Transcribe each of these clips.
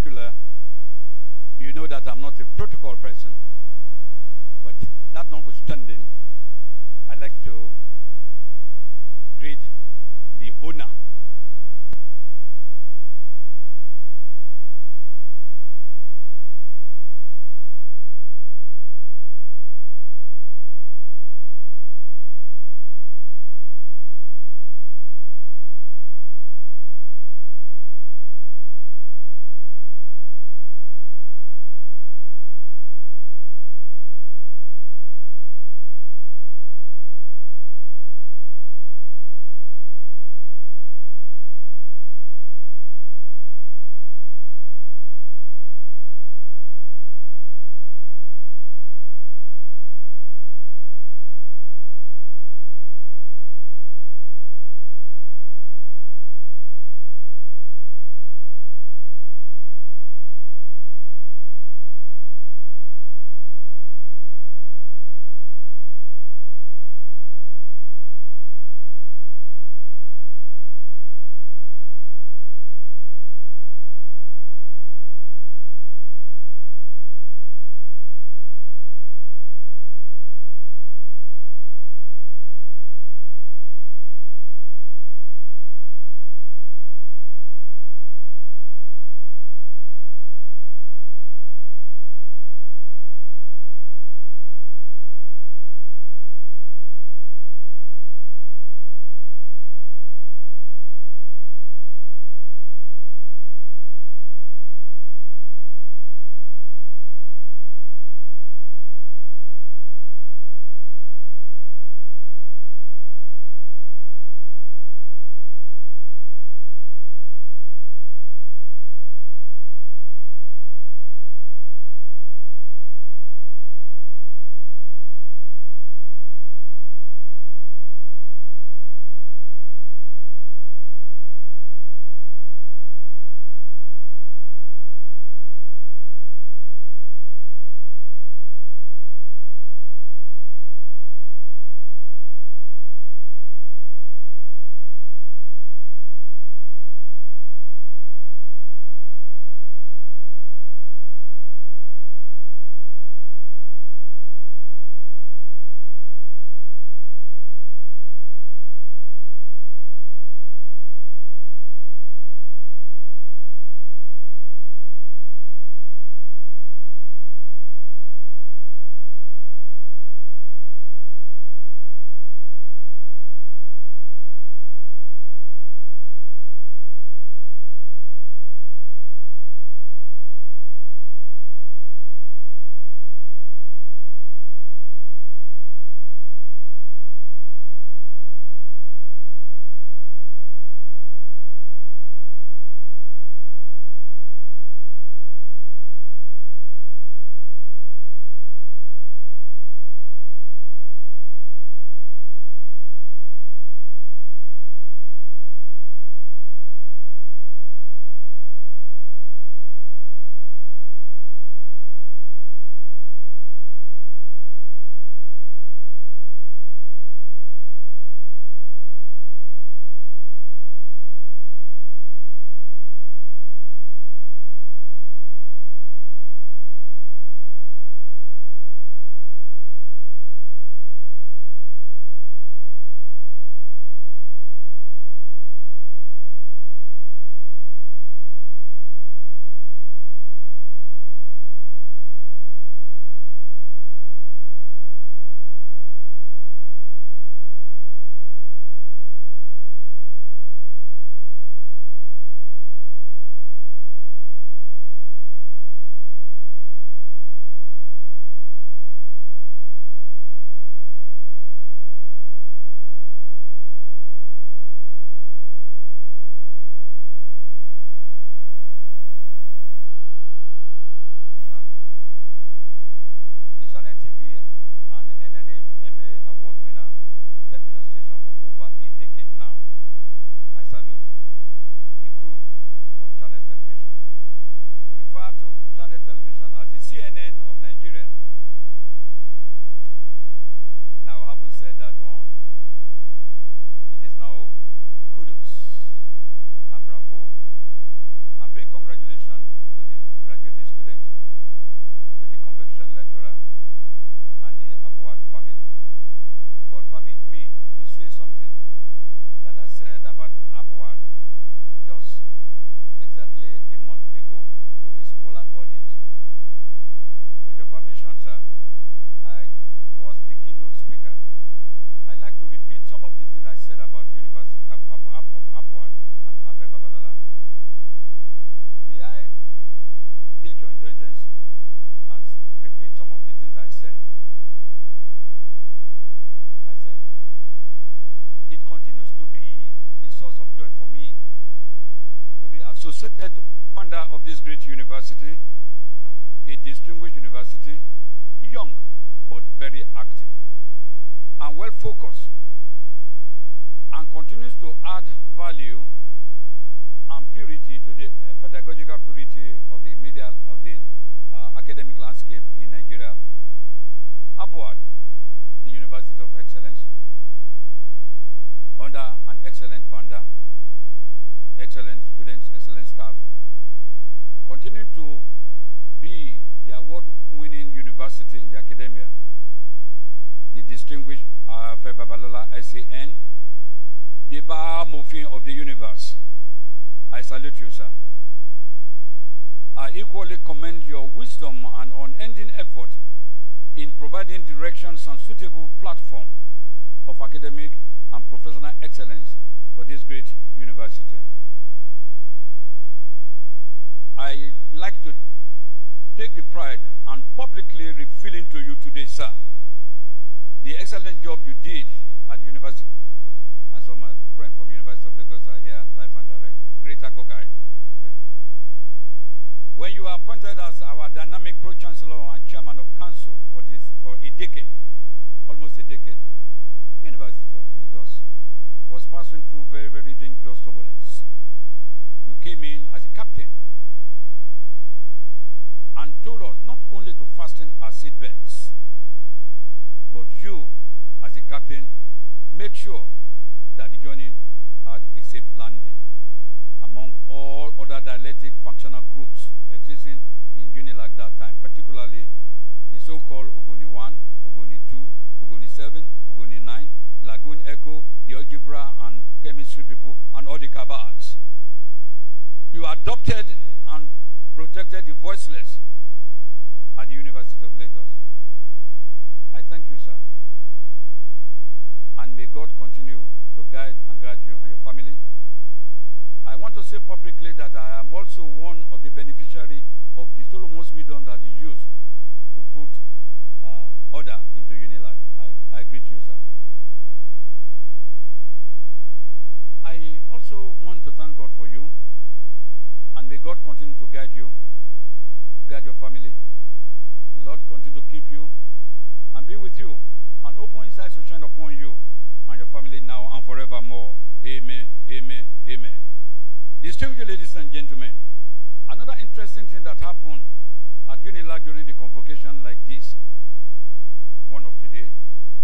particular, you know that I'm not a protocol person, but that notwithstanding, I'd like to greet the owner. this great university, a distinguished university, young but very active and well focused, and continues to add value and purity to the pedagogical purity of the media, of the academic landscape in Nigeria. Upward, the University of Excellence, under an excellent founder, excellent students, excellent staff, continue to be the award-winning university in the academia. The distinguished Afe Babalola SAN, the Ba Mofin of the universe. I salute you, sir. I equally commend your wisdom and unending effort in providing directions and suitable platform of academic and professional excellence for this great university. I like to take the pride and publicly revealing to you today, sir, the excellent job you did at the University of Lagos. And so my friends from University of Lagos are here live and direct. Great Akokite. When you are appointed as our dynamic pro-chancellor and chairman of council for a decade, almost a decade, University of Lagos was passing through very, very dangerous turbulence. You came in as a captain and told us not only to fasten our seat belts, but you, as a captain, make sure that the journey had a safe landing among all other dialectic functional groups existing in UNILAG that time, particularly the so-called Ogoni 1, Ogoni 2, Ogoni 7, Ogoni 9, Lagoon Echo, the algebra and chemistry people, and all the cabals. You adopted and protected the voiceless at the University of Lagos. I thank you, sir. And may God continue to guide and guide you and your family. I want to say publicly that I am also one of the beneficiaries of the Solomon wisdom that is used to put order into UNILAG. I greet you, sir. I also want to thank God for you, and may God continue to guide you, guide your family. May Lord continue to keep you and be with you, and open His eyes to shine upon you and your family now and forevermore. Amen, amen, amen. Distinguished ladies and gentlemen, another interesting thing that happened at UNILAG during the convocation like this, one of today,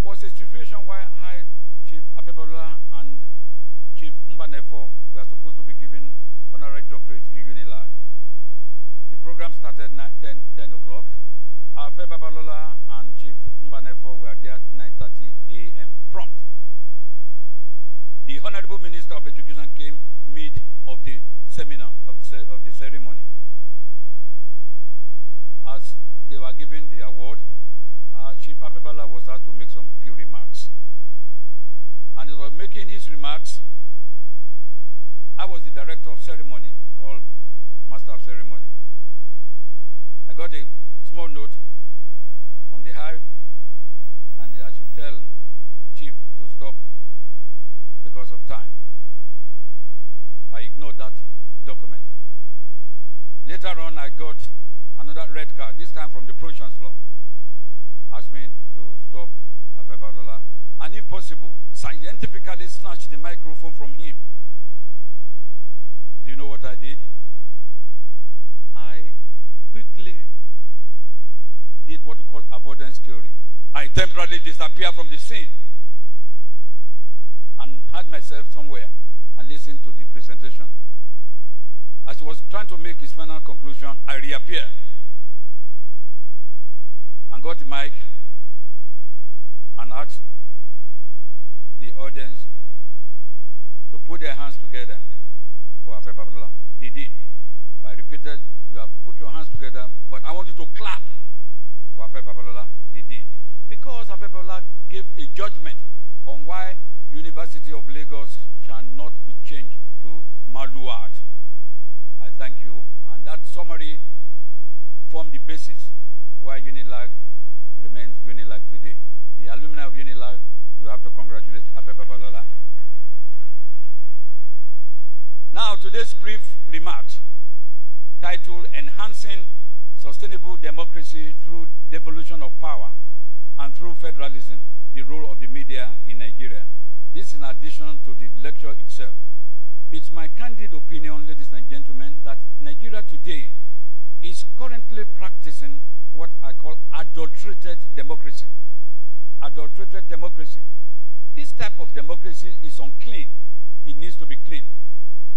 was a situation where High Chief Afe Babalola and Chief Mbanefo were supposed to be given honorary doctorate in UNILAG. The program started 10 o'clock. Afe Babalola and Chief Mbanefo were there at 9:30 a.m. prompt. The Honorable Minister of Education came mid of the seminar, of the ceremony. As they were giving the award, Chief Afe Babalola was asked to make some few remarks. And as he was making his remarks, I was the director of ceremony, called Master of Ceremony. I got a small note from the Hive, and I should tell Chief to stop because of time. I ignored that document. Later on, I got another red card, this time from the Pro-Chancellor. Asked me to stop Afe Babalola, and if possible, scientifically snatch the microphone from him. Do you know what I did? I quickly did what we call avoidance theory. I temporarily disappeared from the scene and had myself somewhere and listened to the presentation. As he was trying to make his final conclusion, I reappeared and got the mic and asked the audience to put their hands together for Afe Babalola. They did. I repeated, you have put your hands together, but I want you to clap for Afe Babalola. They did. Because Afe Babalola gave a judgment on why University of Lagos shall not be changed to Maluad. I thank you, and that summary formed the basis why UNILAG remains UNILAG today. The alumni of UNILAG, you have to congratulate Afe Babalola. Now, today's brief remarks titled Enhancing Sustainable Democracy Through Devolution of Power and Through Federalism, the Role of the Media in Nigeria. This is in addition to the lecture itself. It's my candid opinion, ladies and gentlemen, that Nigeria today is currently practicing what I call adulterated democracy. Adulterated democracy. This type of democracy is unclean. It needs to be clean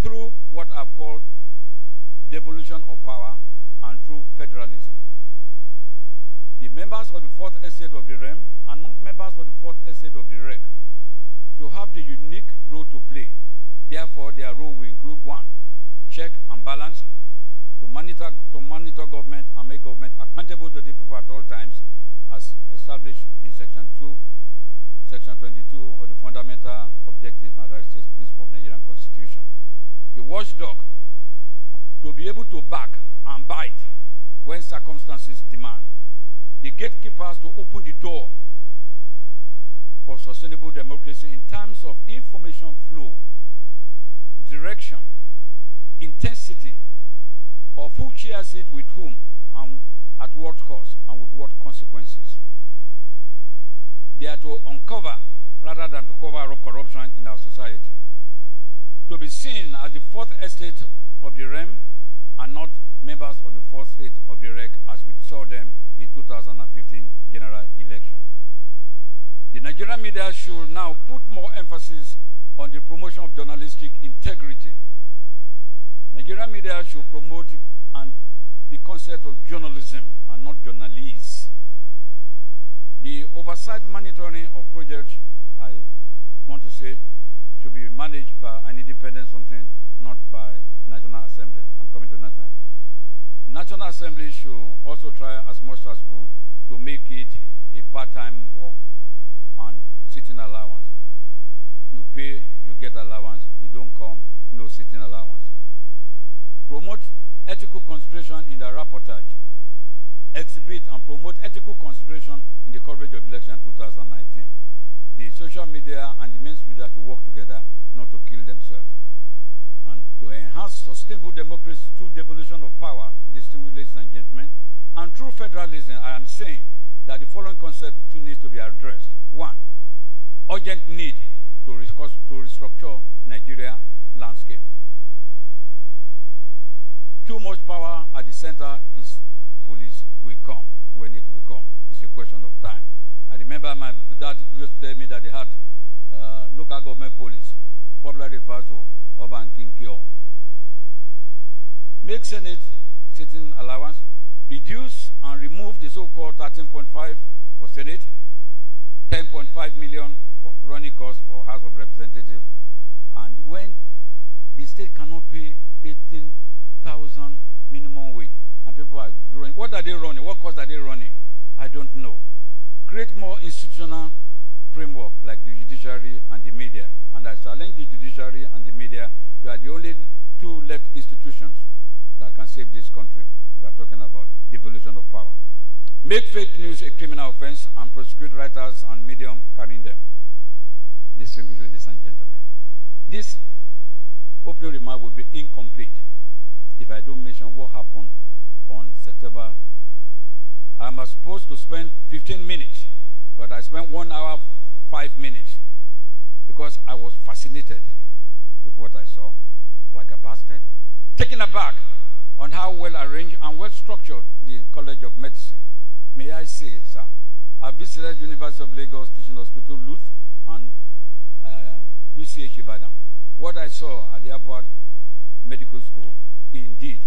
through what I've called devolution of power and through federalism. The members of the Fourth Estate of the realm and not members of the Fourth Estate of the reg should have the unique role to play. Therefore, their role will include: 1, check and balance, to monitor government and make government accountable to the people at all times, as established in Section 2, Section 22 of the Fundamental Objectives and Other States Principles of the Nigerian Constitution. The watchdog, to be able to back and bite when circumstances demand. The gatekeepers, to open the door for sustainable democracy in terms of information flow, direction, intensity, of who shares it with whom, and at what cost, and with what consequences. They are to uncover rather than to cover up corruption in our society. To be seen as the Fourth Estate of the realm and not members of the Fourth Estate of the reg as we saw them in 2015 general election. The Nigerian media should now put more emphasis on the promotion of journalistic integrity. Nigerian media should promote the concept of journalism and not journalists. The oversight monitoring of projects, I want to say, should be managed by an independent something, not by National Assembly. I'm coming to National. National Assembly should also try as much as possible to make it a part-time work and sitting allowance. You pay, you get allowance. You don't come, no sitting allowance. Promote ethical consideration in the rapportage. Exhibit and promote ethical consideration in the coverage of election 2019. The social media and the mainstream media to work together, not to kill themselves. And to enhance sustainable democracy through devolution of power, distinguished ladies and gentlemen, and through federalism, I am saying that the following concept needs to be addressed. 1, urgent need to restructure Nigeria landscape. Too much power at the center is police will come when it will come. It's a question of time. I remember my dad used to tell me that they had local government police, popularly referred to urban kinkio. Make Senate sitting allowance, reduce and remove the so-called 13.5 for Senate, 10.5 million for running costs for House of Representatives, and when the state cannot pay 18,000 minimum wage, and people are growing, what are they running? What costs are they running? I don't know. Create more institutional framework like the judiciary and the media. And I challenge the judiciary and the media. You are the only 2 left institutions that can save this country. We are talking about devolution of power. Make fake news a criminal offense and prosecute writers and medium carrying them. Distinguished ladies and gentlemen, this opening remark will be incomplete if I don't mention what happened on September. I'm supposed to spend 15 minutes, but I spent 1 hour, 5 minutes because I was fascinated with what I saw, flabbergasted, taken aback on how well arranged and well structured the College of Medicine. May I say, sir, I visited University of Lagos Teaching Hospital, Luth, and UCH Ibadan. What I saw at the Abbott Medical School indeed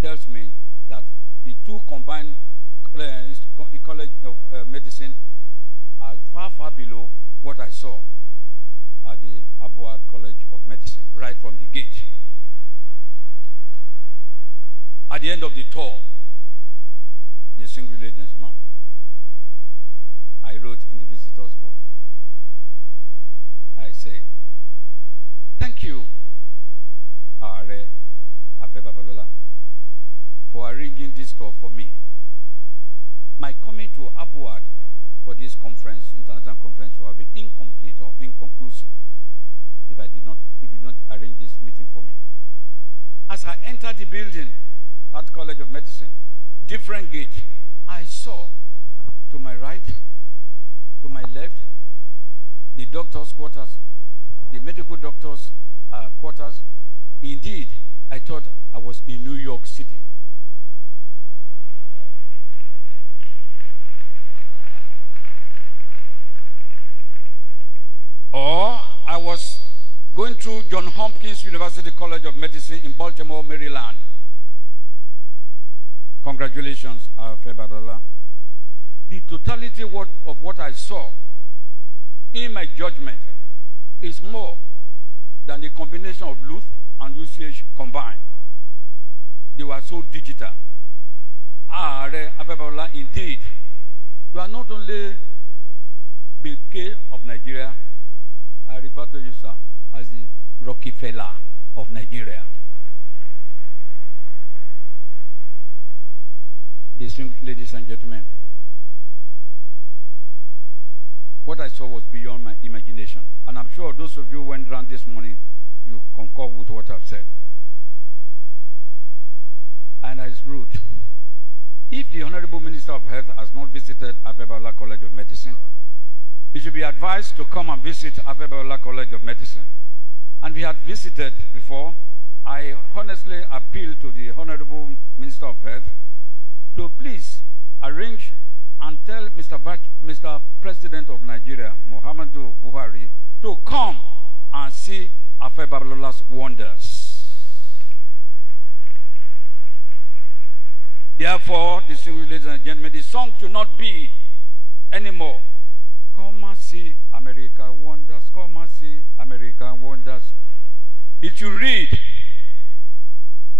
tells me that the 2 combined College of Medicine are far, far below what I saw at the Abbott College of Medicine, right from the gate. At the end of the tour, distinguished ladies and gentlemen, I wrote in the visitor's book, I say, thank you, Afe Babalola, for arranging this tour for me. My coming to Abuad for this conference, international conference, would have been incomplete or inconclusive if you did not arrange this meeting for me. As I entered the building, that College of Medicine, different gate. I saw to my right, to my left, the doctor's quarters, the medical doctor's quarters. Indeed, I thought I was in New York City. Or I was going through Johns Hopkins University College of Medicine in Baltimore, Maryland. Congratulations, Afe Babalola. The totality of what I saw in my judgment is more than the combination of Luth and UCH combined. They were so digital. Afe Babalola, indeed, you are not only the K of Nigeria, I refer to you, sir, as the Rockefeller of Nigeria. Distinguished ladies and gentlemen, what I saw was beyond my imagination. And I'm sure those of you who went around this morning, you concur with what I've said. And it's rude. If the Honorable Minister of Health has not visited Afe Babalola College of Medicine, he should be advised to come and visit Afe Babalola College of Medicine. And we had visited before. I honestly appeal to the Honorable Minister of Health to please arrange and tell Mr. President of Nigeria, Muhammadu Buhari, to come and see Afe Babalola's wonders. Therefore, distinguished ladies and gentlemen, the song should not be anymore, "Come and see America wonders, come and see American wonders." It should read,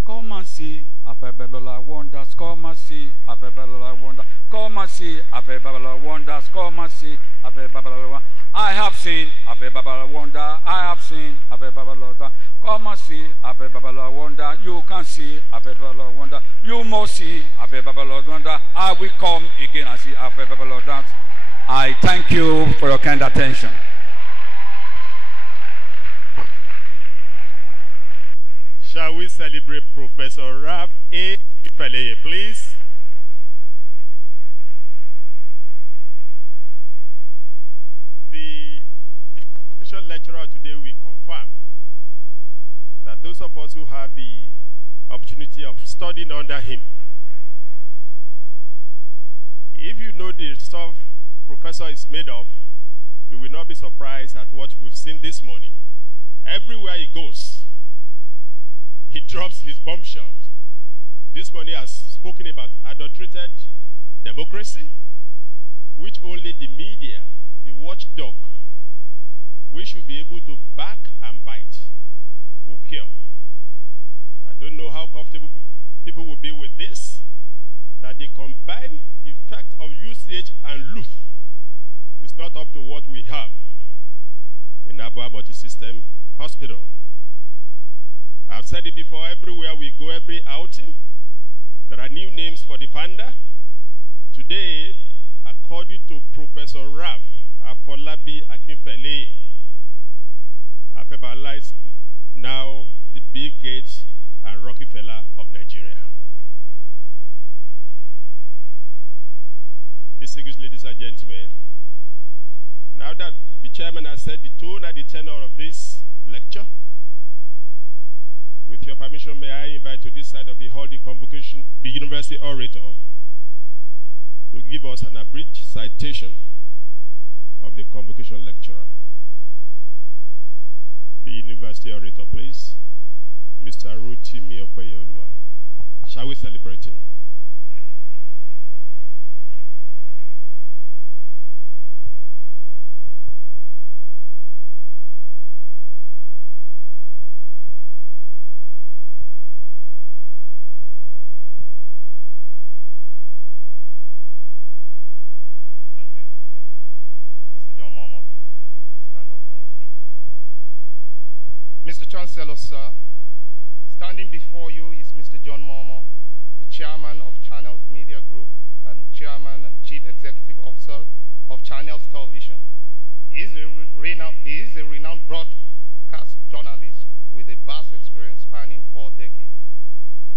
"Come and see Afe Babalola wonders, come and see Afe Babalola wonders, come and see Afe Babalola wonders, come and see Afe Babalola wonders. I have seen Afe Babalola wonder, I have seen Afe Babalola. Come and see Afe Babalola wonder, you can see Afe Babalola wonder, you must see Afe Babalola wonder. I will come again and see Afe Babalola dance." I thank you for your kind attention. Shall we celebrate Professor Raf A. Ifeleye, please? The Convocation lecturer today will confirm that those of us who had the opportunity of studying under him, if you know the stuff Professor is made of, you will not be surprised at what we've seen this morning. Everywhere he goes, he drops his bombshells. This morning has spoken about adulterated democracy, which only the media, the watchdog, we should be able to back and bite, will kill. I don't know how comfortable people will be with this, that the combined effect of UCH and Luth is not up to what we have in Abua Multi-System Hospital. I've said it before, everywhere we go, every outing, there are new names for the founder. Today, according to Professor Raf Afolabi Akinfele, Afe Babalola is now the Bill Gates and Rockefeller of Nigeria. Distinguished ladies and gentlemen, now that the chairman has said the tone and the tenor of this lecture, with your permission, may I invite to this side of the hall the Convocation, the University Orator, to give us an abridged citation of the Convocation lecturer. The University Orator, please. Mr. Rotimi Opeyoluwa. Shall we celebrate him? Mr. Chancellor, sir, standing before you is Mr. John Momo, the Chairman of Channels Media Group and Chairman and Chief Executive Officer of Channels Television. He is a renowned broadcast journalist with a vast experience spanning 4 decades.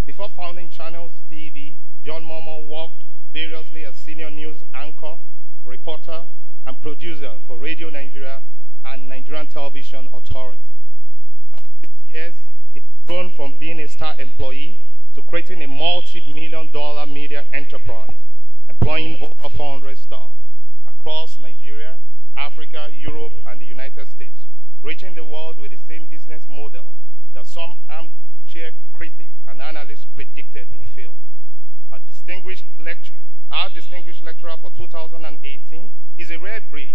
Before founding Channels TV, John Momo worked variously as senior news anchor, reporter, and producer for Radio Nigeria and Nigerian Television Authority. After 6 years, he has grown from being a star employee to creating a multi-million-dollar media enterprise, employing over 400 staff across Nigeria, Africa, Europe, and the United States, reaching the world with the same business model that some armchair critics and analysts predicted would fail. Our distinguished lecturer for 2018 is a rare breed.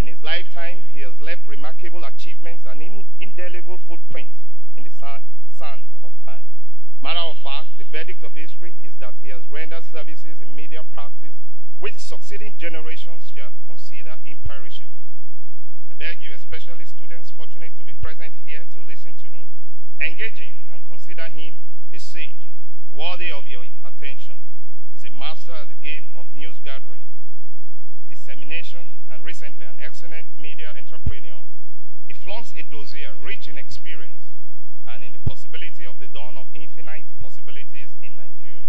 In his lifetime, he has left remarkable achievements and indelible footprints in the sand of time. Matter of fact, the verdict of history is that he has rendered services in media practice which succeeding generations shall consider imperishable. I beg you, especially students fortunate to be present here to listen to him, engage him and consider him a sage, worthy of your attention. He is a master at the game of news gathering, dissemination, and recently an excellent media entrepreneur. He flaunts a dossier rich in experience and in the possibility of the dawn of infinite possibilities in Nigeria.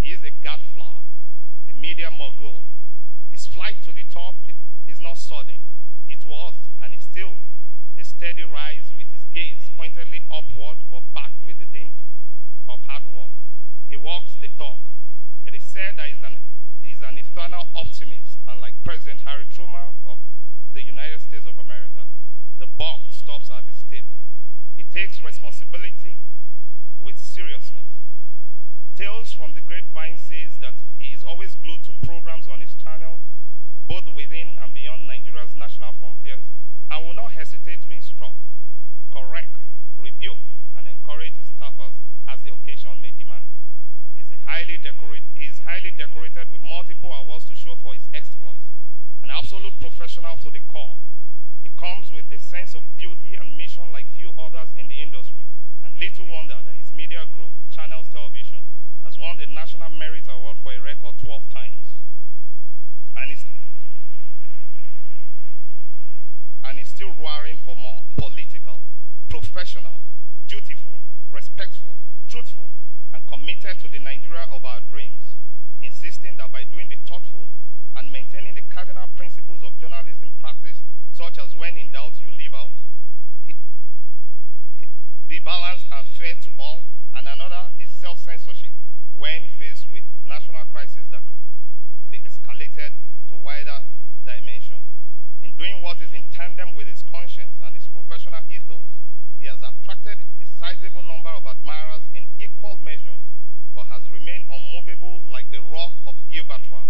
He is a gadfly, a media mogul. His flight to the top is not sudden. It was and is still a steady rise with his gaze pointedly upward but backed with the dint of hard work. He walks the talk. It is said that he is an eternal optimist, unlike President Harry Truman of the United States of America. The buck stops at his table. He takes responsibility with seriousness. Tales from the grapevine says that he is always glued to programs on his channel, both within and beyond Nigeria's national frontiers, and will not hesitate to instruct, correct, rebuke, and encourage his staffers as the occasion may demand. He is highly decorated with multiple awards to show for his exploits, an absolute professional to the core. He comes with a sense of duty and mission like few others in the industry, and little wonder that his media group, Channels Television, has won the National Merit Award for a record 12 times. And is still roaring for more. Political, professional, dutiful, respectful, truthful, and committed to the Nigeria of our dreams, insisting that by doing the thoughtful and maintaining the cardinal principles of journalism practice, such as when in doubt you leave out, be balanced and fair to all, and another is self-censorship when faced with national crisis that could be escalated to wider dimension. In doing what is in tandem with his conscience and his professional ethos, he has attracted a sizable number of admirers in equal measures, but has remained unmovable like the rock of Gibraltar.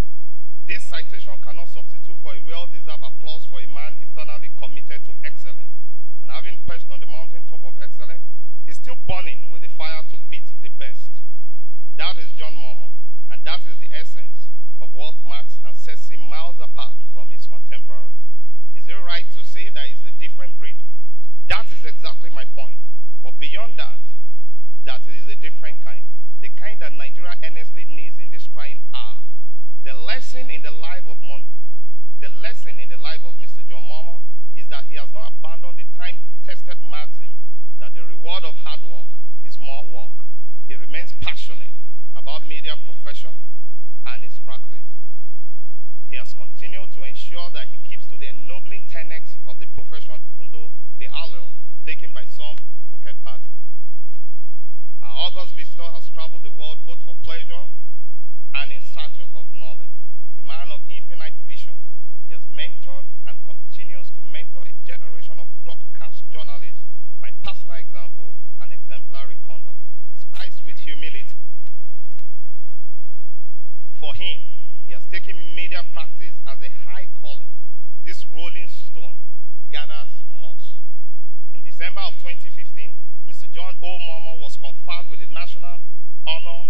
This citation cannot substitute for a well-deserved applause for a man eternally committed to excellence. And having perched on the mountaintop of excellence, is still burning with the fire to beat the best. That is John Momo, and that is the essence of what marks and sets him miles apart from his contemporaries. Is it right to say that he's a different breed? That is exactly my point. But beyond that, that it is a different kind. The kind that Nigeria earnestly needs in this trying hour. The lesson in the life of Mr. John Momo is that he has not abandoned the time-tested maxim that the reward of hard work is more work. He remains passionate about media profession and its practice. He has continued to ensure that he keeps to the ennobling tenets of the profession, even though the allure taken by some crooked party. Our august visitor has traveled the world both for pleasure and in search of knowledge. A man of infinite vision, he has mentored and continues to mentor a generation of broadcast journalists by personal example and exemplary conduct, spiced with humility. For him, he has taken media practice as a high calling. This rolling stone gathers moss. In December of 2015, Mr. John O. Momo was conferred with the National Honor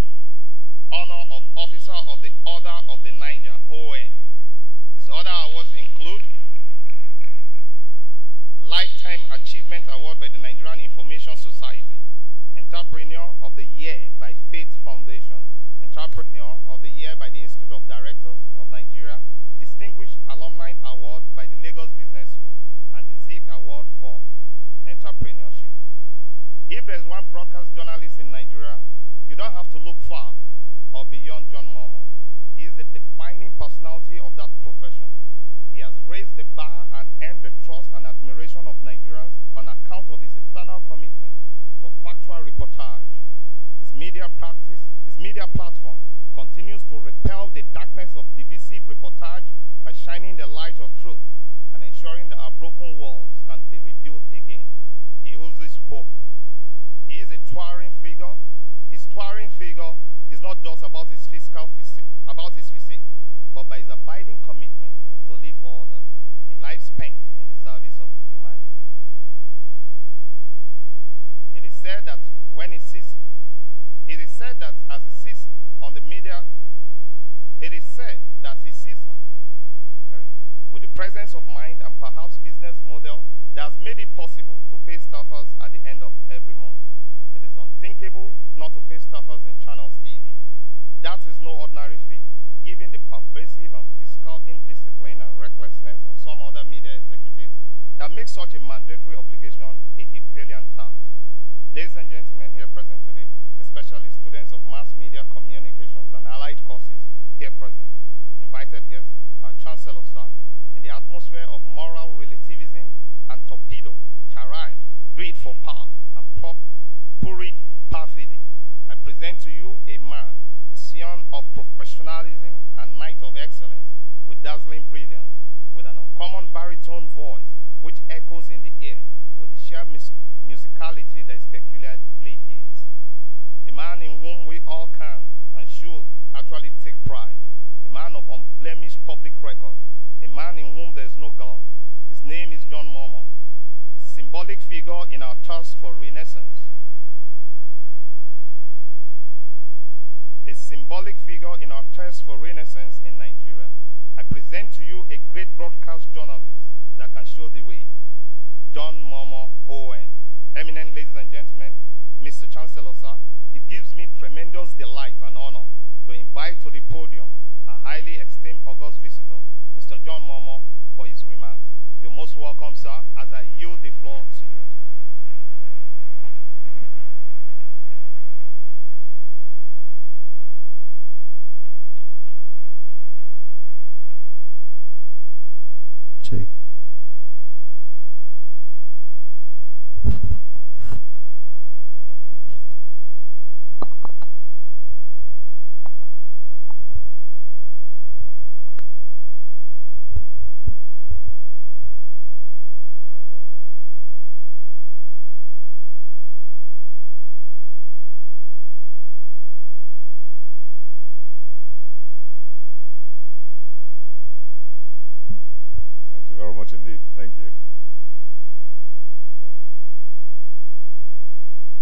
of Officer of the Order of the Niger, ON. His other awards include Lifetime Achievement Award by the Nigerian Information Society, Entrepreneur of the Year by Faith Foundation, Entrepreneur of the Year by the Institute of Directors of Nigeria, Distinguished Alumni Award by the Lagos Business School, and the Zik Award for Entrepreneurship. If there is one broadcast journalist in Nigeria You don't have to look far or beyond John Momo. He is the defining personality of that profession. He has raised the bar and earned the trust and admiration of Nigerians on account of his eternal commitment to factual reportage. His media practice, his media platform continues to repel the darkness of divisive reportage by shining the light of truth and ensuring that our broken walls can be rebuilt again. He oozes hope. He is a towering figure. His towering figure is not just about his physique, but by his abiding commitment to live for others, a life spent in the service of humanity. It is said that when he sits, it is said that as he sits on the media, it is said that he sits on with the presence of mind and perhaps business model that has made it possible to pay staffers at the end of every month. It is unthinkable not to pay staffers in Channels TV. That is no ordinary feat, given the pervasive and fiscal indiscipline and recklessness of some other media executives that makes such a mandatory obligation a Herculean task. Ladies and gentlemen here present today, especially students of mass media communications and allied courses here present, invited guests, our Chancellor, sir, in the atmosphere of moral relativism and torpedo, charade, greed for power, and purrid perfidy, I present to you a man, a scion of professionalism and knight of excellence, with dazzling brilliance, with an uncommon baritone voice which echoes in the ear, with the sheer musicality that is peculiarly his. A man in whom we all can and should actually take pride. A man of unblemished public record. A man in whom there is no guile. His name is John Momo, a symbolic figure in our thirst for renaissance. A symbolic figure in our thirst for renaissance in Nigeria. I present to you a great broadcast journalist that can show the way. John Momo Owen. Eminent ladies and gentlemen, Mr. Chancellor, sir, it gives me tremendous delight and honor to invite to the podium a highly esteemed august visitor, Mr. John Momo, for his remarks. You're most welcome, sir, as I yield the floor to you. Check. Thank you very much indeed. Thank you.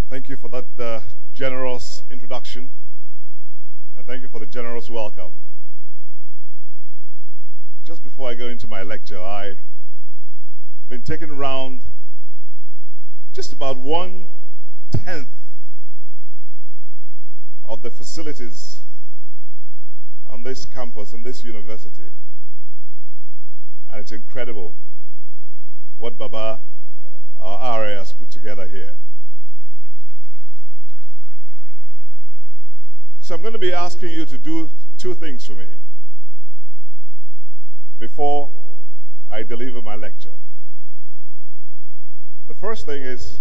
Thank you for that generous introduction, and thank you for the generous welcome. Just before I go into my lecture, I've been taken around just about 1/10 of the facilities on this campus, on this university. And it's incredible what Baba, our RA, has put together here. So I'm going to be asking you to do two things for me before I deliver my lecture. The first thing is,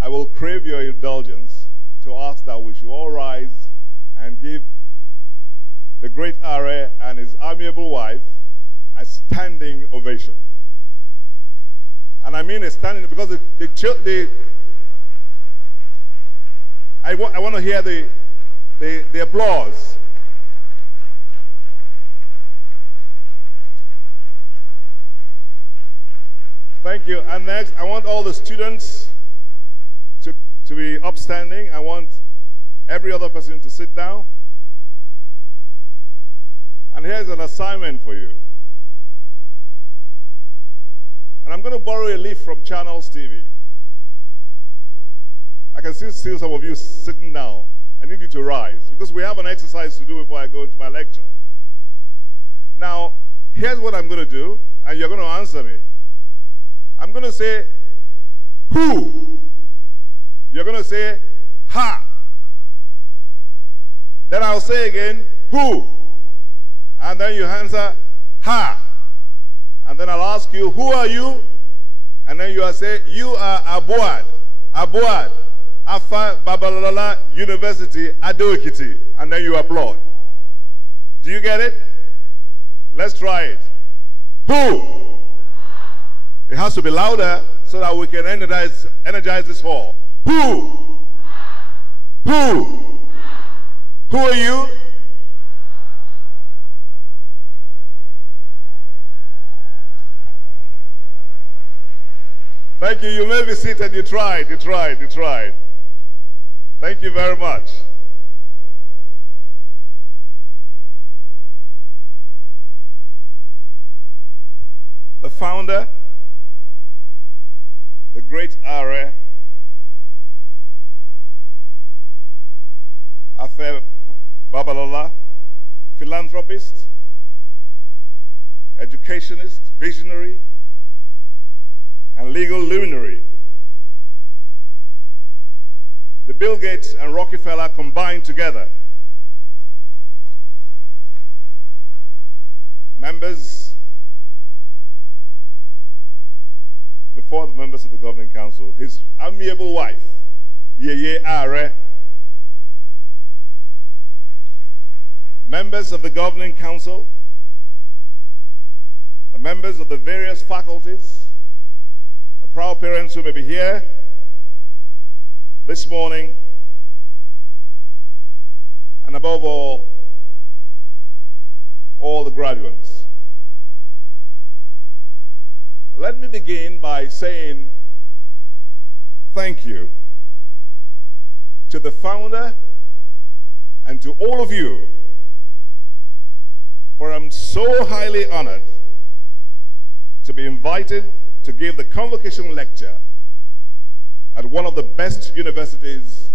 I will crave your indulgence to ask that we should all rise and give the great RA and his amiable wife a standing ovation. And I mean a standing, because I want to hear the applause. Thank you. And next, I want all the students to be upstanding. I want every other person to sit down. And here's an assignment for you. And I'm going to borrow a leaf from Channels TV. I can still see some of you sitting down. I need you to rise, because we have an exercise to do before I go into my lecture. Now, here's what I'm going to do, and you're going to answer me. I'm going to say, who? You're going to say, ha. Then I'll say again, who? And then you answer, ha. And then I'll ask you, who are you? And then you will say, you are Abuad. Abuad. Afe Babalola University, Ado-Ekiti. And then you applaud. Do you get it? Let's try it. Who? It has to be louder so that we can energize this hall. Who? Who? Who are you? Thank you. You may be seated. You tried. You tried. You tried. Thank you very much. The founder, the great Are, Afe Babalola, philanthropist, educationist, visionary, and legal luminary. The Bill Gates and Rockefeller combined together. Members, before the members of the governing council, his amiable wife, Yeye Are, members of the governing council, the members of the various faculties, the proud parents who may be here this morning, and above all the graduates. Let me begin by saying thank you to the founder and to all of you, for I'm so highly honored to be invited to give the Convocation lecture at one of the best universities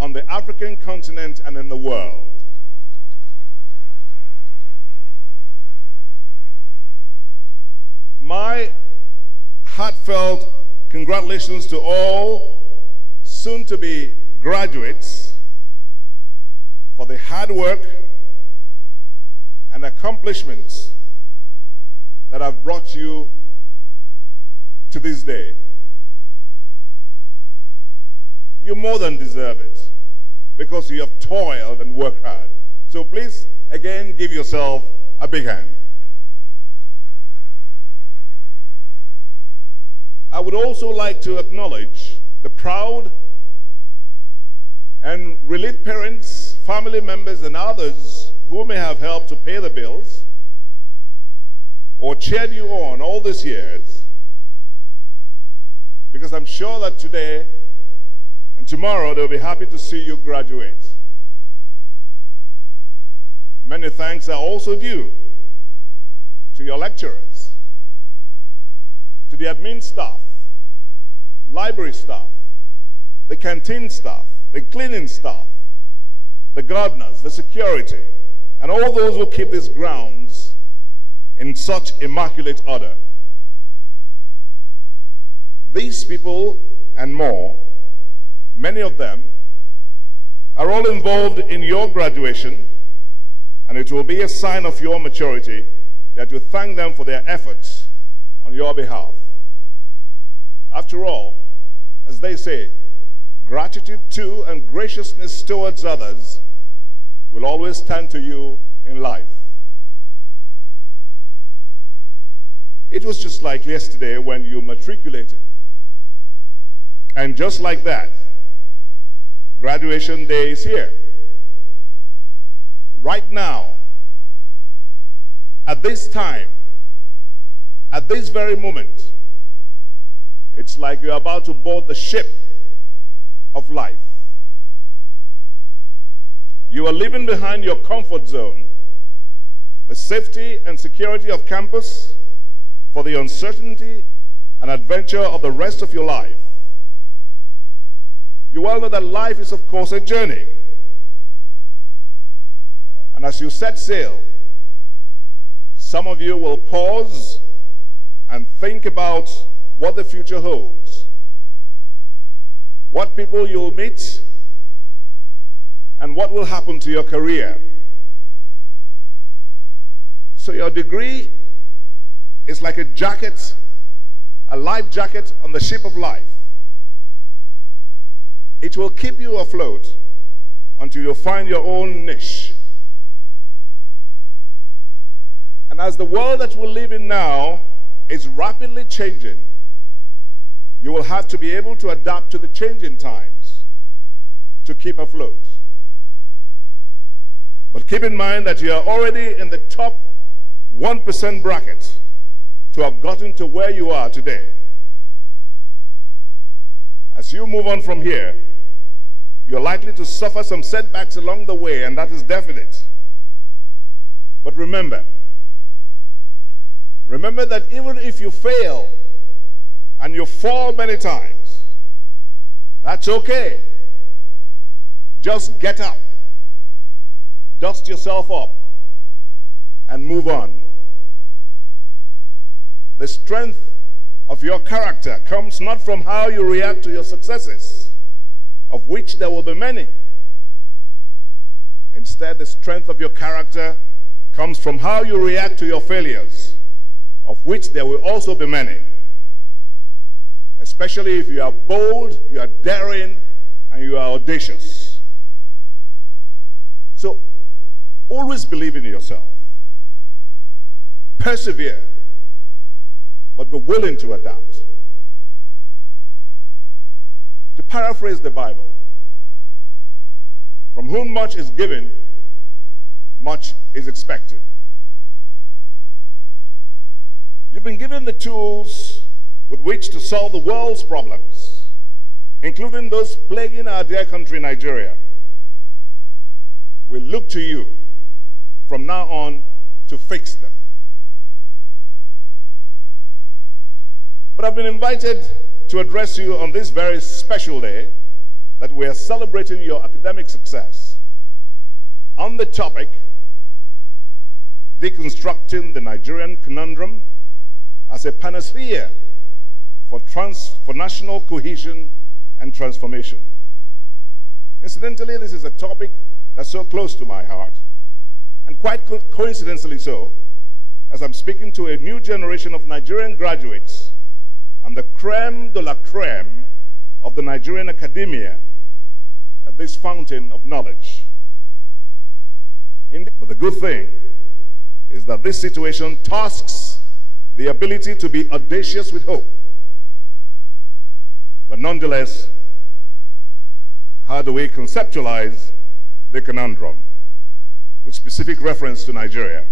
on the African continent and in the world. My heartfelt congratulations to all soon-to-be graduates for the hard work and accomplishments that have brought you to this day. You more than deserve it because you have toiled and worked hard. So please, again, give yourself a big hand. I would also like to acknowledge the proud and relieved parents, family members, and others who may have helped to pay the bills or cheered you on all these years, because I'm sure that today and tomorrow they'll be happy to see you graduate. Many thanks are also due to your lecturers, to the admin staff, library staff, the canteen staff, the cleaning staff, the gardeners, the security, and all those who keep these grounds in such immaculate order. These people and more, many of them, are all involved in your graduation, and it will be a sign of your maturity that you thank them for their efforts on your behalf. After all, as they say, gratitude to and graciousness towards others will always stand to you in life. It was just like yesterday when you matriculated. And just like that, graduation day is here. Right now, at this time, at this very moment, it's like you're about to board the ship of life. You are leaving behind your comfort zone, the safety and security of campus, for the uncertainty and adventure of the rest of your life. You well know that life is, of course, a journey. And as you set sail, some of you will pause and think about what the future holds. what people you'll meet, and what will happen to your career. So your degree is like a jacket, a life jacket on the ship of life. It will keep you afloat until you find your own niche. And as the world that we live in now is rapidly changing, you will have to be able to adapt to the changing times to keep afloat. But keep in mind that you are already in the top 1% bracket to have gotten to where you are today. As you move on from here, you're likely to suffer some setbacks along the way, and that is definite. But remember that even if you fail and you fall many times, that's okay. Just get up, dust yourself up, and move on. The strength of your character comes not from how you react to your successes, of which there will be many. Instead, the strength of your character comes from how you react to your failures, of which there will also be many. Especially if you are bold, you are daring, and you are audacious. So, always believe in yourself. Persevere, but be willing to adapt. To paraphrase the Bible, from whom much is given, much is expected. You've been given the tools with which to solve the world's problems, including those plaguing our dear country, Nigeria. We look to you from now on to fix them. But I've been invited to address you on this very special day that we are celebrating your academic success on the topic, deconstructing the Nigerian conundrum as a panacea for national cohesion and transformation. Incidentally, this is a topic that's so close to my heart, and quite coincidentally so, as I'm speaking to a new generation of Nigerian graduates and the creme de la creme of the Nigerian academia at this fountain of knowledge. But the good thing is that this situation tasks the ability to be audacious with hope. But nonetheless, how do we conceptualize the conundrum with specific reference to Nigeria?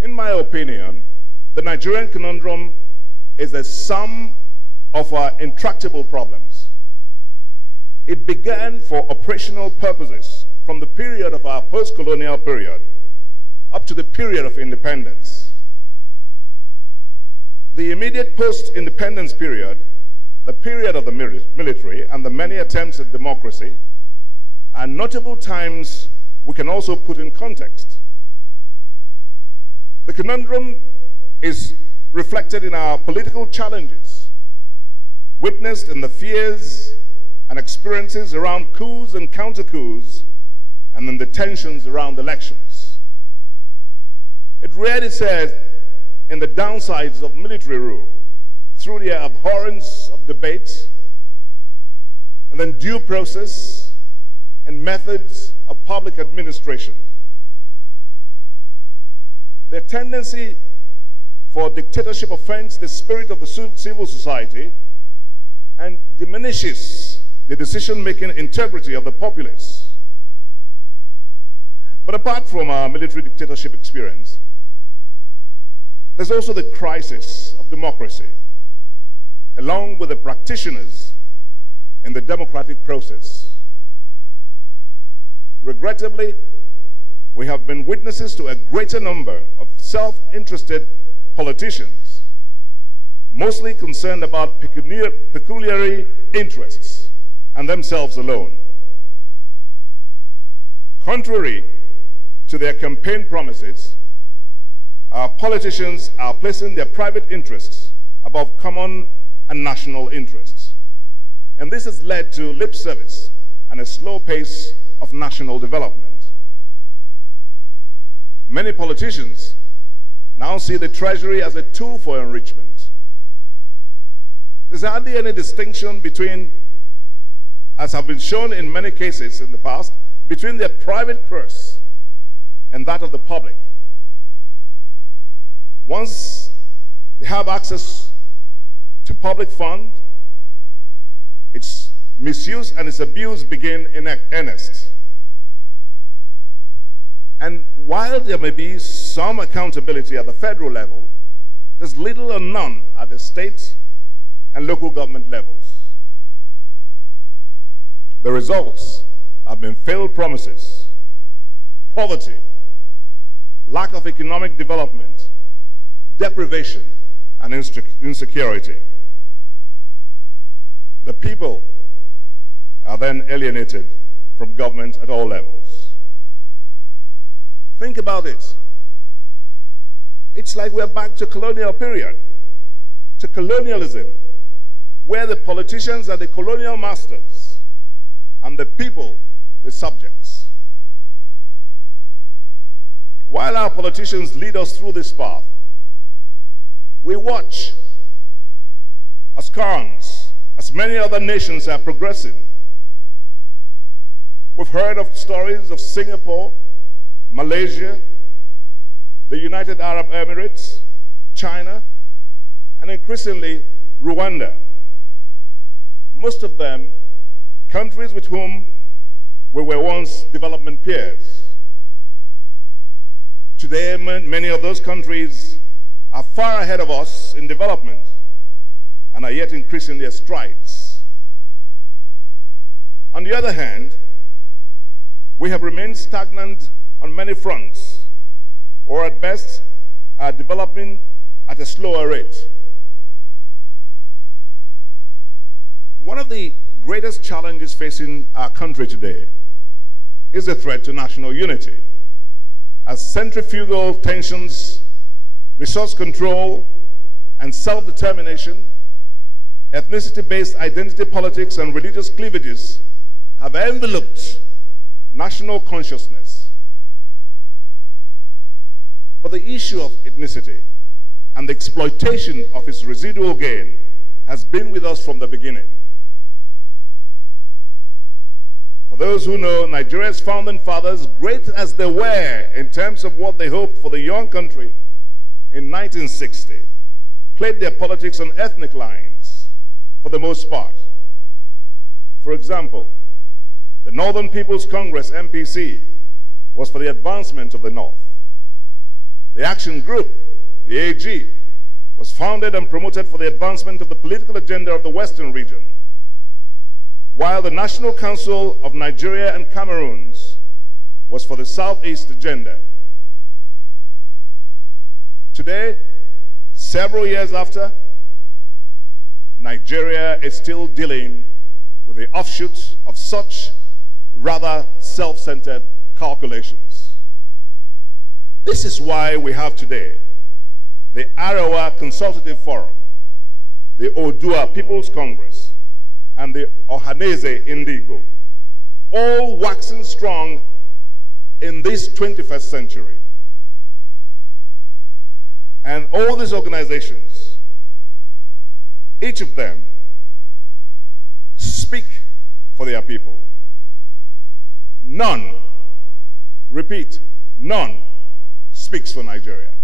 In my opinion, the Nigerian conundrum is a sum of our intractable problems. It began for operational purposes from the period of our post-colonial period up to the period of independence. The immediate post-independence period, the period of the military, and the many attempts at democracy are notable times we can also put in context. The conundrum is reflected in our political challenges, witnessed in the fears and experiences around coups and counter-coups, and in the tensions around elections. It reared its head in the downsides of military rule, through the abhorrence of debates, and then due process and methods of public administration. The tendency for dictatorship offends the spirit of the civil society and diminishes the decision-making integrity of the populace. But apart from our military dictatorship experience, there's also the crisis of democracy, along with the practitioners in the democratic process. Regrettably, we have been witnesses to a greater number of self-interested politicians, mostly concerned about pecuniary interests and themselves alone. Contrary to their campaign promises, our politicians are placing their private interests above common and national interests. And this has led to lip service and a slow pace of national development. Many politicians now see the treasury as a tool for enrichment. There's hardly any distinction between, as have been shown in many cases in the past, between their private purse and that of the public. Once they have access to public fund, its misuse and its abuse begin in earnest. And while there may be some accountability at the federal level, there's little or none at the state and local government levels. The results have been failed promises, poverty, lack of economic development, deprivation, and insecurity. The people are then alienated from government at all levels. Think about it. It's like we're back to colonial period, to colonialism, where the politicians are the colonial masters and the people the subjects. While our politicians lead us through this path, we watch as currents, as many other nations are progressing. We've heard of stories of Singapore, Malaysia, the United Arab Emirates, China, and increasingly Rwanda. Most of them countries with whom we were once development peers. Today, many of those countries are far ahead of us in development and are yet increasing their strides. On the other hand, we have remained stagnant on many fronts, or at best are developing at a slower rate. One of the greatest challenges facing our country today is the threat to national unity, as centrifugal tensions, resource control, and self-determination, ethnicity-based identity politics, and religious cleavages have enveloped national consciousness. But the issue of ethnicity and the exploitation of its residual gain has been with us from the beginning. For those who know, Nigeria's founding fathers, great as they were in terms of what they hoped for the young country in 1960, played their politics on ethnic lines for the most part. For example, the Northern People's Congress, MPC, was for the advancement of the North. The Action Group, the AG, was founded and promoted for the advancement of the political agenda of the Western region, while the National Council of Nigeria and Cameroons was for the Southeast agenda. Today, several years after, Nigeria is still dealing with the offshoots of such rather self-centered calculations. This is why we have today the Arewa Consultative Forum, the Odua People's Congress, and the Ohaneze Indigbo, all waxing strong in this 21st century. And all these organizations, each of them, speak for their people. None, repeat, none speaks for Nigeria.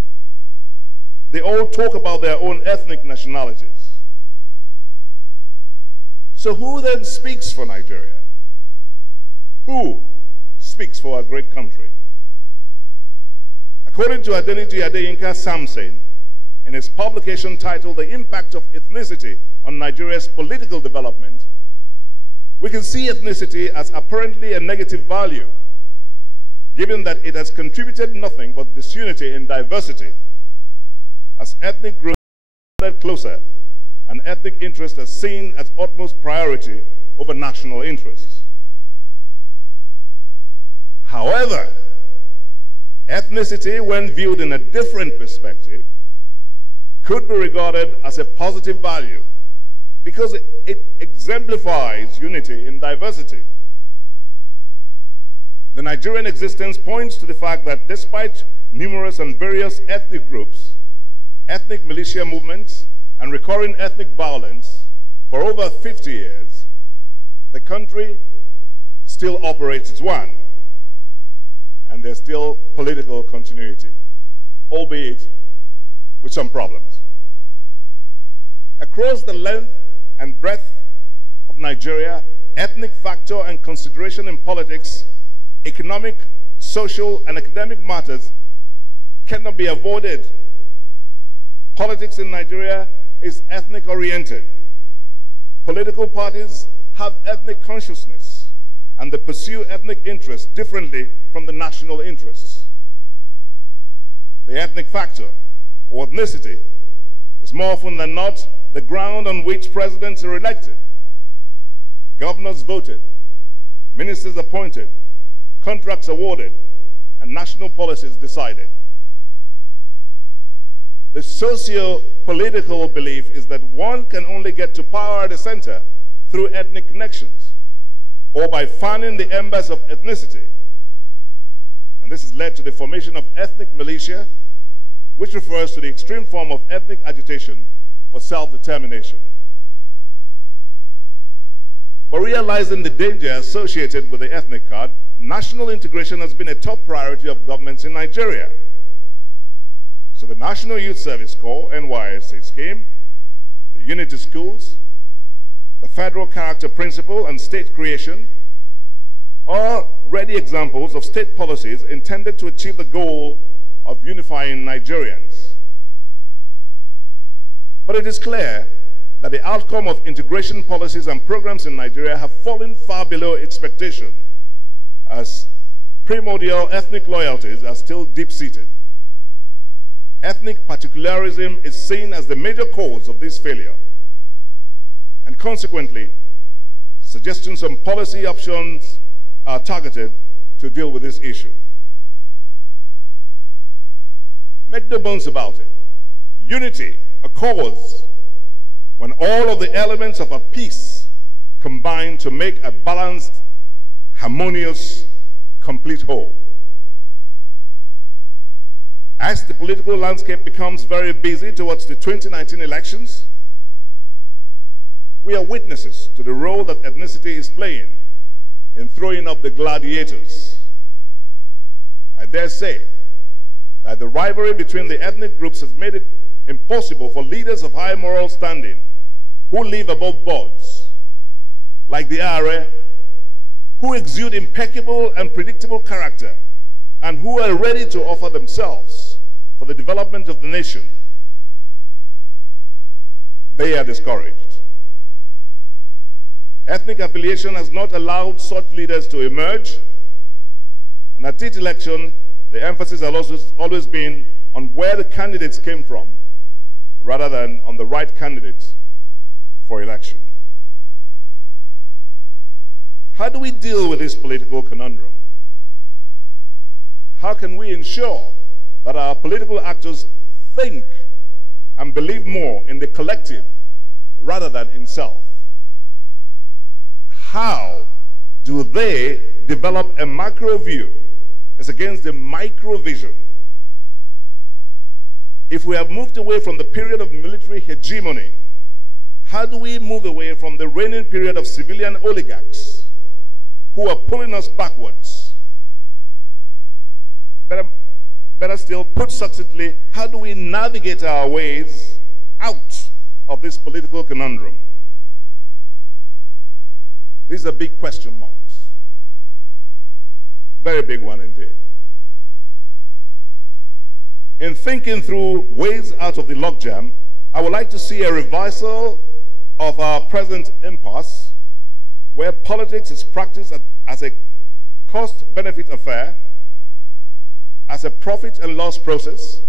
They all talk about their own ethnic nationalities. So who then speaks for Nigeria? Who speaks for our great country? According to Adeniji Adeyinka Samson, in his publication titled The Impact of Ethnicity on Nigeria's Political Development, we can see ethnicity as apparently a negative value, given that it has contributed nothing but disunity in diversity, as ethnic groups are closer and ethnic interest is seen as utmost priority over national interests. However, ethnicity, when viewed in a different perspective, could be regarded as a positive value because it exemplifies unity in diversity. The Nigerian existence points to the fact that despite numerous and various ethnic groups, ethnic militia movements, and recurring ethnic violence for over 50 years, the country still operates as one, and there's still political continuity, albeit with some problems. Across the length and breadth of Nigeria, ethnic factor and consideration in politics, economic, social, and academic matters cannot be avoided. Politics in Nigeria is ethnic-oriented. Political parties have ethnic consciousness, and they pursue ethnic interests differently from the national interests. The ethnic factor, or ethnicity, is more often than not the ground on which presidents are elected, governors voted, ministers appointed, contracts awarded, and national policies decided. The socio-political belief is that one can only get to power at the center through ethnic connections or by fanning the embers of ethnicity. And this has led to the formation of ethnic militia, which refers to the extreme form of ethnic agitation for self-determination. But realizing the danger associated with the ethnic card, national integration has been a top priority of governments in Nigeria. So the National Youth Service Corps, NYSC scheme, the Unity Schools, the Federal Character Principle, and state creation are ready examples of state policies intended to achieve the goal of unifying Nigerians. But it is clear that the outcome of integration policies and programs in Nigeria have fallen far below expectation, as primordial ethnic loyalties are still deep-seated. Ethnic particularism is seen as the major cause of this failure, and consequently, suggestions and policy options are targeted to deal with this issue. Make no bones about it. Unity occurs when all of the elements of a piece combine to make a balanced, harmonious, complete whole. As the political landscape becomes very busy towards the 2019 elections, we are witnesses to the role that ethnicity is playing in throwing up the gladiators. I dare say that the rivalry between the ethnic groups has made it impossible for leaders of high moral standing who live above boards, like the Are, who exude impeccable and predictable character, and who are ready to offer themselves for the development of the nation. They are discouraged. Ethnic affiliation has not allowed such leaders to emerge, and at each election, the emphasis has always been on where the candidates came from, rather than on the right candidates for election. How do we deal with this political conundrum? How can we ensure that our political actors think and believe more in the collective rather than in self? How do they develop a macro view as against the micro vision? If we have moved away from the period of military hegemony, how do we move away from the reigning period of civilian oligarchs who are pulling us backwards? Better still, put succinctly, how do we navigate our ways out of this political conundrum? These are big question marks. Very big one indeed. In thinking through ways out of the logjam, I would like to see a reversal of our present impasse, where politics is practiced as a cost-benefit affair, as a profit and loss process,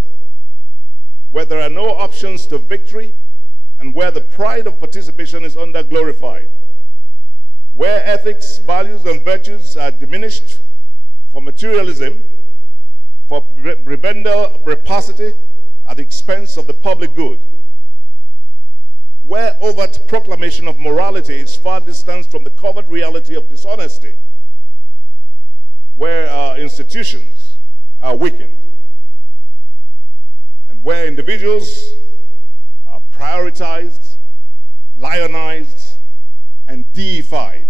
where there are no options to victory, and where the pride of participation is under-glorified, where ethics, values, and virtues are diminished for materialism, for prebendal rapacity at the expense of the public good, where overt proclamation of morality is far distanced from the covert reality of dishonesty, where our institutions are weakened, and where individuals are prioritized, lionized, and deified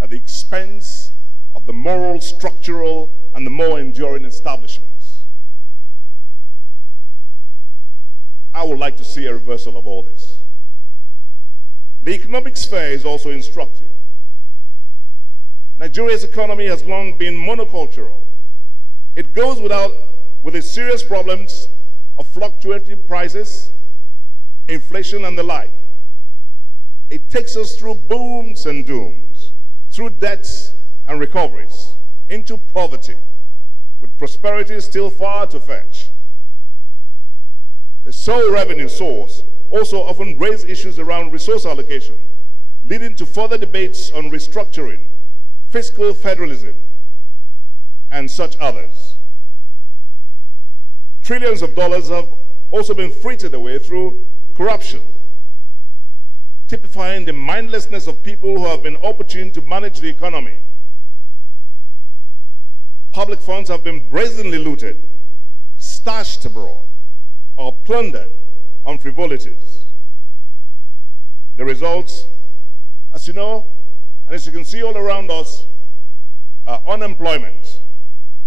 at the expense of the moral, structural, and the more enduring establishments. I would like to see a reversal of all this. The economic sphere is also instructive. Nigeria's economy has long been monocultural. It goes with its serious problems of fluctuating prices, inflation, and the like. It takes us through booms and dooms, through debts and recoveries, into poverty, with prosperity still far to fetch. The sole revenue source also often raises issues around resource allocation, leading to further debates on restructuring, fiscal federalism, and such others. Trillions of dollars have also been frittered away through corruption, typifying the mindlessness of people who have been opportune to manage the economy. Public funds have been brazenly looted, stashed abroad, or plundered on frivolities. The results, as you know, and as you can see all around us, are unemployment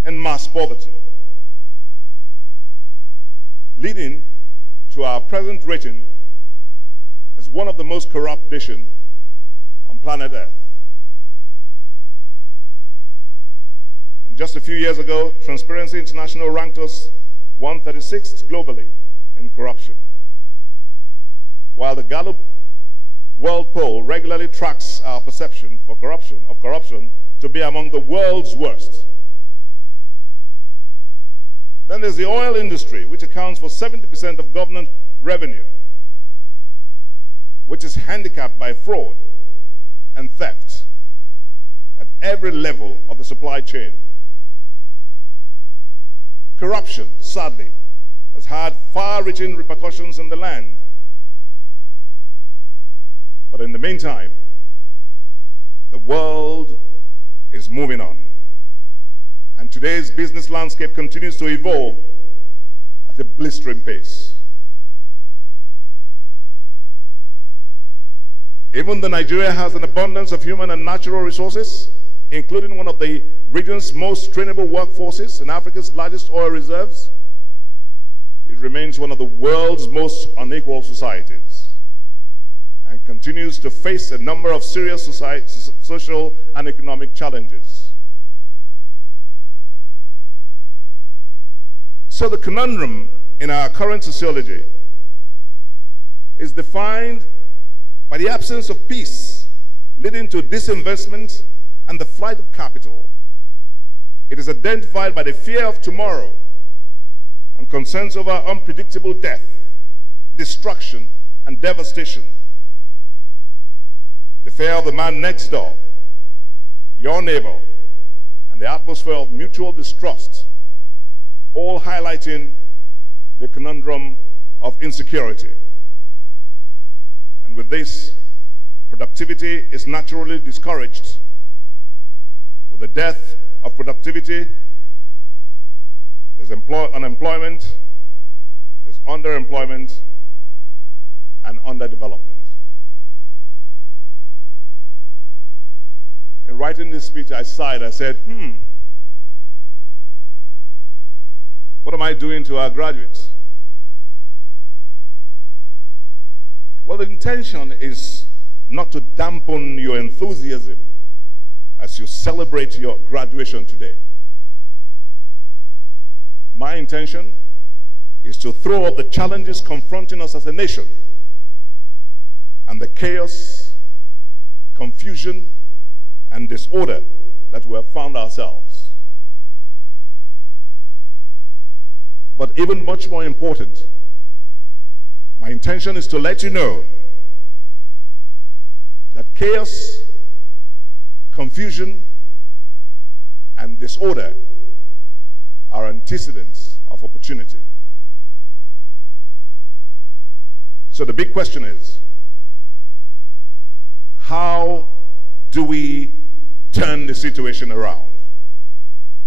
and mass poverty, leading to our present rating as one of the most corrupt nations on planet Earth. And just a few years ago, Transparency International ranked us 136th globally in corruption, while the Gallup World Poll regularly tracks our perception of corruption to be among the world's worst. Then there's the oil industry, which accounts for 70% of government revenue, which is handicapped by fraud and theft at every level of the supply chain. Corruption, sadly, has had far-reaching repercussions in the land. But in the meantime, the world is moving on. And today's business landscape continues to evolve at a blistering pace. Even though Nigeria has an abundance of human and natural resources, including one of the region's most trainable workforces and Africa's largest oil reserves, it remains one of the world's most unequal societies and continues to face a number of serious social and economic challenges. So the conundrum in our current sociology is defined by the absence of peace, leading to disinvestment and the flight of capital. It is identified by the fear of tomorrow and concerns over unpredictable death, destruction, and devastation. The fear of the man next door, your neighbor, and the atmosphere of mutual distrust, all highlighting the conundrum of insecurity. And with this, productivity is naturally discouraged. With the death of productivity, there's unemployment, there's underemployment, and underdevelopment. In writing this speech, I sighed. I said, what am I doing to our graduates? Well, the intention is not to dampen your enthusiasm as you celebrate your graduation today. My intention is to throw up the challenges confronting us as a nation and the chaos, confusion, and disorder that we have found ourselves. But even much more important, my intention is to let you know that chaos, confusion, and disorder are antecedents of opportunity. So the big question is, how do we turn the situation around?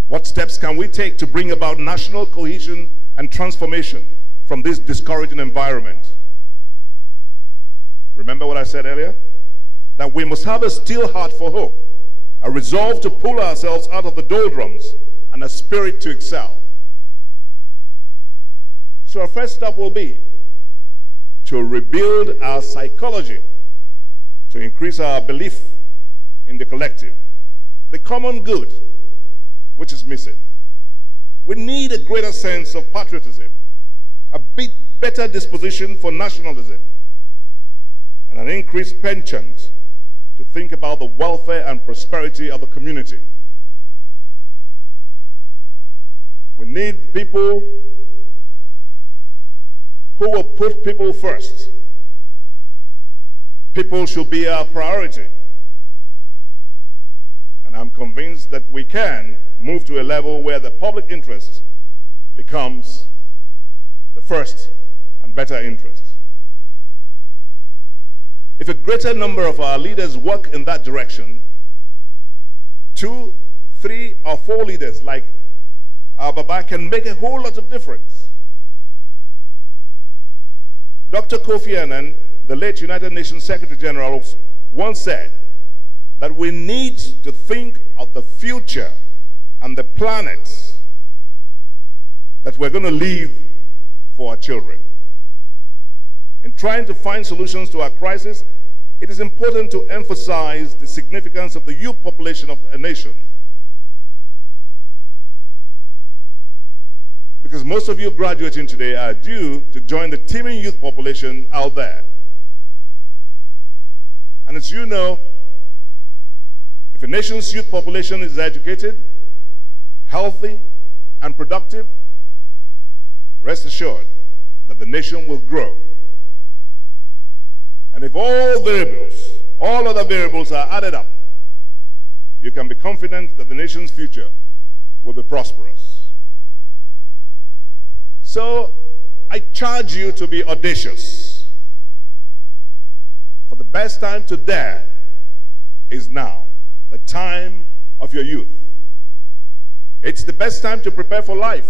What steps can we take to bring about national cohesion and transformation from this discouraging environment? Remember what I said earlier? That we must have a still heart for hope, a resolve to pull ourselves out of the doldrums, and a spirit to excel. So our first step will be to rebuild our psychology, to increase our belief in the collective, the common good, which is missing. We need a greater sense of patriotism, a bit better disposition for nationalism, and an increased penchant to think about the welfare and prosperity of the community. We need people who will put people first. People should be our priority. And I'm convinced that we can move to a level where the public interest becomes the first and better interest. If a greater number of our leaders work in that direction, 2, 3, or 4 leaders like our Baba can make a whole lot of difference. Dr. Kofi Annan, the late United Nations Secretary General, once said that we need to think of the future and the planet that we're going to leave for our children. In trying to find solutions to our crisis, it is important to emphasize the significance of the youth population of a nation. Because most of you graduating today are due to join the teeming youth population out there. And as you know, if a nation's youth population is educated, healthy, and productive, rest assured that the nation will grow. And if all other variables are added up, you can be confident that the nation's future will be prosperous. So, I charge you to be audacious. For the best time to dare is now, the time of your youth. It's the best time to prepare for life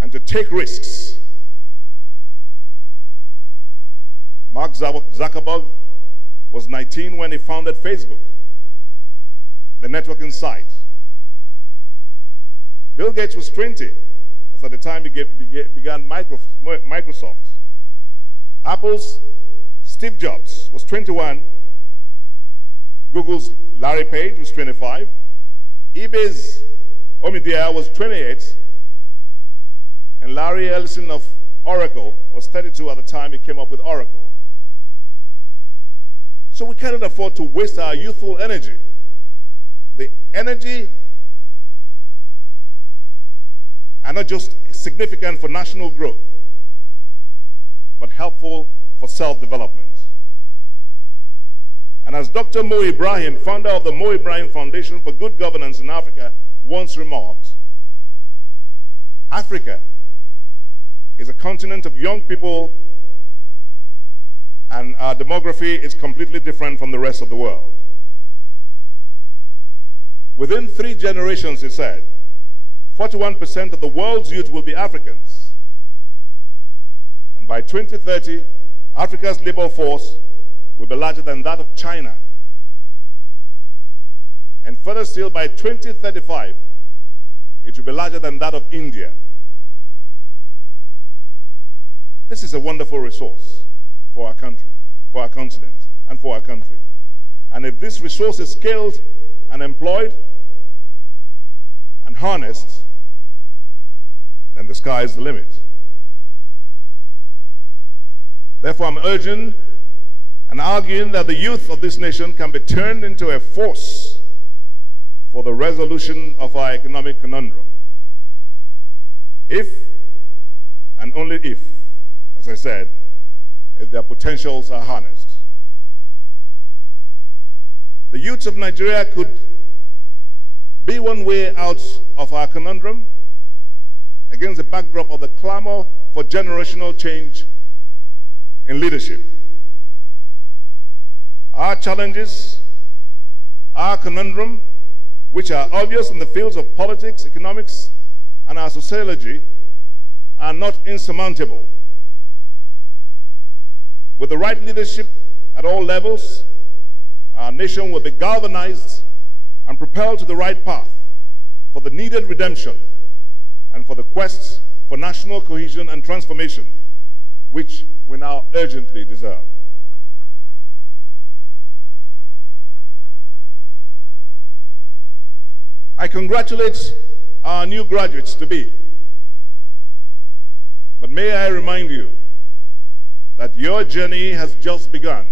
and to take risks. Mark Zuckerberg was 19 when he founded Facebook, the networking site. Bill Gates was 20. That's at the time he began Microsoft. Apple's Steve Jobs was 21. Google's Larry Page was 25. eBay's Omidyar was 28. And Larry Ellison of Oracle was 32 at the time he came up with Oracle. So we cannot afford to waste our youthful energy. The energy are not just significant for national growth, but helpful for self-development. And as Dr. Mo Ibrahim, founder of the Mo Ibrahim Foundation for Good Governance in Africa, once remarked, Africa is a continent of young people, and our demography is completely different from the rest of the world. Within 3 generations, he said, 41% of the world's youth will be Africans. And by 2030, Africa's labor force will be larger than that of China. And further still, by 2035, it will be larger than that of India. This is a wonderful resource for our country, for our continent, and for our country. And if this resource is scaled and employed and harnessed, then the sky is the limit. Therefore, I'm urging and arguing that the youth of this nation can be turned into a force for the resolution of our economic conundrum. If, and only if, as I said, if their potentials are harnessed. The youths of Nigeria could be one way out of our conundrum against the backdrop of the clamor for generational change in leadership. Our challenges, our conundrum, which are obvious in the fields of politics, economics, and our sociology, are not insurmountable. With the right leadership at all levels, our nation will be galvanized and propelled to the right path for the needed redemption and for the quest for national cohesion and transformation, which we now urgently deserve. I congratulate our new graduates-to-be, but may I remind you that your journey has just begun,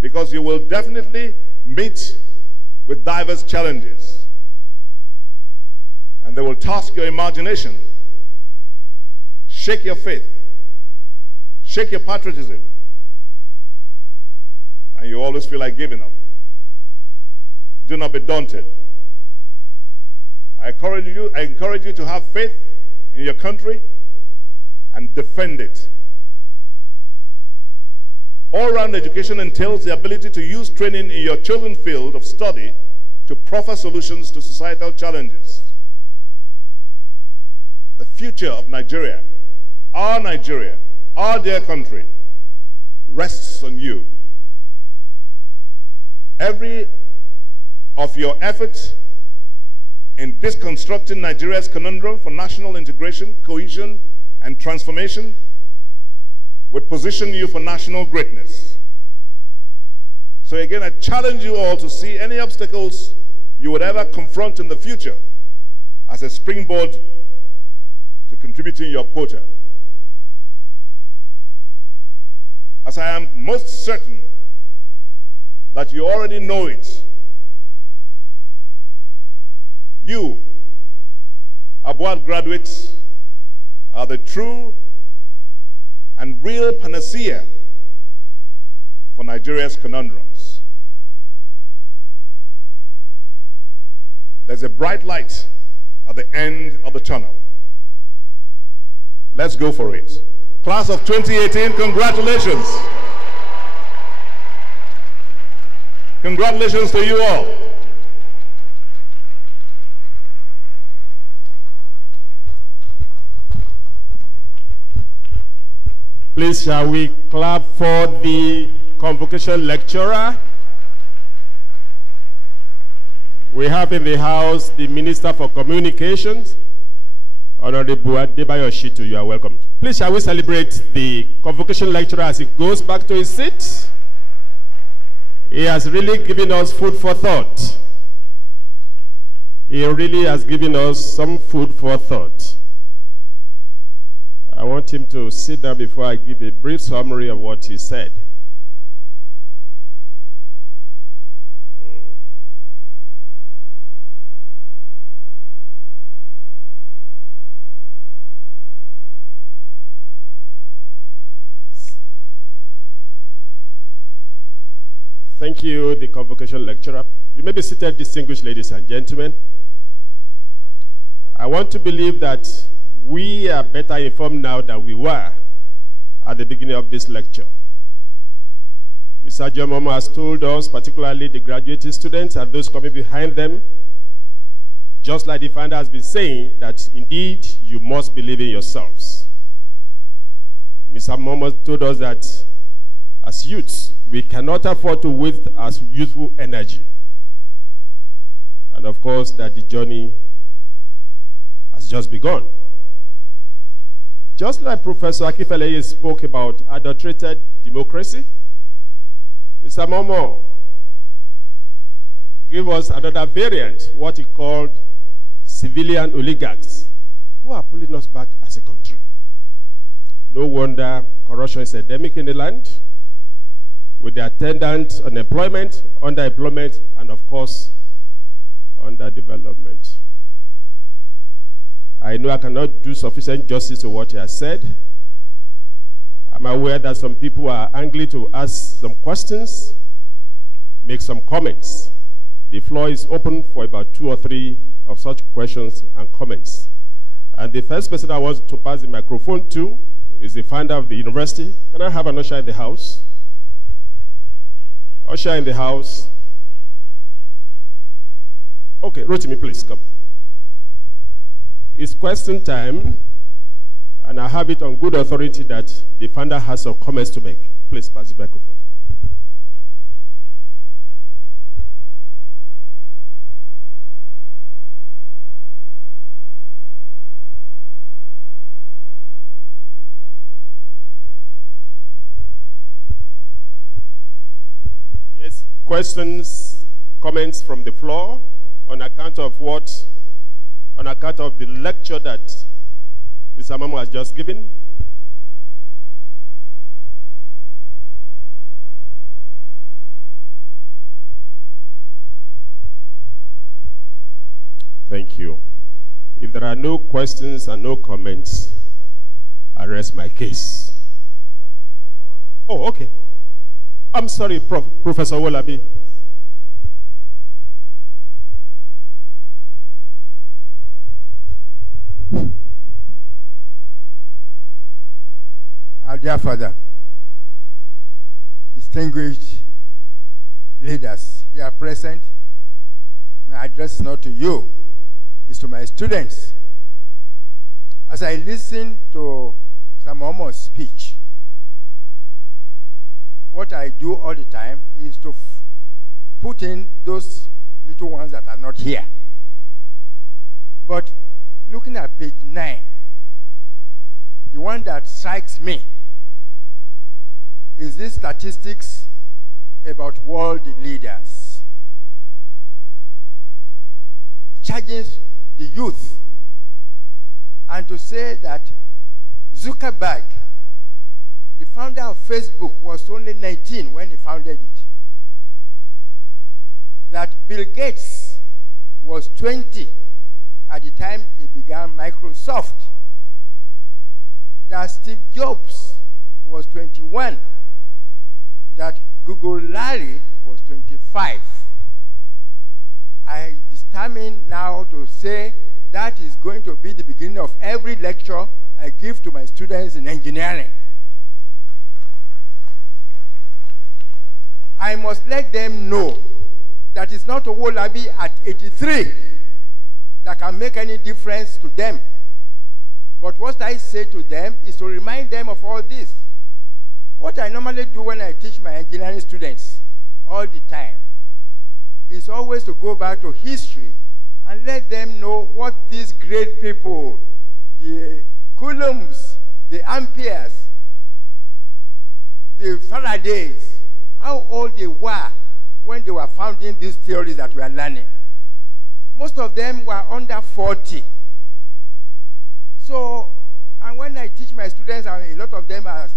because you will definitely meet with diverse challenges, and they will task your imagination, shake your faith, shake your patriotism, and you always feel like giving up. Do not be daunted. I encourage you to have faith in your country and defend it. All-round education entails the ability to use training in your chosen field of study to proffer solutions to societal challenges. The future of Nigeria, our dear country, rests on you. Every of your efforts in deconstructing Nigeria's conundrum for national integration, cohesion, and transformation would position you for national greatness. So again, I challenge you all to see any obstacles you would ever confront in the future as a springboard to contributing your quota. As I am most certain that you already know it, you, Abuad graduates, are the true and real panacea for Nigeria's conundrums. There's a bright light at the end of the tunnel. Let's go for it. Class of 2018, congratulations. Congratulations to you all. Please, shall we clap for the convocation lecturer? We have in the house the Minister for Communications, Honorable Adebayo Shitu. You are welcome. Please, shall we celebrate the convocation lecturer as he goes back to his seat? He has really given us food for thought. He really has given us some food for thought. I want him to sit down before I give a brief summary of what he said. Thank you, the convocation lecturer. You may be seated, distinguished ladies and gentlemen. I want to believe that we are better informed now than we were at the beginning of this lecture. Mr. Jomomo has told us, particularly the graduate students and those coming behind them, just like the founder has been saying, that indeed you must believe in yourselves. Mr. Momo told us that as youths, we cannot afford to waste our youthful energy. And of course, that the journey has just begun. Just like Professor Akifele spoke about adulterated democracy, Mr. Momo gave us another variant, what he called civilian oligarchs, who are pulling us back as a country. No wonder corruption is endemic in the land, with the attendant unemployment, underemployment, and of course, underdevelopment. I know I cannot do sufficient justice to what he has said. I'm aware that some people are angry to ask some questions, make some comments. The floor is open for about 2 or 3 of such questions and comments. And the first person I want to pass the microphone to is the founder of the university. Can I have an usher in the house? Usher in the house. Okay, Rotimi, please come. It's question time, and I have it on good authority that the founder has some comments to make. Please pass the microphone. Yes, questions, comments from the floor on account of what, on account of the lecture that Mr. Mamo has just given. Thank you. If there are no questions and no comments, I rest my case. Oh, okay. I'm sorry, Professor Wolabi. Our dear Father, distinguished leaders here present, my address is not to you, it's to my students. As I listen to Mr. Momo's speech, what I do all the time is to put in those little ones that are not here. But looking at page 9, the one that strikes me is this statistics about world leaders, charging the youth, and to say that Zuckerberg, the founder of Facebook, was only 19 when he founded it. That Bill Gates was 20 at the time he began Microsoft. That Steve Jobs was 21. That Google Larry was 25. I determined now to say that is going to be the beginning of every lecture I give to my students in engineering. I must let them know that it's not Owolabi at 83 that can make any difference to them. But what I say to them is to remind them of all this. What I normally do when I teach my engineering students all the time is always to go back to history and let them know what these great people, the Coulombs, the Amperes, the Faradays, how old they were when they were founding these theories that we are learning. Most of them were under 40. So, and when I teach my students, and a lot of them are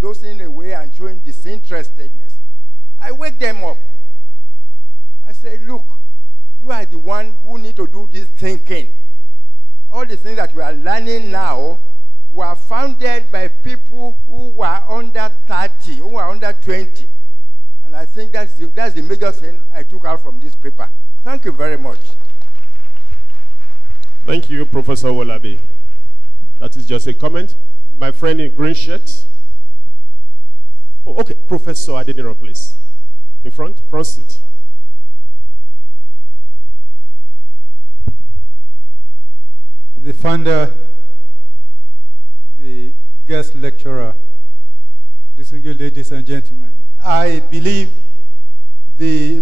dozing away and showing disinterestedness, I wake them up. I say, look, you are the one who need to do this thinking. All the things that we are learning now were founded by people who were under 30, who were under 20. And I think that's the major thing I took out from this paper. Thank you very much. Thank you, Professor Wolabi. That is just a comment. My friend in green shirt. Oh, okay, Professor Adeniro, please. In front seat. The founder, the guest lecturer, distinguished ladies and gentlemen, I believe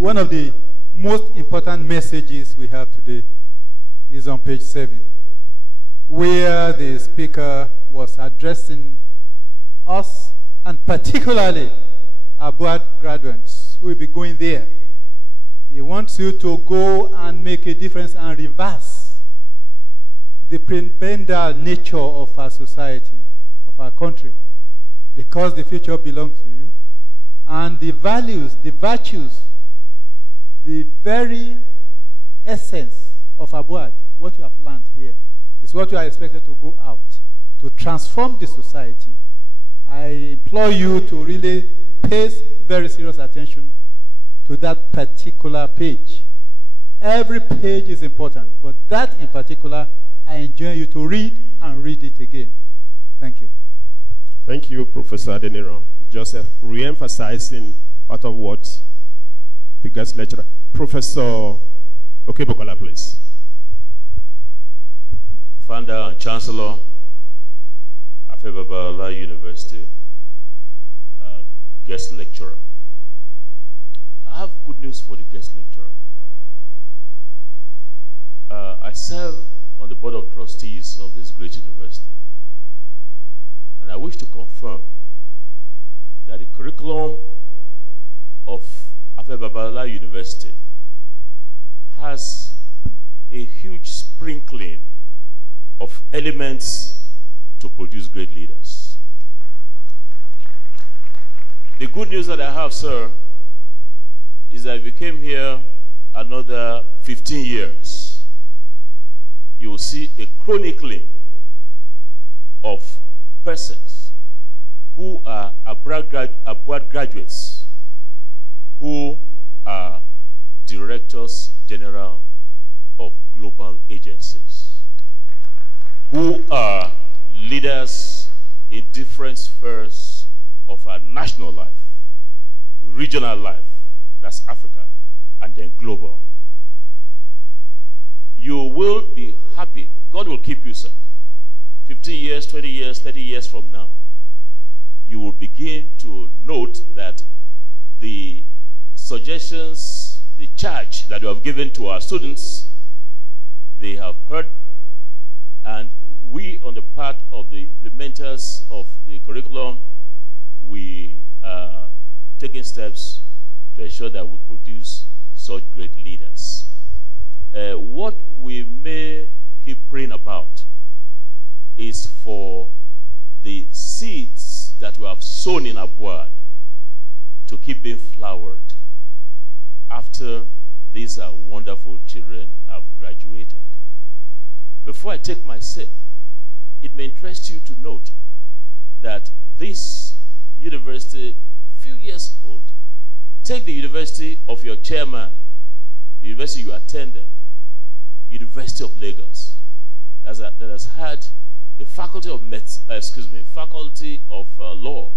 one of the most important messages we have today is on page 7, where the speaker was addressing us, and particularly our board graduates who will be going there. He wants you to go and make a difference and reverse the prebendal nature of our society, of our country, because the future belongs to you. And the values, the virtues, the very essence of our board, what you have learned here, is what you are expected to go out to transform the society. I implore you to really pay very serious attention to that particular page. Every page is important, but that in particular, I enjoin you to read and read it again. Thank you. Thank you, Professor Adeniro. Just re-emphasizing part of what the guest lecturer. Professor Afe Babalola, please. Founder and Chancellor, Afe Babalola University, guest lecturer. I have good news for the guest lecturer. I serve on the board of trustees of this great university, and I wish to confirm that the curriculum of Afe Babalola University has a huge sprinkling of elements to produce great leaders. The good news that I have, sir, is that if you came here another 15 years, you will see a chronicling of persons who are abroad graduates, who are directors general of global agencies, who are leaders in different spheres of our national life, regional life, that's Africa, and then global. You will be happy. God will keep you, sir. 15 years, 20 years, 30 years from now, you will begin to note that the suggestions, the charge that you have given to our students, they have heard, and we, on the part of the implementers of the curriculum, we are taking steps to ensure that we produce such great leaders. What we may keep praying about is for the seeds that we have sown in abroad to keep being flowered after these wonderful children have graduated. Before I take my seat, it may interest you to note that this university, few years old, take the university of your chairman, the university you attended, University of Lagos, that has had the faculty of faculty of law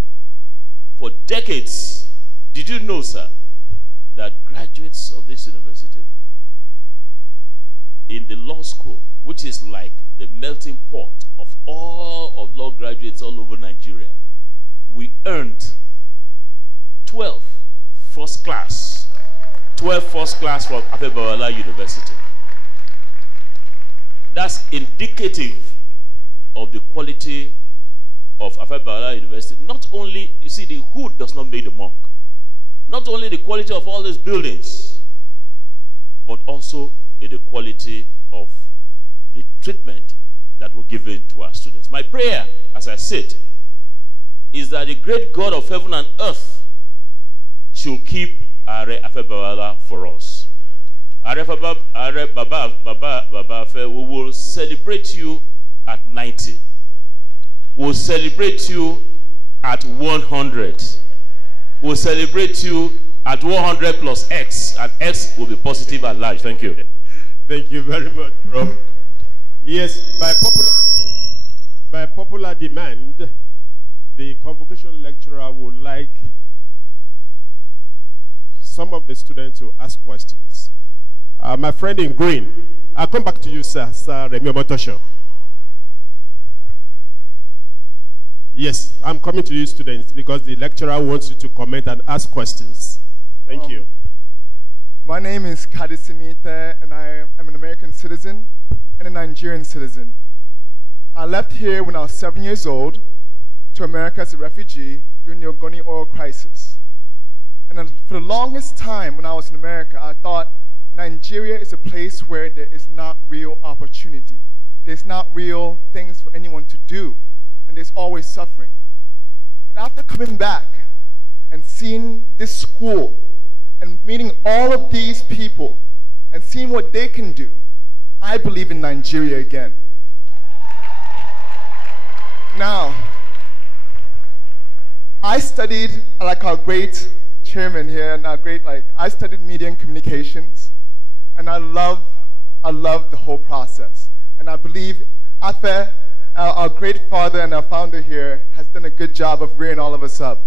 for decades. Did you know, sir, that graduates of this university in the law school, which is like the melting pot of all of law graduates all over Nigeria, we earned 12 first class from Afe Babalola University. That's indicative of the quality of Afe Babalola University. Not only, you see, the hood does not make the monk. Not only the quality of all these buildings, but also in the quality of the treatment that we're giving to our students. My prayer, as I sit, is that the great God of heaven and earth should keep Afe Babalola for us. Baba, we will celebrate you at 90. We'll celebrate you at 100. We'll celebrate you at 100 plus X, and X will be positive and large. Thank you. Thank you very much, Prof. Yes, by popular demand, the convocation lecturer would like some of the students to ask questions. My friend in green, I'll come back to you, sir Remi Omotosho. Yes, I'm coming to you, students, because the lecturer wants you to comment and ask questions. Thank you. My name is Kadisimite, and I am an American citizen and a Nigerian citizen. I left here when I was 7 years old to America as a refugee during the Ogoni oil crisis. And for the longest time when I was in America, I thought Nigeria is a place where there is not real opportunity. There's not real things for anyone to do, and there's always suffering. But after coming back and seeing this school and meeting all of these people and seeing what they can do, I believe in Nigeria again. Now, I studied, like our great chairman here, and I studied media and communications, and I love the whole process. And I believe Afe, our great father and our founder here, has done a good job of rearing all of us up.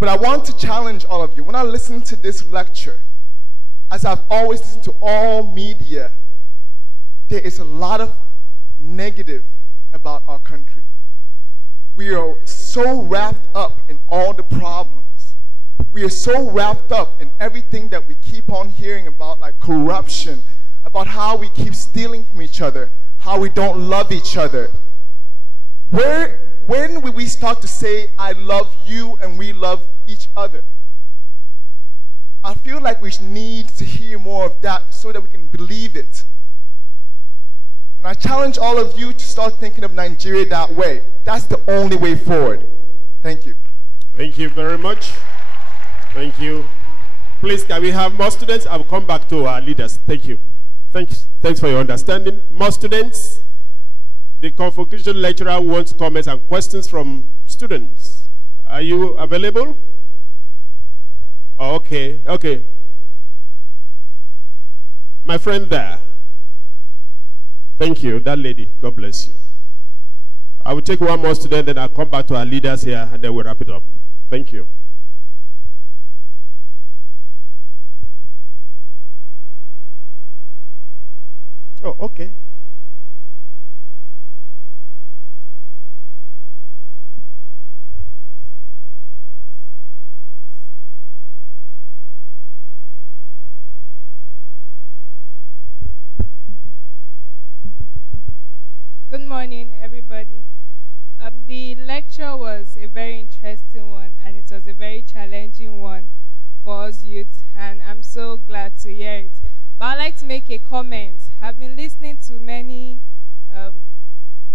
But I want to challenge all of you. When I listen to this lecture, as I've always listened to all media, there is a lot of negative about our country. We are so wrapped up in all the problems. We are so wrapped up in everything that we keep on hearing about, like corruption, about how we keep stealing from each other, how we don't love each other. When will we start to say, I love you and we love each other? I feel like we need to hear more of that so that we can believe it. And I challenge all of you to start thinking of Nigeria that way. That's the only way forward. Thank you. Thank you very much. Thank you. Please, can we have more students? I will come back to our leaders. Thank you. Thanks for your understanding. More students. The Convocation lecturer wants comments and questions from students. Are you available? Oh, okay, okay. My friend there. Thank you, that lady. God bless you. I will take one more student, then I'll come back to our leaders here, and then we'll wrap it up. Thank you. Oh, okay. Good morning, everybody. The lecture was a very interesting one, and it was a very challenging one for us youth, and I'm so glad to hear it. But I'd like to make a comment. I've been listening to many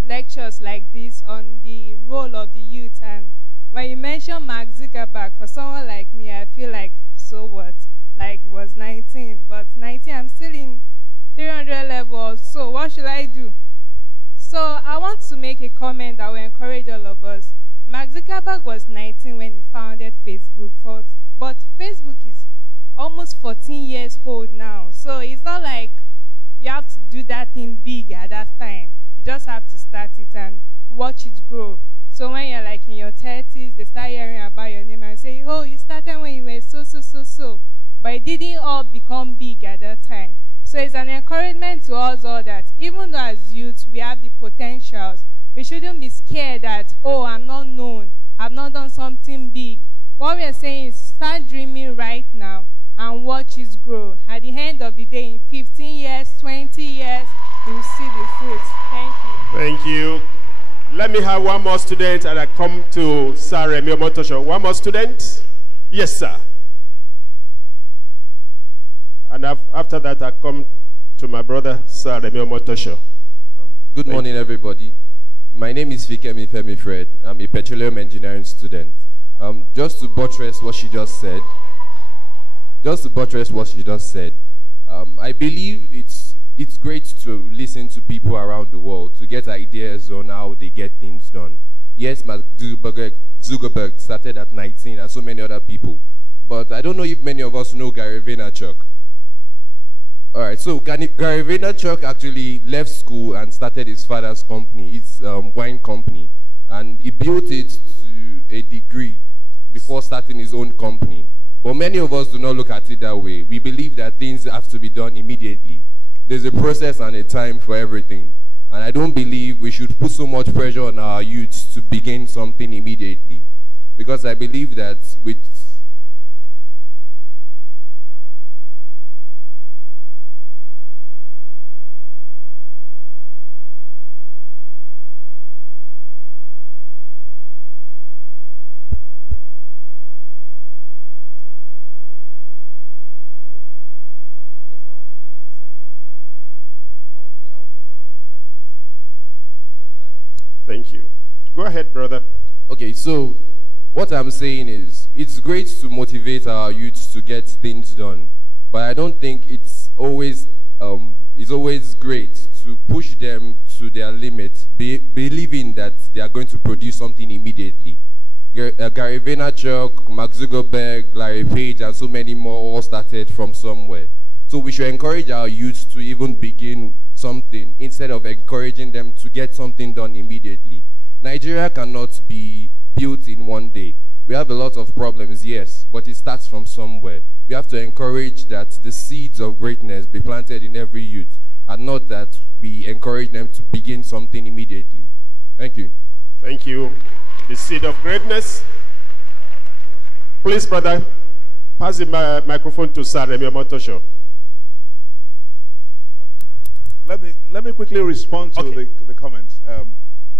lectures like this on the role of the youth, and when you mention Mark Zuckerberg, for someone like me, I feel like, so what? Like, it was 19, but 19, I'm still in 300 level, so what should I do? So I want to make a comment that will encourage all of us. Mark Zuckerberg was 19 when he founded Facebook, but Facebook is almost 14 years old now. So it's not like you have to do that thing big at that time. You just have to start it and watch it grow. So when you're like in your 30s, they start hearing about your name and say, oh, you started when you were so. But it didn't all become big at that time. So it's an encouragement to us all that even though as youths we have the potentials, we shouldn't be scared that, oh, I'm not known, I've not done something big. What we are saying is start dreaming right now and watch it grow. At the end of the day, in 15 years, 20 years, you'll see the fruits. Thank you. Thank you. Let me have one more student and I come to Sir Remi Omotosho. One more student? Yes, sir. And after that, I come to my brother, Sir Remi Omotosho. Good morning, everybody. My name is Fikemi Femi Fred. I'm a petroleum engineering student. Just to buttress what she just said, I believe it's great to listen to people around the world to get ideas on how they get things done. Yes, Mark Zuckerberg started at 19 and so many other people. But I don't know if many of us know Gary Vaynerchuk. Alright, so Gary Vaynerchuk actually left school and started his father's company, his wine company. And he built it to a degree before starting his own company. But many of us do not look at it that way. We believe that things have to be done immediately. There's a process and a time for everything. And I don't believe we should put so much pressure on our youths to begin something immediately. Because I believe that with Thank you. Go ahead, brother. Okay, so what I'm saying is it's great to motivate our youths to get things done, but I don't think it's always great to push them to their limit, believing that they are going to produce something immediately. Gary Vaynerchuk, Mark Zuckerberg, Larry Page, and so many more all started from somewhere. So we should encourage our youths to even begin something instead of encouraging them to get something done immediately. Nigeria cannot be built in one day. We have a lot of problems, yes, but it starts from somewhere. We have to encourage that the seeds of greatness be planted in every youth, and not that we encourage them to begin something immediately. Thank you. Thank you. The seed of greatness. Please, brother, pass the microphone to Sir Remi Omotosho. Let me quickly respond to the comments.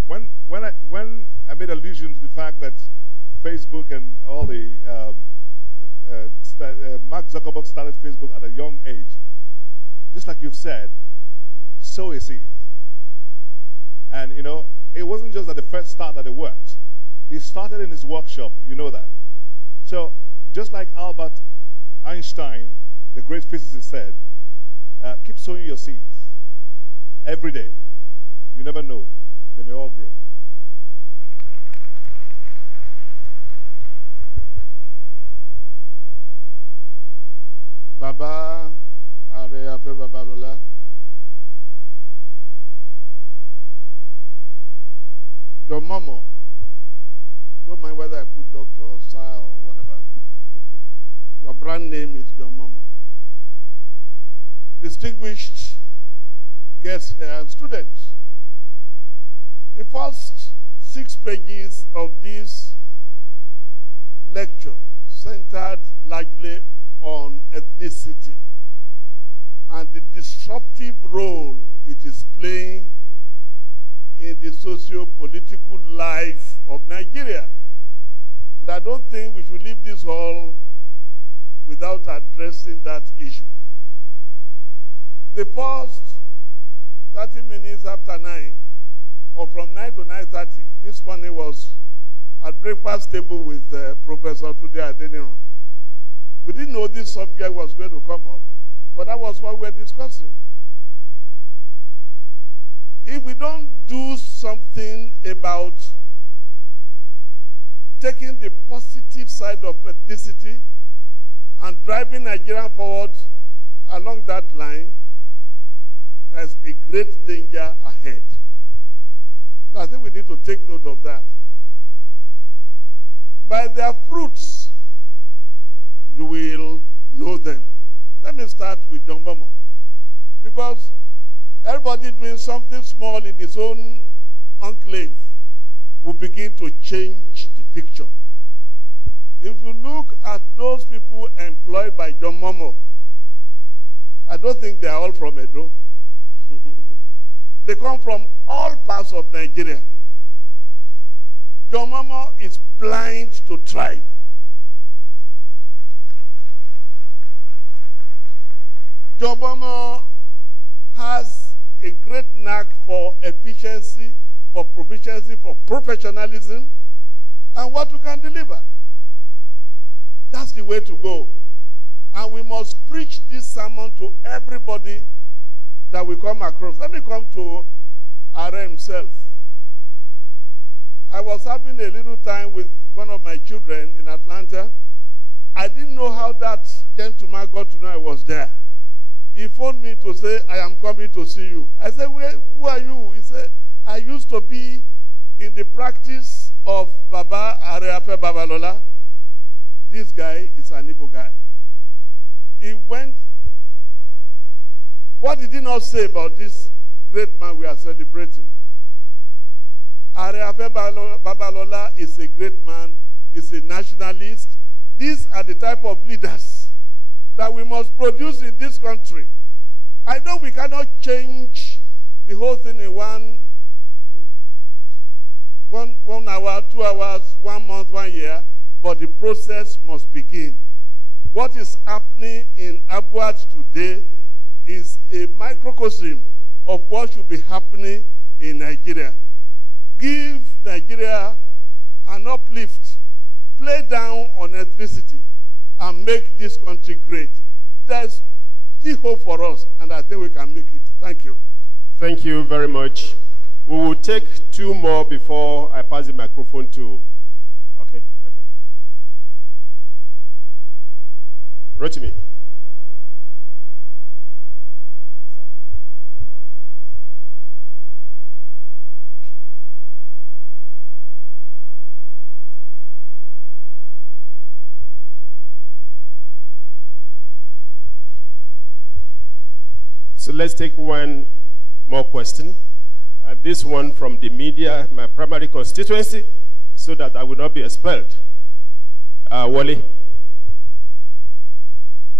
When I made allusion to the fact that Facebook and all the Mark Zuckerberg started Facebook at a young age, just like you've said, sow a seed. And you know, it wasn't just at the first start that it worked. He started in his workshop, you know that. So just like Albert Einstein, the great physicist, said, keep sowing your seeds every day. You never know, they may all grow. Baba Afe Babalola, your mama, don't mind whether I put doctor or sir or whatever. Your brand name is your mama. Distinguished guests and students, the first 6 pages of this lecture centered largely on ethnicity and the disruptive role it is playing in the socio-political life of Nigeria. And I don't think we should leave this hall without addressing that issue. The first 30 minutes after 9, or from 9 to 9:30, this morning was at breakfast table with Professor Tunde Adeniran. We didn't know this subject was going to come up, but that was what we were discussing. If we don't do something about taking the positive side of ethnicity and driving Nigeria forward along that line, there's a great danger ahead. And I think we need to take note of that. By their fruits, you will know them. Let me start with John Momo. Because everybody doing something small in his own enclave will begin to change the picture. If you look at those people employed by John Momo, I don't think they are all from Edo. They come from all parts of Nigeria. John Momo is blind to tribe. John Momo has a great knack for efficiency, for proficiency, for professionalism, and what we can deliver. That's the way to go. And we must preach this sermon to everybody that we come across. Let me come to Are himself. I was having a little time with one of my children in Atlanta. I didn't know how that gentleman got to know I was there. He phoned me to say, I am coming to see you. I said, who are you? He said, I used to be in the practice of Baba Afe Babalola. This guy is an Igbo guy. He went. What did he not say about this great man we are celebrating? Afe Babalola is a great man, is a nationalist. These are the type of leaders that we must produce in this country. I know we cannot change the whole thing in one hour, 2 hours, 1 month, 1 year, but the process must begin. What is happening in Abuad today is a microcosm of what should be happening in Nigeria. Give Nigeria an uplift, play down on ethnicity, and make this country great. There's still hope for us, and I think we can make it. Thank you. Thank you very much. We will take 2 more before I pass the microphone to... Okay. Rotimi. So let's take one more question. This one from the media, my primary constituency, so that I will not be expelled. Wally.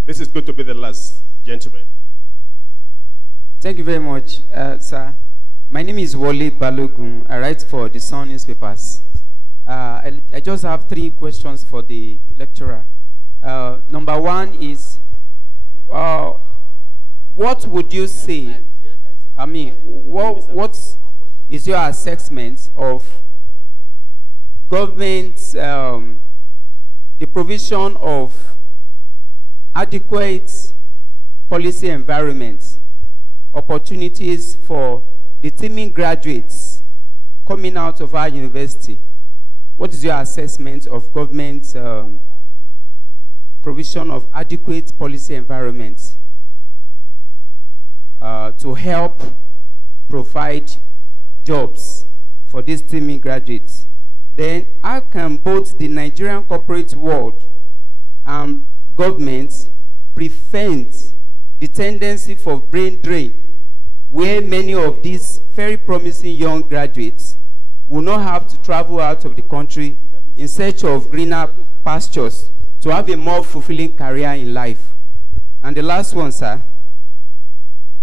This is going to be the last, gentleman. Thank you very much, sir. My name is Wally Balogun. I write for the Sun newspapers. I just have 3 questions for the lecturer. Number 1 is, what would you say, what is your assessment of government's, the provision of adequate policy environments, opportunities for the teaming graduates coming out of our university? What is your assessment of government's provision of adequate policy environments to help provide jobs for these teaming graduates? Then how can both the Nigerian corporate world and governments prevent the tendency for brain drain, where many of these very promising young graduates will not have to travel out of the country in search of greener pastures to have a more fulfilling career in life? And the last one, sir,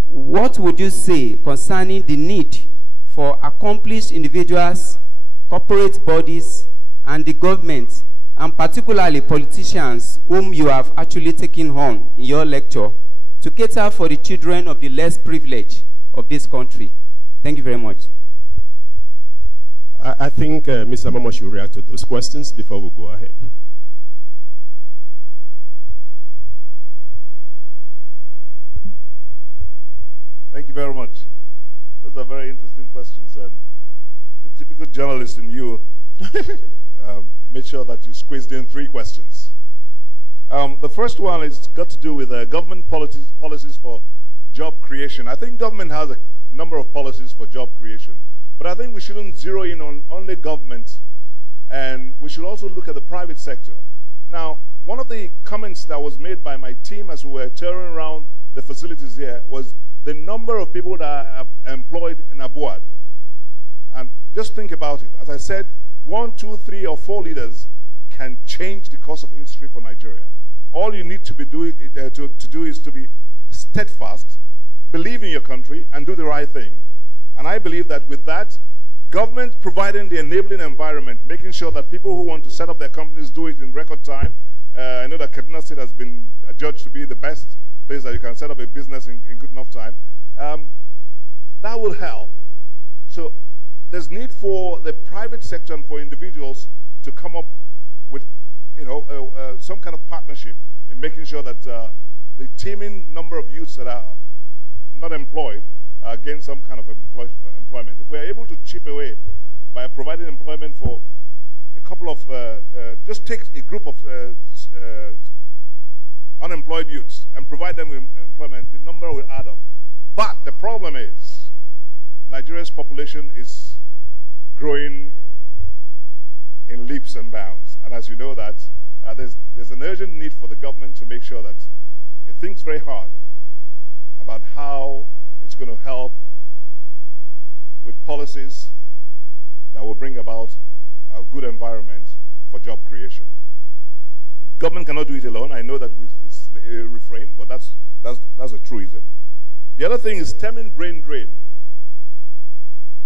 what would you say concerning the need for accomplished individuals, corporate bodies, and the government, and particularly politicians whom you have actually taken on in your lecture, to cater for the children of the less privileged of this country? Thank you very much. I think Mr. Momo should react to those questions before we go ahead. Thank you very much. Those are very interesting questions, and the typical journalist in you made sure that you squeezed in 3 questions. The first one is got to do with government policies for job creation. I think government has a number of policies for job creation, but I think we shouldn't zero in on only government, and we should also look at the private sector. Now, one of the comments that was made by my team as we were touring around the facilities here was the number of people that are employed in Abuad. And just think about it. As I said, 1, 2, 3, or 4 leaders can change the course of history for Nigeria. All you need to be doing to do is to be steadfast, believe in your country, and do the right thing. And I believe that with that, government providing the enabling environment, making sure that people who want to set up their companies do it in record time. I know that Kaduna State has been adjudged to be the best place that you can set up a business in good enough time. That will help. So there's need for the private sector and for individuals to come up with, some kind of partnership in making sure that the teeming number of youths that are not employed gain some kind of employment. If we're able to chip away by providing employment for a couple of, just take a group of unemployed youths and provide them with employment, the number will add up. But the problem is, Nigeria's population is growing in leaps and bounds. And as you know that, there's an urgent need for the government to make sure that it thinks very hard about how it's going to help with policies that will bring about a good environment for job creation. Government cannot do it alone. I know that it's a refrain, but that's a truism. The other thing is stemming brain drain.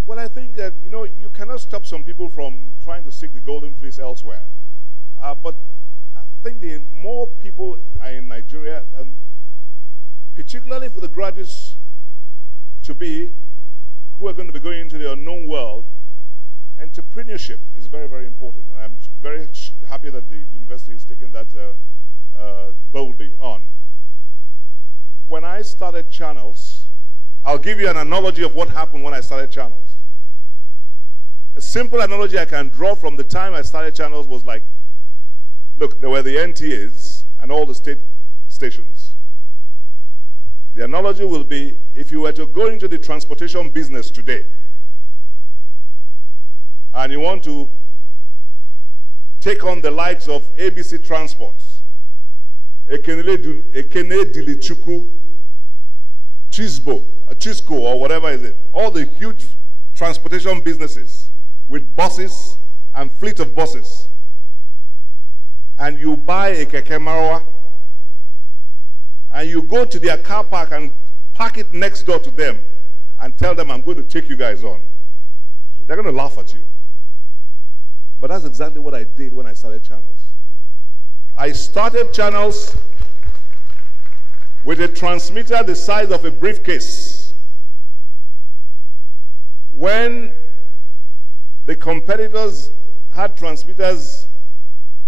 Well, I think that, you cannot stop some people from trying to seek the golden fleece elsewhere. But I think the more people are in Nigeria, and particularly for the graduates who are going to be going into the unknown world, entrepreneurship is very, very important. And I'm very happy that the university is taking that boldly on. When I started Channels, I'll give you an analogy of what happened when I started Channels. A simple analogy I can draw from the time I started Channels was like, look, there were the NTAs and all the state stations. The analogy will be, if you were to go into the transportation business today, and you want to take on the likes of ABC Transport, Ekene Dilichukwu, Chisco, or whatever is it. All the huge transportation businesses with buses and fleet of buses. And you buy a Keke Marwa, and you go to their car park and park it next door to them and tell them, I'm going to take you guys on. They're going to laugh at you. But that's exactly what I did when I started Channels. I started Channels with a transmitter the size of a briefcase. When the competitors had transmitters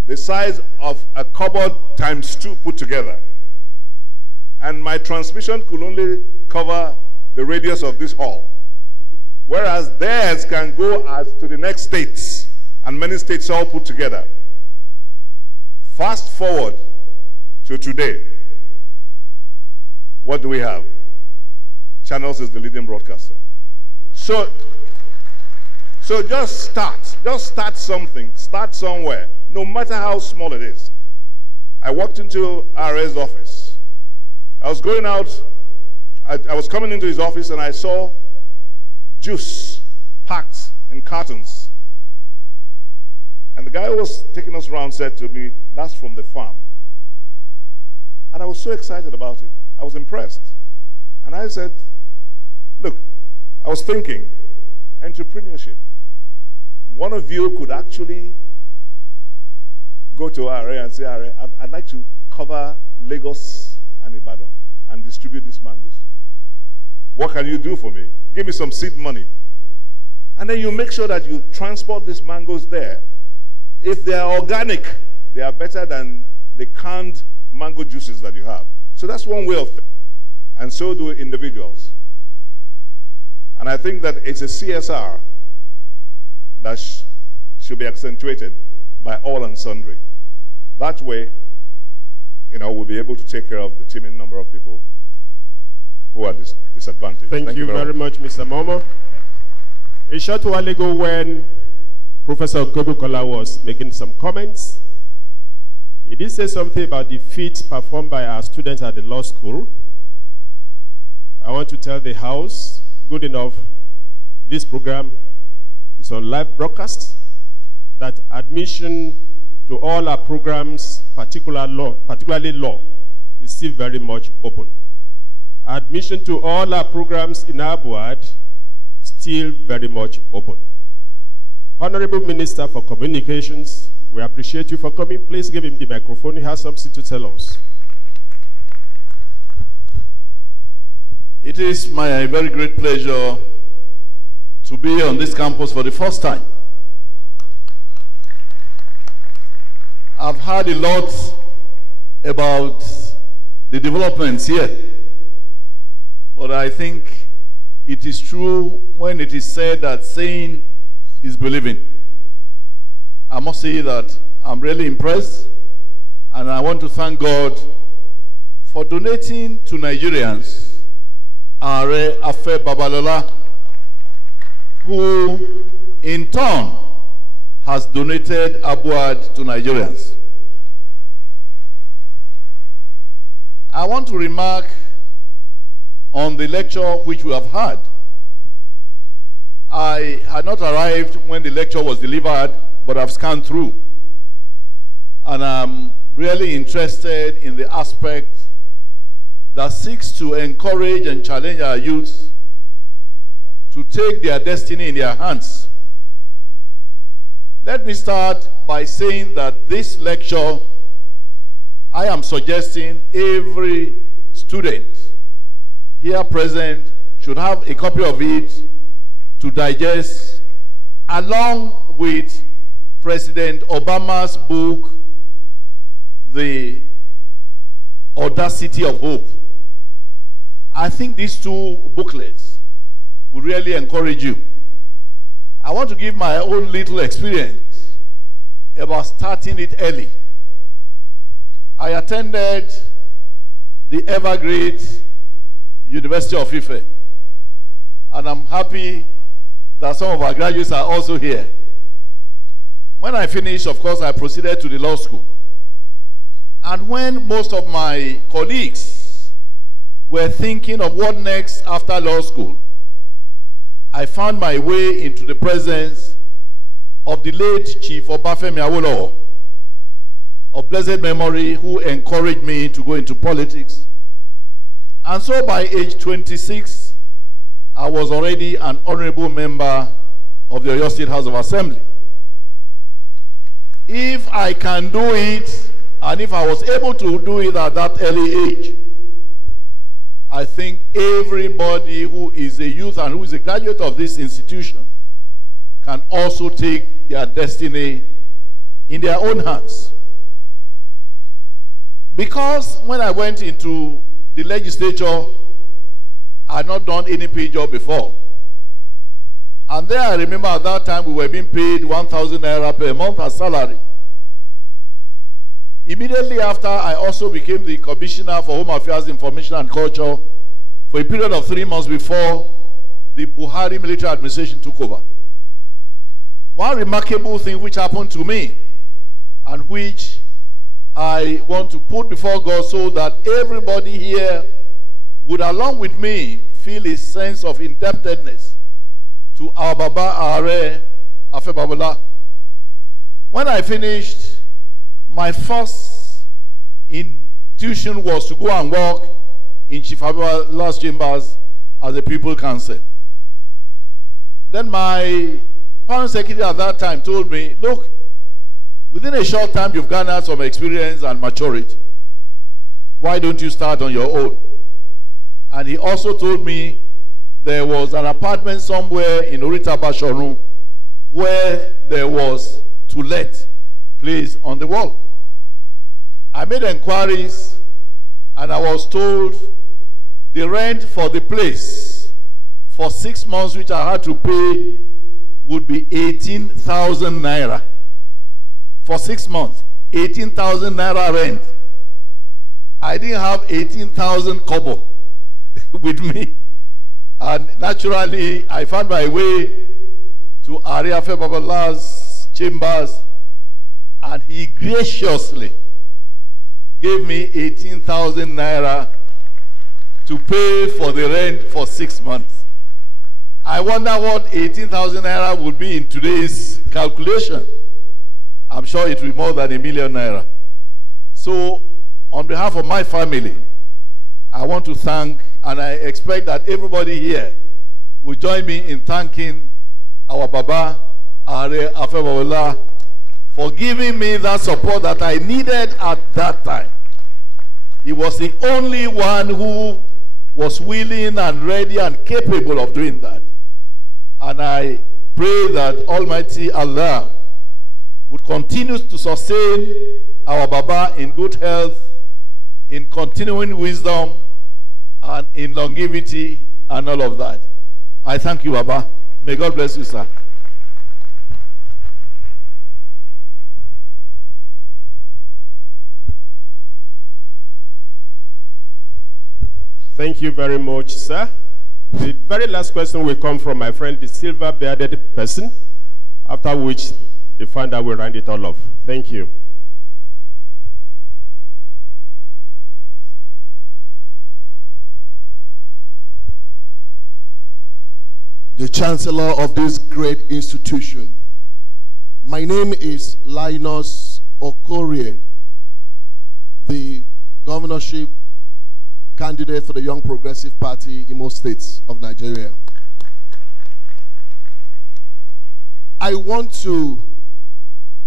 the size of a cupboard times 2 put together, and my transmission could only cover the radius of this hall, whereas theirs can go as to the next states, and many states all put together. Fast forward to today. What do we have? Channels is the leading broadcaster. So just start something, start somewhere, no matter how small it is. I walked into RA's office. I was going out, I was coming into his office and I saw juice packed in cartons. And the guy who was taking us around said to me, that's from the farm. And I was so excited about it. I was impressed. And I said, look, I was thinking, entrepreneurship. One of you could actually go to RA and say, RA, I'd like to cover Lagos and Ibadan and distribute these mangoes to you. What can you do for me? Give me some seed money. And then you make sure that you transport these mangoes there. If they are organic, they are better than the canned mango juices that you have. So that's one way of thinking. And so do individuals. And I think that it's a CSR that should be accentuated by all and sundry. That way, we'll be able to take care of the teeming number of people who are disadvantaged. Thank you very much, Mr. Momo. A short while ago, when Professor Kobukola was making some comments, he did say something about the feats performed by our students at the law school. I want to tell the House, good enough, this program is on live broadcast, that admission to all our programs, particularly law, is still very much open. Admission to all our programs in our board, still very much open. Honorable Minister for Communications, we appreciate you for coming. Please give him the microphone. He has something to tell us. It is my very great pleasure to be on this campus for the first time. I've heard a lot about the developments here, but I think it is true when it is said that seeing is believing. I must say that I'm really impressed, and I want to thank God for donating to Nigerians Afe Babalola, who in turn has donated upward to Nigerians. I want to remark on the lecture which we have had. I had not arrived when the lecture was delivered, but I've scanned through. And I'm really interested in the aspect that seeks to encourage and challenge our youth to take their destiny in their hands. Let me start by saying that this lecture, I am suggesting every student here present should have a copy of it to digest, along with President Obama's book, The Audacity of Hope. I think these two booklets will really encourage you. I want to give my own little experience about starting it early. I attended the ever-great University of Ife, and I'm happy that some of our graduates are also here. When I finished, of course, I proceeded to the law school. And when most of my colleagues were thinking of what next after law school, I found my way into the presence of the late Chief Afe Babalola, of blessed memory, who encouraged me to go into politics. And so by age 26, I was already an honorable member of the Oyo State House of Assembly. If I can do it, and if I was able to do it at that early age, I think everybody who is a youth and who is a graduate of this institution can also take their destiny in their own hands. Because when I went into the legislature, I had not done any paid job before. And there I remember at that time we were being paid 1,000 naira per month as salary. Immediately after, I also became the Commissioner for Home Affairs, Information and Culture for a period of 3 months before the Buhari military administration took over. One remarkable thing which happened to me, and which I want to put before God so that everybody here would, along with me, feel a sense of indebtedness to our Baba Afe Babalola. When I finished, my first institution was to go and work in Chief Babalo's chambers as a people counsel. Then my parent secretary at that time told me, look, within a short time you've garnered some experience and maturity. Why don't you start on your own? And he also told me there was an apartment somewhere in Orita Bashorun where there was to let place on the wall. I made inquiries and I was told the rent for the place for 6 months, which I had to pay, would be 18,000 naira. For 6 months, 18,000 naira rent. I didn't have 18,000 kobo with me. And naturally, I found my way to Afe Babalola's chambers, and he graciously gave me 18,000 naira to pay for the rent for 6 months. I wonder what 18,000 naira would be in today's calculation. I'm sure it will be more than 1 million naira. So, on behalf of my family, I want to thank, and I expect that everybody here will join me in thanking our Baba Afe Babalola for giving me that support that I needed at that time. He was the only one who was willing and ready and capable of doing that. And I pray that Almighty Allah would continue to sustain our Baba in good health, in continuing wisdom, and in longevity, and all of that. I thank you, Baba. May God bless you, sir. Thank you very much, sir. The very last question will come from my friend, the silver-bearded person, after which the founder will round it all off. Thank you. The Chancellor of this great institution. My name is Linus Okorie, the governorship candidate for the Young Progressive Party in most states of Nigeria. I want to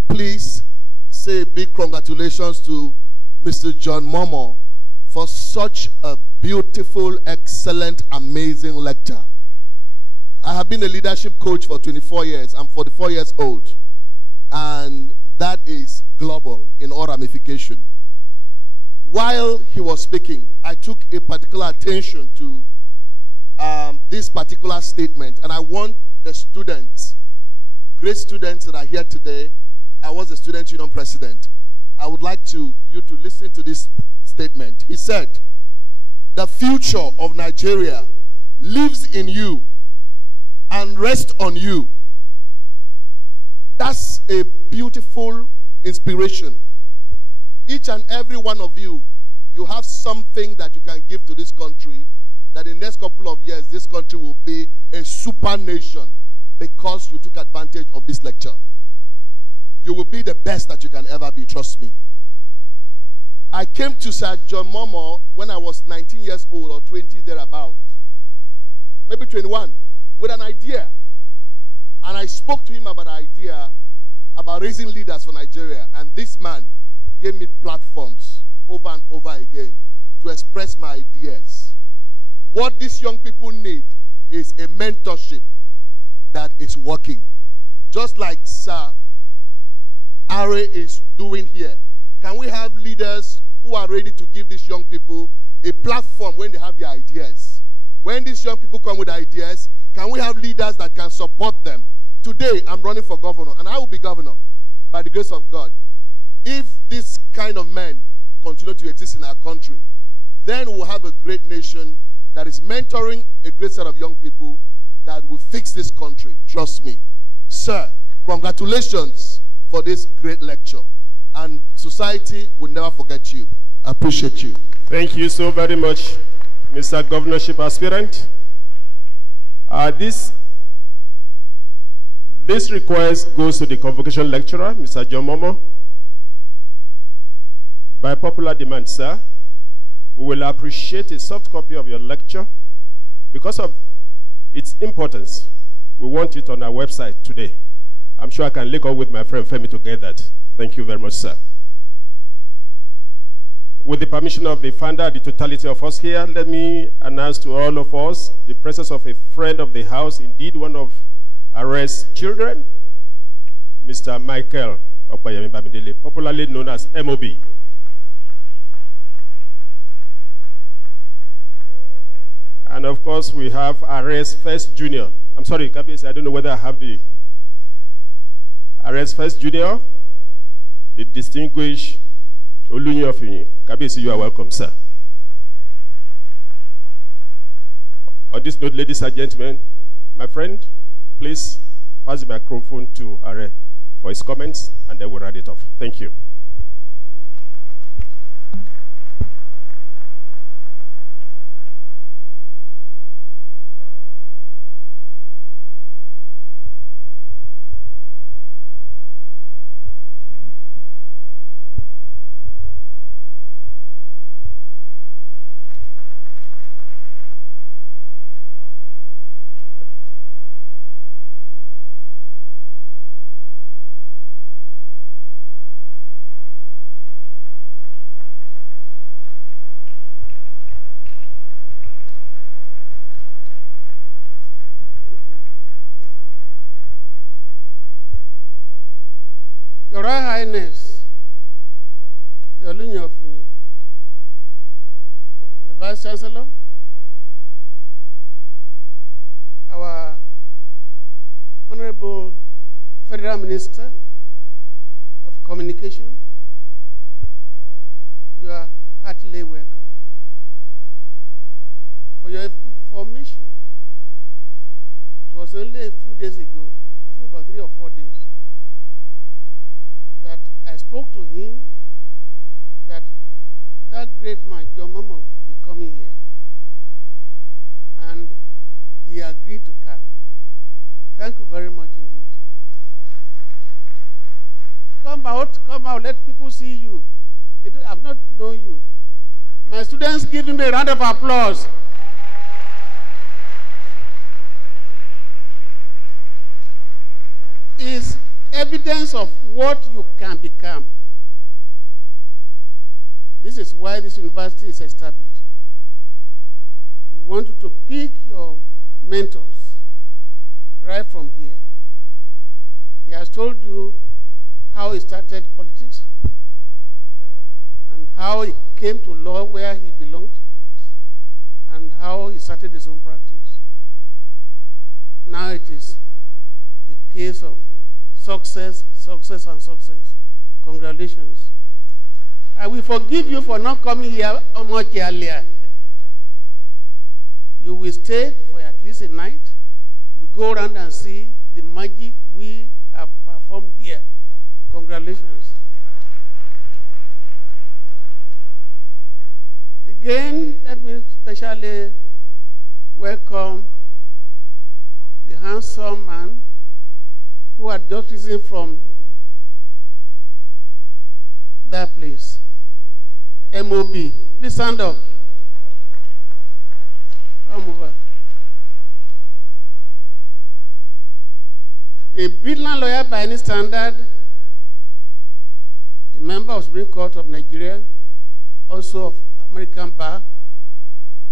please say big congratulations to Mr. John Momo for such a beautiful, excellent, amazing lecture. I have been a leadership coach for 24 years. I'm 44 years old. And that is global in all ramification. While he was speaking, I took a particular attention to this particular statement. And I want the students, great students that are here today, I was the Student Union President. I would like you to listen to this statement. He said, "The future of Nigeria lives in you and rest on you." That's a beautiful inspiration. Each and every one of you you have something that you can give to this country, that in the next couple of years, this country will be a super nation because you took advantage of this lecture. You will be the best that you can ever be, trust me. I came to Sir John Momo when I was 19 years old or 20 thereabout, maybe 21, with an idea. And I spoke to him about an idea about raising leaders for Nigeria. And this man gave me platforms over and over again to express my ideas. What these young people need is a mentorship that is working. Just like Sir Afe is doing here. Can we have leaders who are ready to give these young people a platform when they have their ideas? When these young people come with ideas, can we have leaders that can support them? Today, I'm running for governor, and I will be governor by the grace of God. If this kind of men continue to exist in our country, then we'll have a great nation that is mentoring a great set of young people that will fix this country. Trust me. Sir, congratulations for this great lecture. And society will never forget you. I appreciate you. Thank you so very much, Mr. Governorship Aspirant. This request goes to the Convocation lecturer, Mr. John Momo. By popular demand, sir, we will appreciate a soft copy of your lecture. Because of its importance, we want it on our website today. I'm sure I can link up with my friend Femi to get that. Thank you very much, sir. With the permission of the founder, the totality of us here, let me announce to all of us the presence of a friend of the house, indeed one of Afe's children, Mr. Michael Opayemi Bamidele, popularly known as MOB. And of course, we have Afe's first junior. I'm sorry, Kabiyesi, I don't know whether I have the Afe's first junior, the distinguished Olunyi Ofini. Kabiyesi, you are welcome, sir. On this note, ladies and gentlemen, my friend, please pass the microphone to Afe for his comments, and then we'll round it off. Thank you. Your Royal Highness, the Olunyi Ofini, the Vice Chancellor, our Honorable Federal Minister of Communication, you are heartily welcome. For your information, it was only a few days ago, I think about 3 or 4 days, that I spoke to him that great man, John Momo, will be coming here. And he agreed to come. Thank you very much indeed. Come out, let people see you. I've not known you. My students, give him a round of applause. Is evidence of what you can become. This is why this university is established. We want you to pick your mentors right from here. He has told you how he started politics and how he came to law where he belongs and how he started his own practice. Now it is a case of success, success, and success. Congratulations. I will forgive you for not coming here much earlier. You will stay for at least a night. We go around and see the magic we have performed here. Congratulations. Again, let me especially welcome the handsome man who had just risen from that place. MOB. Please stand up. Come over. A brilliant lawyer by any standard, a member of Supreme Court of Nigeria, also of American Bar,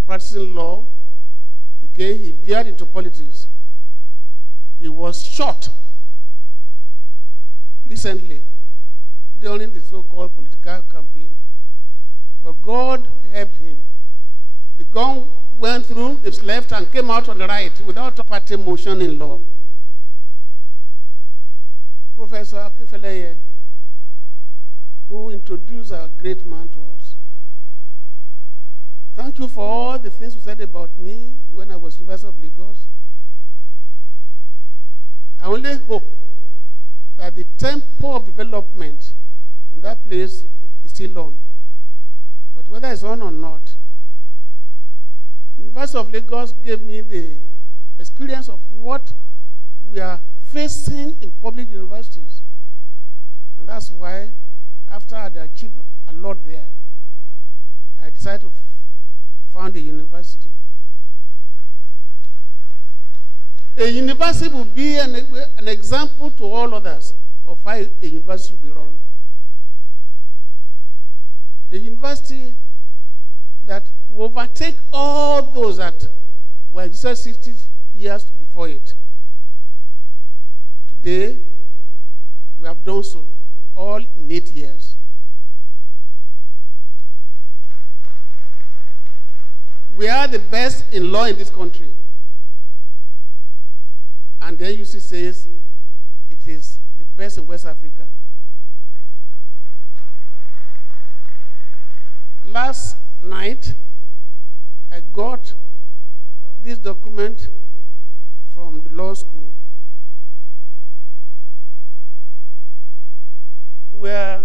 practicing law. Again, he veered into politics. He was shot recently during the so-called political campaign. But God helped him. The gun went through his left and came out on the right without a party motion in law. Professor Akinfeleye, who introduced our great man to us. Thank you for all the things you said about me when I was University of Lagos. I only hope that the tempo of development in that place is still on. But whether it's on or not, University of Lagos gave me the experience of what we are facing in public universities. And that's why, after I had achieved a lot there, I decided to found a university. A university will be an example to all others of how a university will be run. A university that will overtake all those that were existed 60 years before it. Today, we have done so, all in 8 years. We are the best in law in this country. And then UC says it is the best in West Africa. Last night, I got this document from the law school where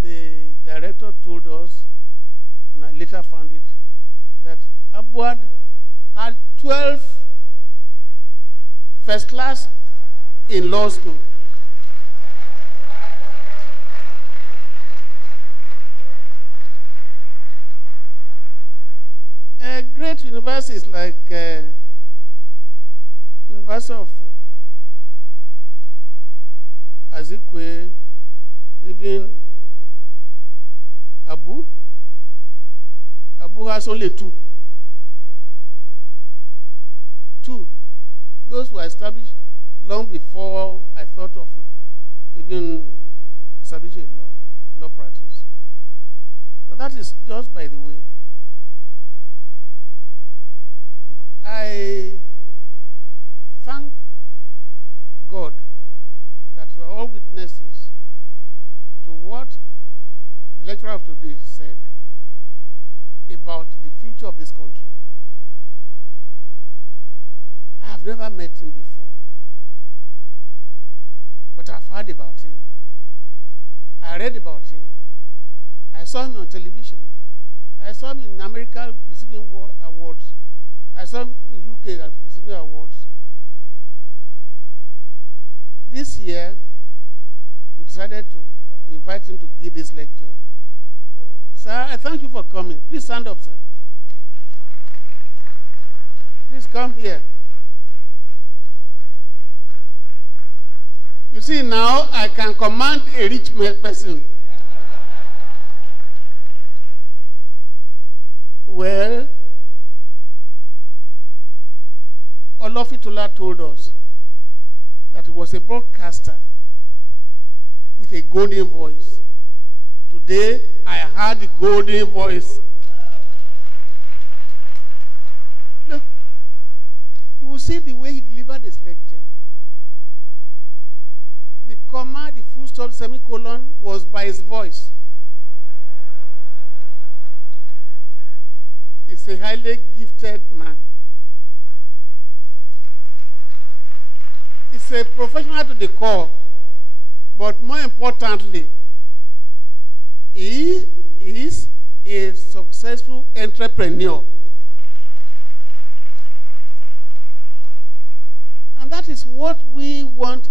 the director told us, and I later found it, that Abuad had 12 first class in law school. Great universities like University of Azikwe, even Abu has only 2. 2. Those were established long before I thought of even establishing law practice. But that is just by the way. I thank God that we are all witnesses to what the lecturer of today said about the future of this country. I have never met him before, but I've heard about him. I read about him. I saw him on television. I saw him in America receiving awards. I saw him in UK receiving awards. This year, we decided to invite him to give this lecture. Sir, I thank you for coming. Please stand up, sir. Please come here. You see, now I can command a rich person. Well, Olofitola told us that he was a broadcaster with a golden voice. Today, I heard the golden voice. Look, you will see the way he delivered this lecture. The comma, the full stop, semicolon was by his voice. He's a highly gifted man. He's a professional to the core, but more importantly, he is a successful entrepreneur. And that is what we want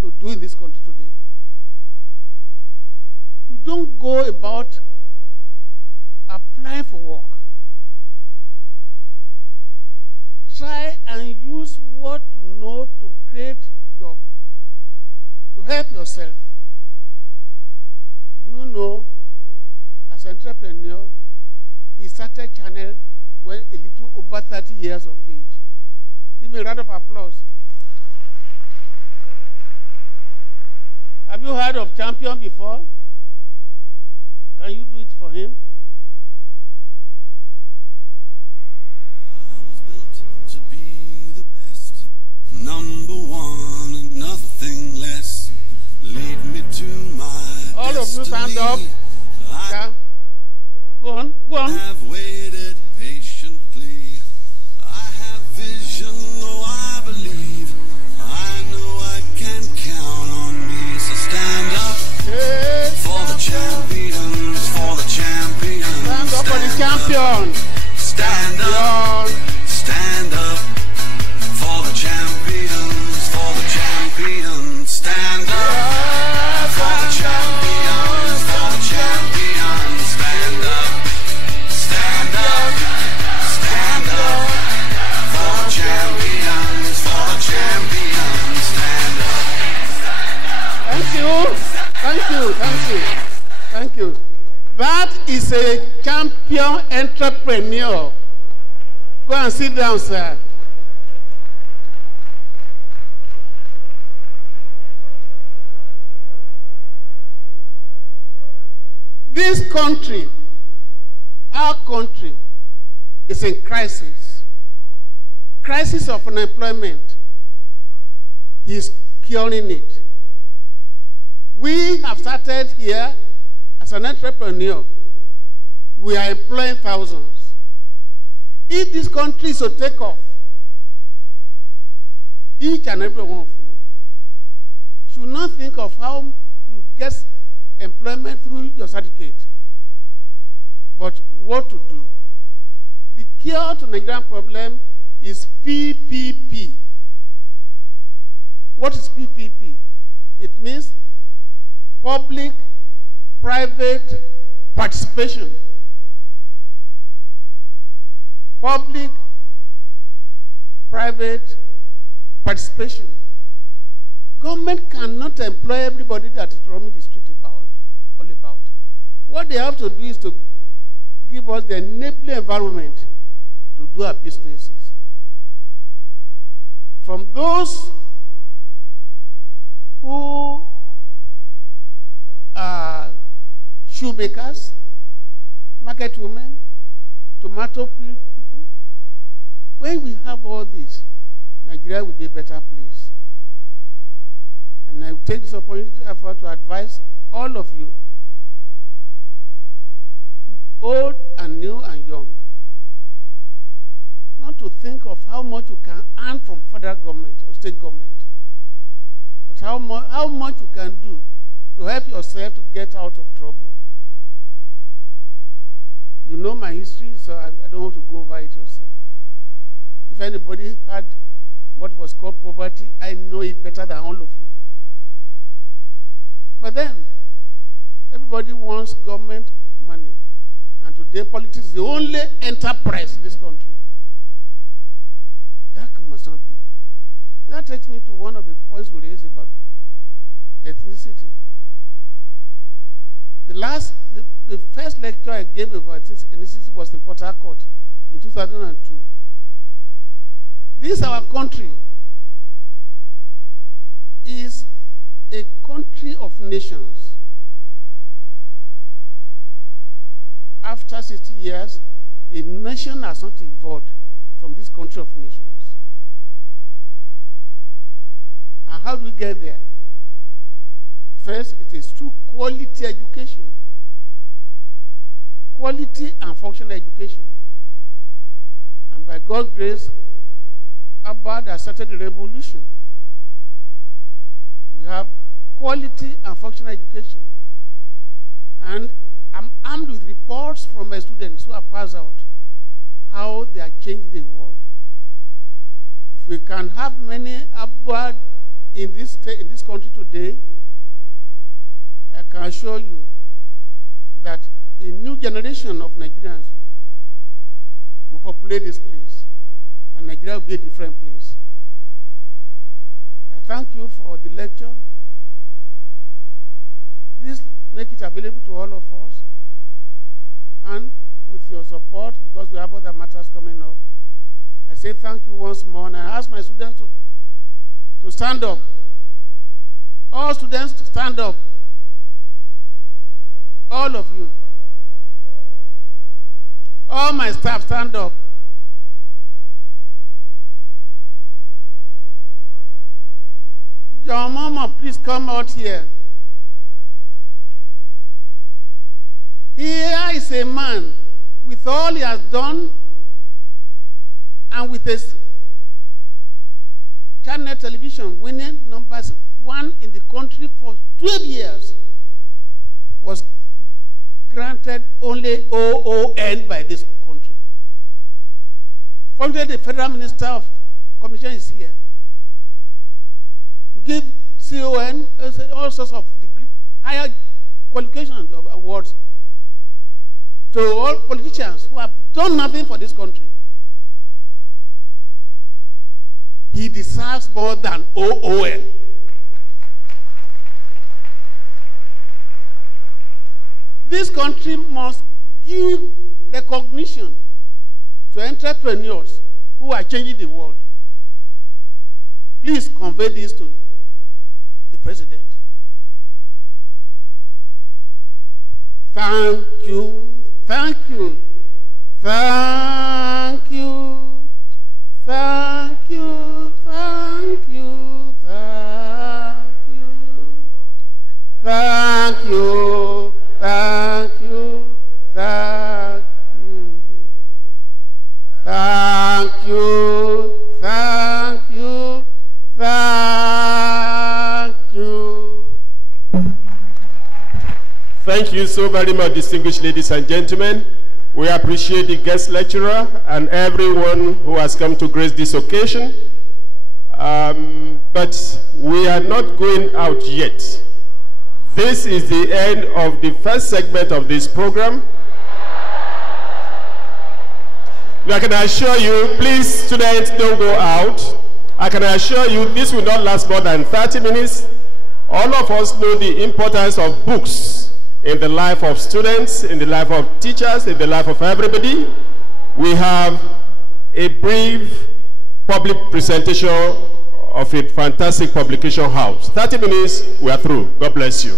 to do in this country today. You don't go about applying for work. Try and use what you know to create job, to help yourself. Do you know, as an entrepreneur, he started Channel when a little over 30 years of age. Give me a round of applause. Have you heard of Champion before? Can you do it for him? To be the best, number one and nothing less. Lead me to my all destiny. Of you stand up. Yeah. Go on, go on. I have waited patiently. I have vision, oh I believe. I know I can count on me. So stand up for the champions, for the champions. Stand up for the champion. Stand up. Stand up for the champions, for the champions. Stand up for the champions, for the champions. Stand up, stand up, stand up for the champions, for the champions. Stand up. Thank you, thank you, thank you, thank you. That is a champion entrepreneur. Go and sit down, sir. This country, our country, is in crisis. Crisis of unemployment. He is curing it. We have started here as an entrepreneur. We are employing thousands. If this country is to take off, each and every one of you should not think of how you get employment through your certificate, but what to do. The cure to Nigerian problem is PPP. What is PPP? It means public-private participation. Public-private participation. Government cannot employ everybody that is roaming the street all about. What they have to do is to give us the enabling environment to do our businesses. From those who are shoemakers, market women, tomato people. When we have all this, Nigeria will be a better place. And I will take this opportunity to advise all of you, old and new and young, not to think of how much you can earn from federal government or state government, but how much you can do to help yourself to get out of trouble. You know my history, so I don't want to go over it yourself. If anybody had what was called poverty, I know it better than all of you. But then, everybody wants government money. And today, politics is the only enterprise in this country. That must not be. And that takes me to one of the points we raised about ethnicity. The first lecture I gave about ethnicity was in Port Harcourt in 2002. This, our country, is a country of nations. After 60 years, a nation has not evolved from this country of nations. And how do we get there? First, it is through quality education. Quality and functional education. And by God's grace, Abba has started the revolution. We have quality and functional education. And I'm armed with reports from my students who have passed out, how they are changing the world. If we can have many upward in this country today, I can assure you that a new generation of Nigerians will populate this place, and Nigeria will be a different place. I thank you for the lecture. Please make it available to all of us, and with your support, because we have other matters coming up, I say thank you once more, and I ask my students to stand up. All students to stand up. All of you. All my staff, stand up. Your mama, please come out here. Here is a man with all he has done and with his channel television winning #1 in the country for 12 years, was granted only OON by this country. Fortunately, the Federal Minister of Communication is here to give CON all sorts of degree, higher qualification awards to all politicians who have done nothing for this country. He deserves more than OON. This country must give recognition to entrepreneurs who are changing the world. Please convey this to the president. Thank you, thank you, thank you, thank you, thank you, thank you, thank you. Thank you, thank you, thank you, thank you, thank you. Thank you so very much, distinguished ladies and gentlemen. We appreciate the guest lecturer and everyone who has come to grace this occasion. But we are not going out yet. This is the end of the first segment of this program. I can assure you, please, students, don't go out. I can assure you this will not last more than 30 minutes. All of us know the importance of books in the life of students, in the life of teachers, in the life of everybody. We have a brief public presentation of a fantastic publication house. 30 minutes, we are through. God bless you.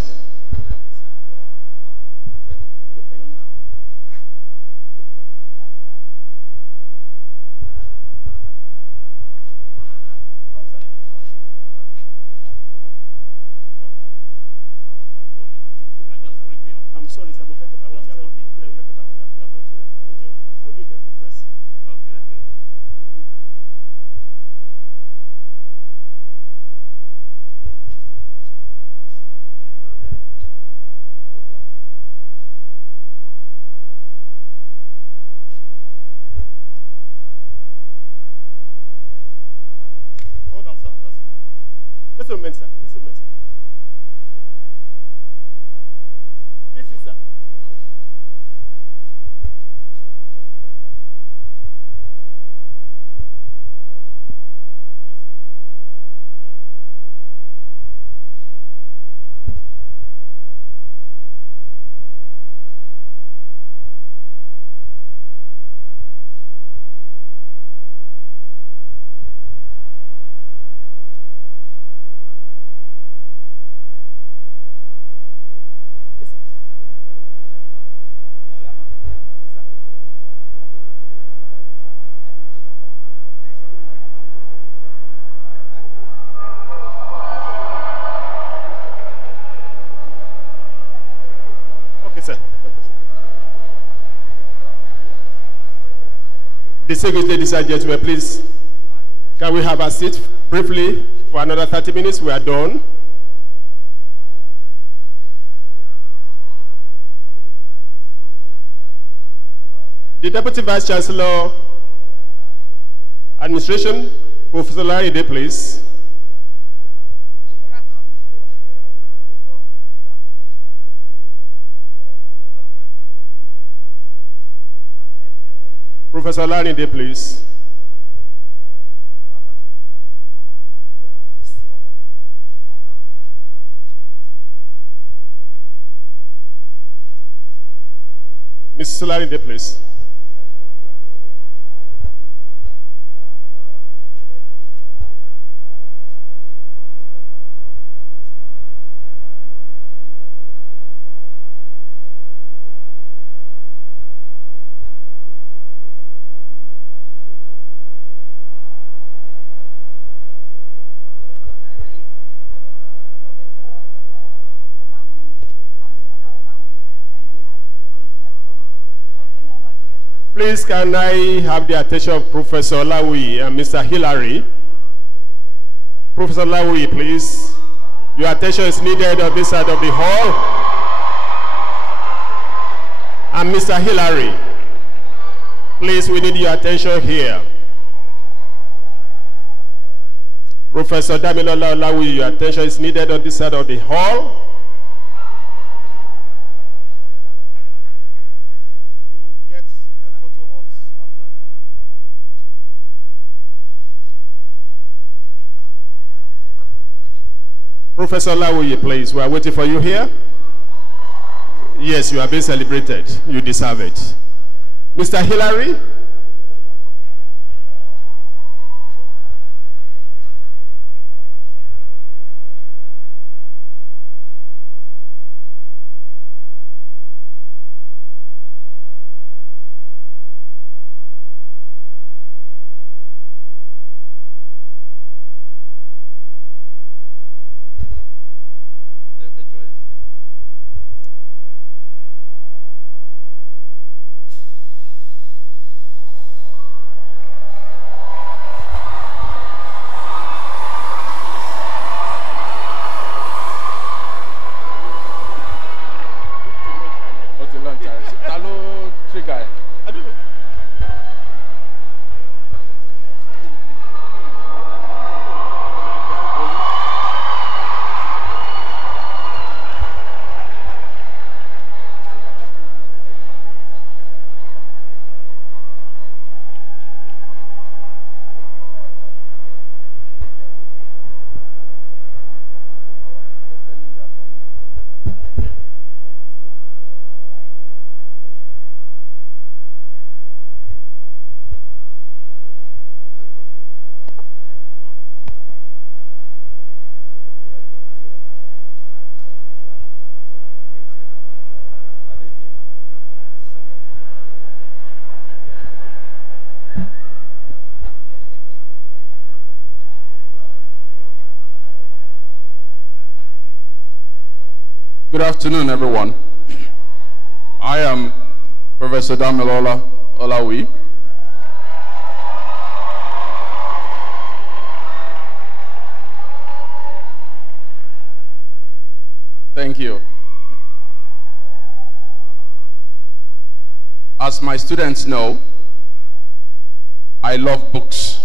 Just a moment, sir. Just a moment, sir. This is, sir. Distinguished ladies and gentlemen, please, can we have a seat briefly for another 30 minutes? We are done. The Deputy Vice Chancellor, Administration, Professor Larinde, please. Professor Larinde, please. Mrs. Larinde, please. Please, can I have the attention of Professor Lawi and Mr. Hillary? Professor Lawi, please. Your attention is needed on this side of the hall. And Mr. Hillary, please, we need your attention here. Professor Damilola Lawi, your attention is needed on this side of the hall. Professor Lawi, please. We are waiting for you here. Yes, you are being celebrated. You deserve it. Mr. Hillary? Good afternoon, everyone. I am Professor Damilola Olawi. Thank you. As my students know, I love books.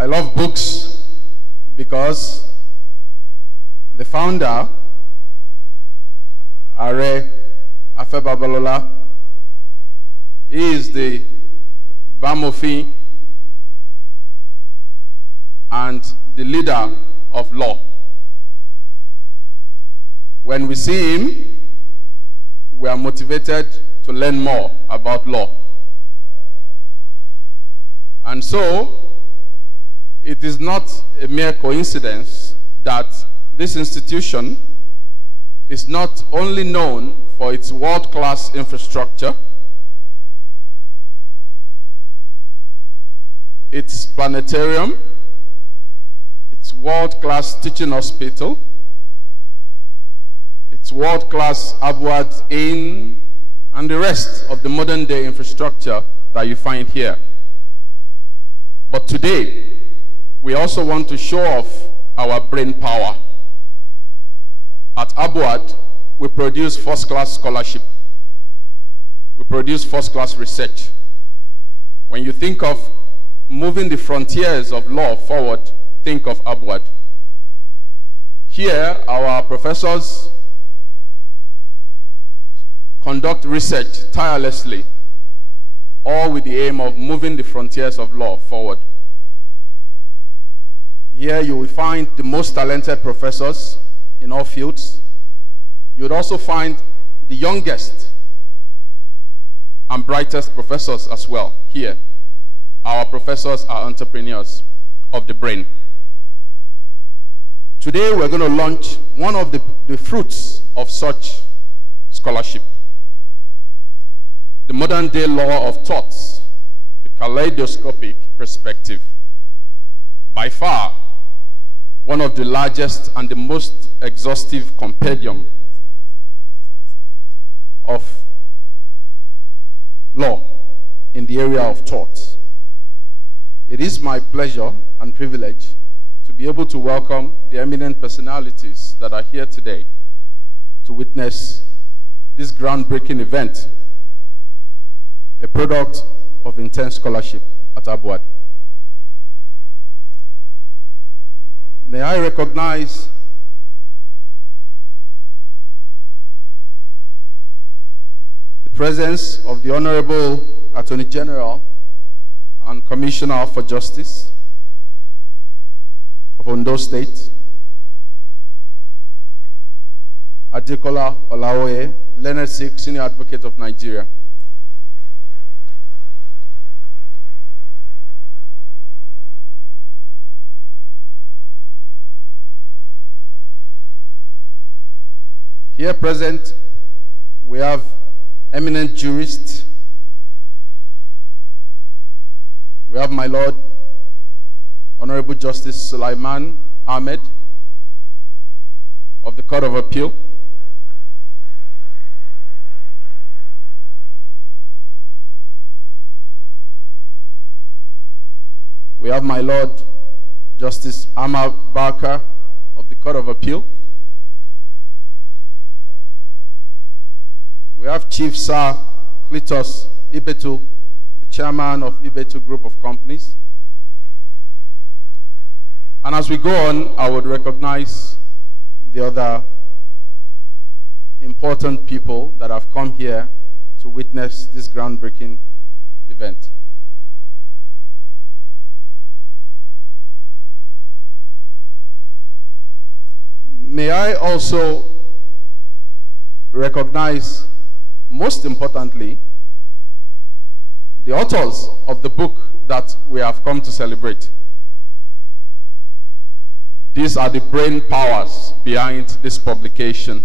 I love books because the founder, Afe Babalola, is the Bamofi and the leader of law. When we see him, we are motivated to learn more about law. And so, it is not a mere coincidence that this institution is not only known for its world-class infrastructure, its planetarium, its world-class teaching hospital, its world-class Abwad Inn, and the rest of the modern-day infrastructure that you find here. But today, we also want to show off our brain power. At Abuad, we produce first-class scholarship. We produce first-class research. When you think of moving the frontiers of law forward, think of Abuad. Here, our professors conduct research tirelessly, all with the aim of moving the frontiers of law forward. Here you will find the most talented professors in all fields. You would also find the youngest and brightest professors as well here. Our professors are entrepreneurs of the brain. Today we're going to launch one of the fruits of such scholarship. The modern day law of thoughts, a kaleidoscopic perspective. By far, one of the largest and the most exhaustive compendium of law in the area of thought. It is my pleasure and privilege to be able to welcome the eminent personalities that are here today to witness this groundbreaking event, a product of intense scholarship at Abuad. May I recognize the presence of the Honorable Attorney General and Commissioner for Justice of Ondo State, Adekola Olaoye, Leonard Sikh, Senior Advocate of Nigeria. Here present, we have eminent jurists. We have my Lord, Honorable Justice Sulaiman Ahmed of the Court of Appeal. We have my Lord, Justice Amar Barker of the Court of Appeal. We have Chief Sir Cletus Ibetu, the chairman of Ibetu Group of Companies. And as we go on, I would recognize the other important people that have come here to witness this groundbreaking event. May I also recognize, most importantly, the authors of the book that we have come to celebrate. These are the brain powers behind this publication.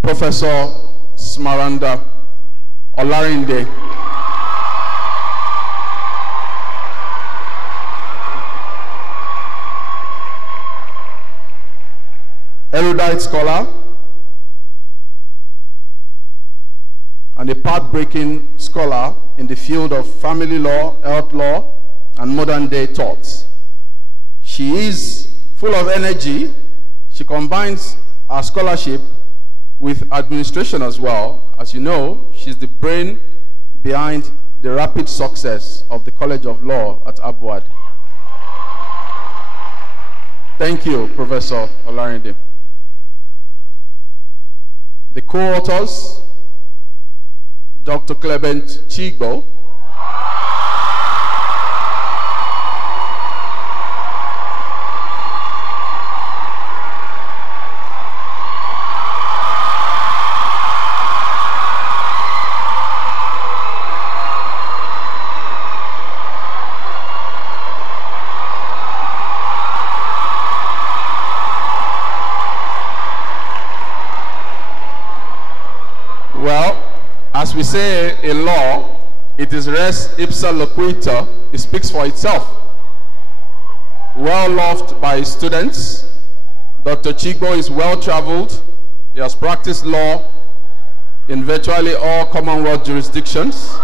Professor Smaranda Olarinde, erudite scholar and a path-breaking scholar in the field of family law, health law, and modern-day thoughts. She is full of energy. She combines her scholarship with administration as well. As you know, she's the brain behind the rapid success of the College of Law at Abuad. Thank you, Professor Olarinde. The co-authors, Dr. Clement Chigbo, as we say in law, it is res ipsa loquitur, it speaks for itself. Well loved by his students, Dr. Chigbo is well traveled. He has practiced law in virtually all Commonwealth jurisdictions.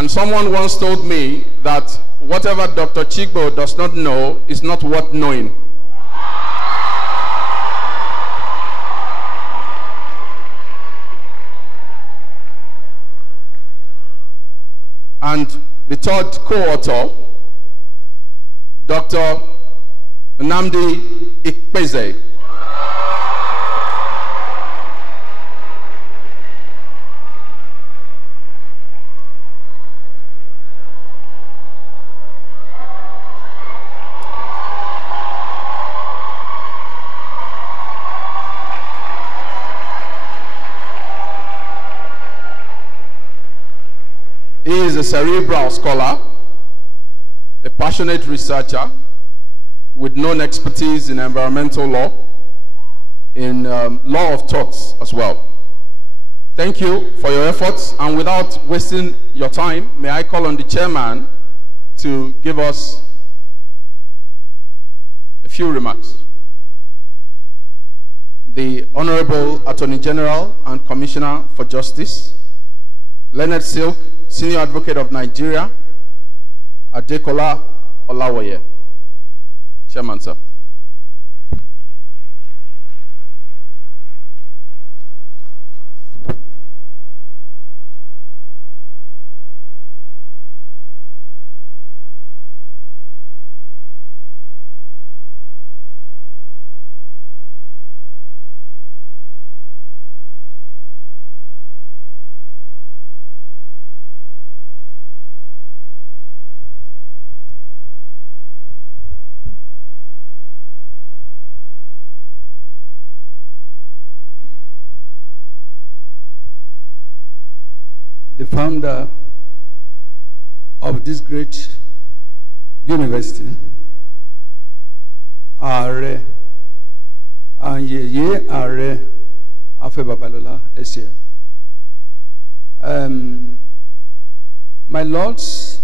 And someone once told me that whatever Dr. Chigbo does not know is not worth knowing. And the third co-author, Dr. Nnamdi Ikpeze. He is a cerebral scholar, a passionate researcher with known expertise in environmental law, in law of torts as well. Thank you for your efforts, and without wasting your time, may I call on the chairman to give us a few remarks. The Honorable Attorney General and Commissioner for Justice, Leonard Silk, Senior Advocate of Nigeria, Adekola Olawoye. Chairman, sir. The founder of this great university, Ààrẹ Anyeye Ààrẹ Afe Babalola SCN. My lords,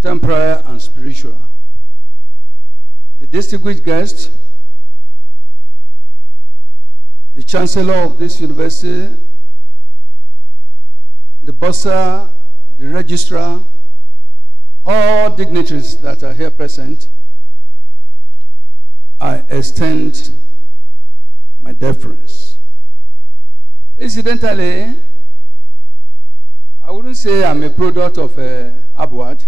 temporal and spiritual, the distinguished guests, the chancellor of this university, the bursar, the registrar, all dignitaries that are here present, I extend my deference. Incidentally, I wouldn't say I'm a product of Abuad,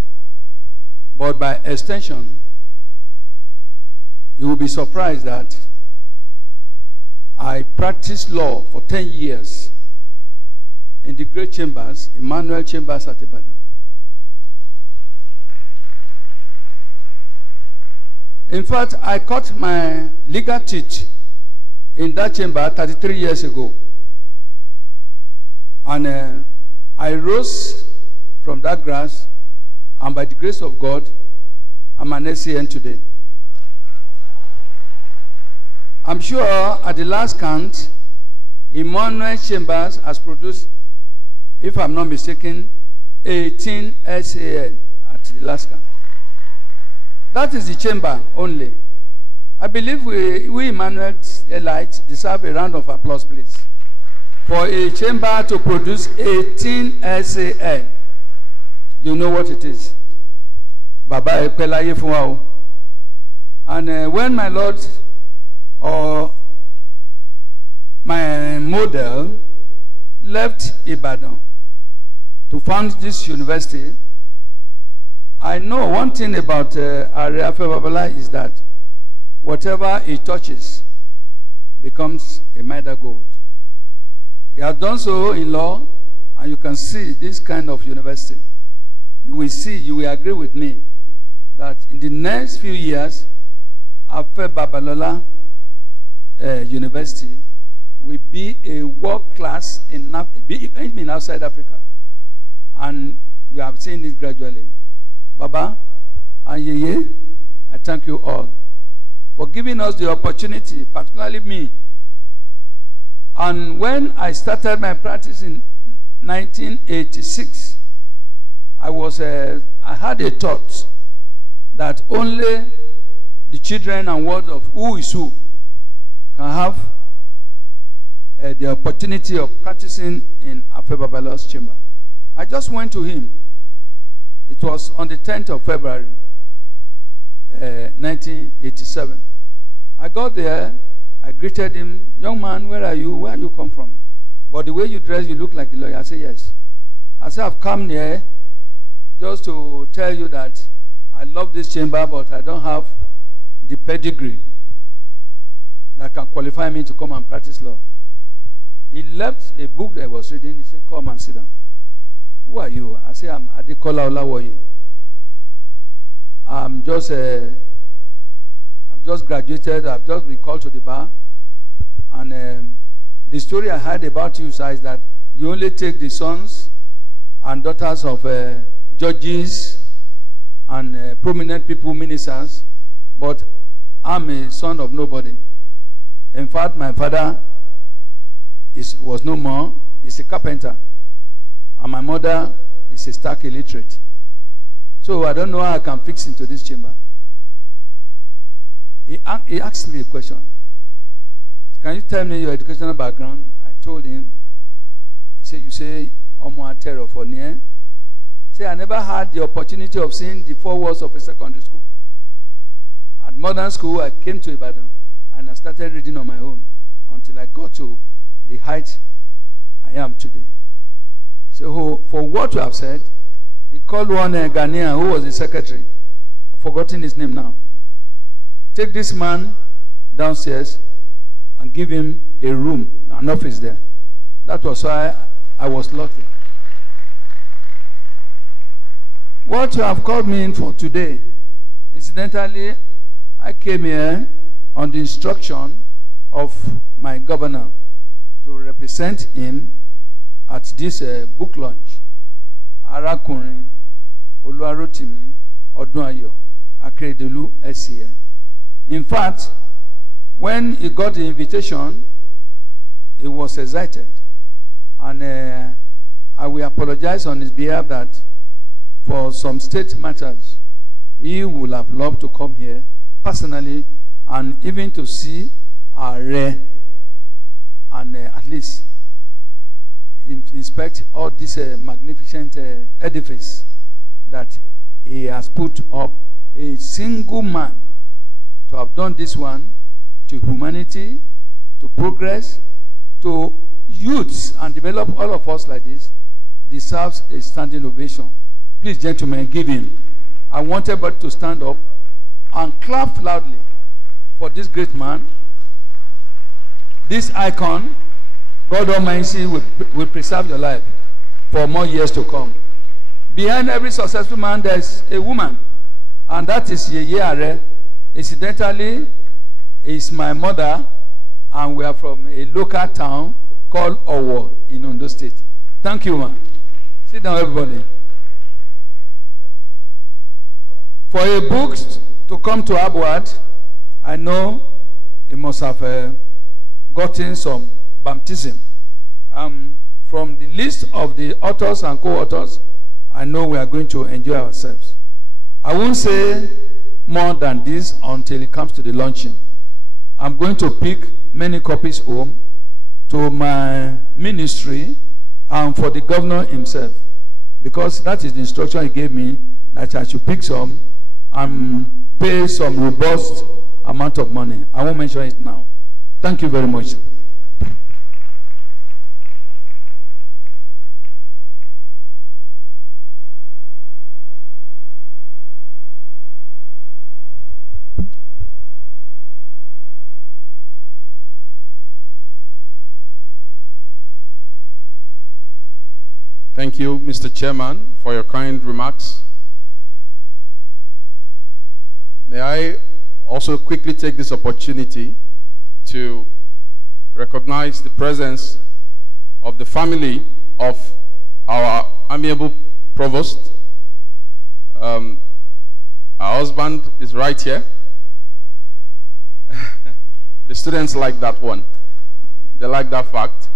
but by extension, you will be surprised that I practiced law for 10 years in the great chambers, Emmanuel Chambers at Ibadan. In fact, I cut my legal teeth in that chamber 33 years ago. And I rose from that grass, and by the grace of God, I'm an SCN today. I'm sure at the last count, Emmanuel Chambers has produced, if I'm not mistaken, 18 SAN at the last count. That is the chamber only. I believe we Emmanuel elites deserve a round of applause, please, for a chamber to produce 18 SAN. You know what it is. Baba Epelaye Fuao. And when my Lord, or my model, left Ibadan to found this university, I know one thing about Afe Babalola is that whatever he touches becomes a mitre gold. He has done so in law, and you can see this kind of university. You will see, you will agree with me, that in the next few years, Afe Babalola University will be a world class in outside Africa. And you have seen it gradually. Baba and Yeye, I thank you all for giving us the opportunity, particularly me. And when I started my practice in 1986, I had a thought that only the children and world of who is who can have the opportunity of practicing in Afe Babalola's chamber. I just went to him. It was on the 10th of February, 1987. I got there, I greeted him. Young man, where are you? Where you come from? But the way you dress, you look like a lawyer. I said, yes. I said, I've come here just to tell you that I love this chamber, but I don't have the pedigree that can qualify me to come and practice law. He left a book that I was reading. He said, come and sit down. Who are you? I said, I'm Adekola Olawoye. I've just graduated. I've just been called to the bar. And the story I heard about you, sir, is that you only take the sons and daughters of judges and prominent people, ministers. But I'm a son of nobody. In fact, my father was no more. He's a carpenter. And my mother is a stark illiterate. So I don't know how I can fix into this chamber. He asked me a question. Can you tell me your educational background? I told him. He said, you say, Omo Atero for near. He said, I never had the opportunity of seeing the 4 walls of a secondary school. At modern school, I came to Ibadan and I started reading on my own until I got to the height I am today. So for what you have said, he called one Ghanaian who was the secretary. I've forgotten his name now. Take this man downstairs and give him a room, an office there. That was why I was lucky. What you have called me in for today, incidentally, I came here on the instruction of my governor to represent him at this book launch. Arakunrin Oluwarotimi Odunayo Akeredolu SCN. In fact, when he got the invitation, he was excited. And I will apologize on his behalf that for some state matters, he would have loved to come here personally and even to see Are and at least inspect all this magnificent edifice that he has put up. A single man to have done this one to humanity, to progress, to youths, and develop all of us like this deserves a standing ovation. Please, gentlemen, give him. I want everybody to stand up and clap loudly for this great man, this icon. God Almighty will preserve your life for more years to come. Behind every successful man, there's a woman, and that is Yeye Are. Incidentally, is my mother, and we are from a local town called Owo in Ondo State. Thank you, man. Sit down, everybody. For a book to come to Abuad, I know it must have gotten some baptism. From the list of the authors and co-authors, I know we are going to enjoy ourselves. I won't say more than this until it comes to the launching. I'm going to pick many copies home to my ministry and for the governor himself, because that is the instruction he gave me, that I should pick some and pay some robust amount of money. I won't mention it now. Thank you very much. Thank you, Mr. Chairman, for your kind remarks. May I also quickly take this opportunity to recognize the presence of the family of our amiable provost. Our husband is right here. The students like that one. They like that fact.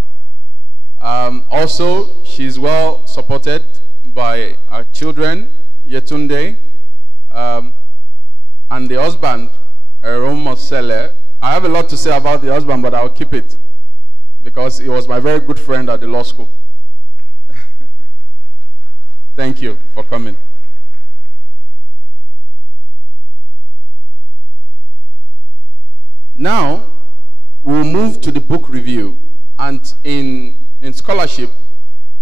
Also, she's well supported by our children, Yetunde, and the husband, Eromo Sele. I have a lot to say about the husband, but I'll keep it because he was my very good friend at the law school. Thank you for coming. Now, we'll move to the book review. And in scholarship,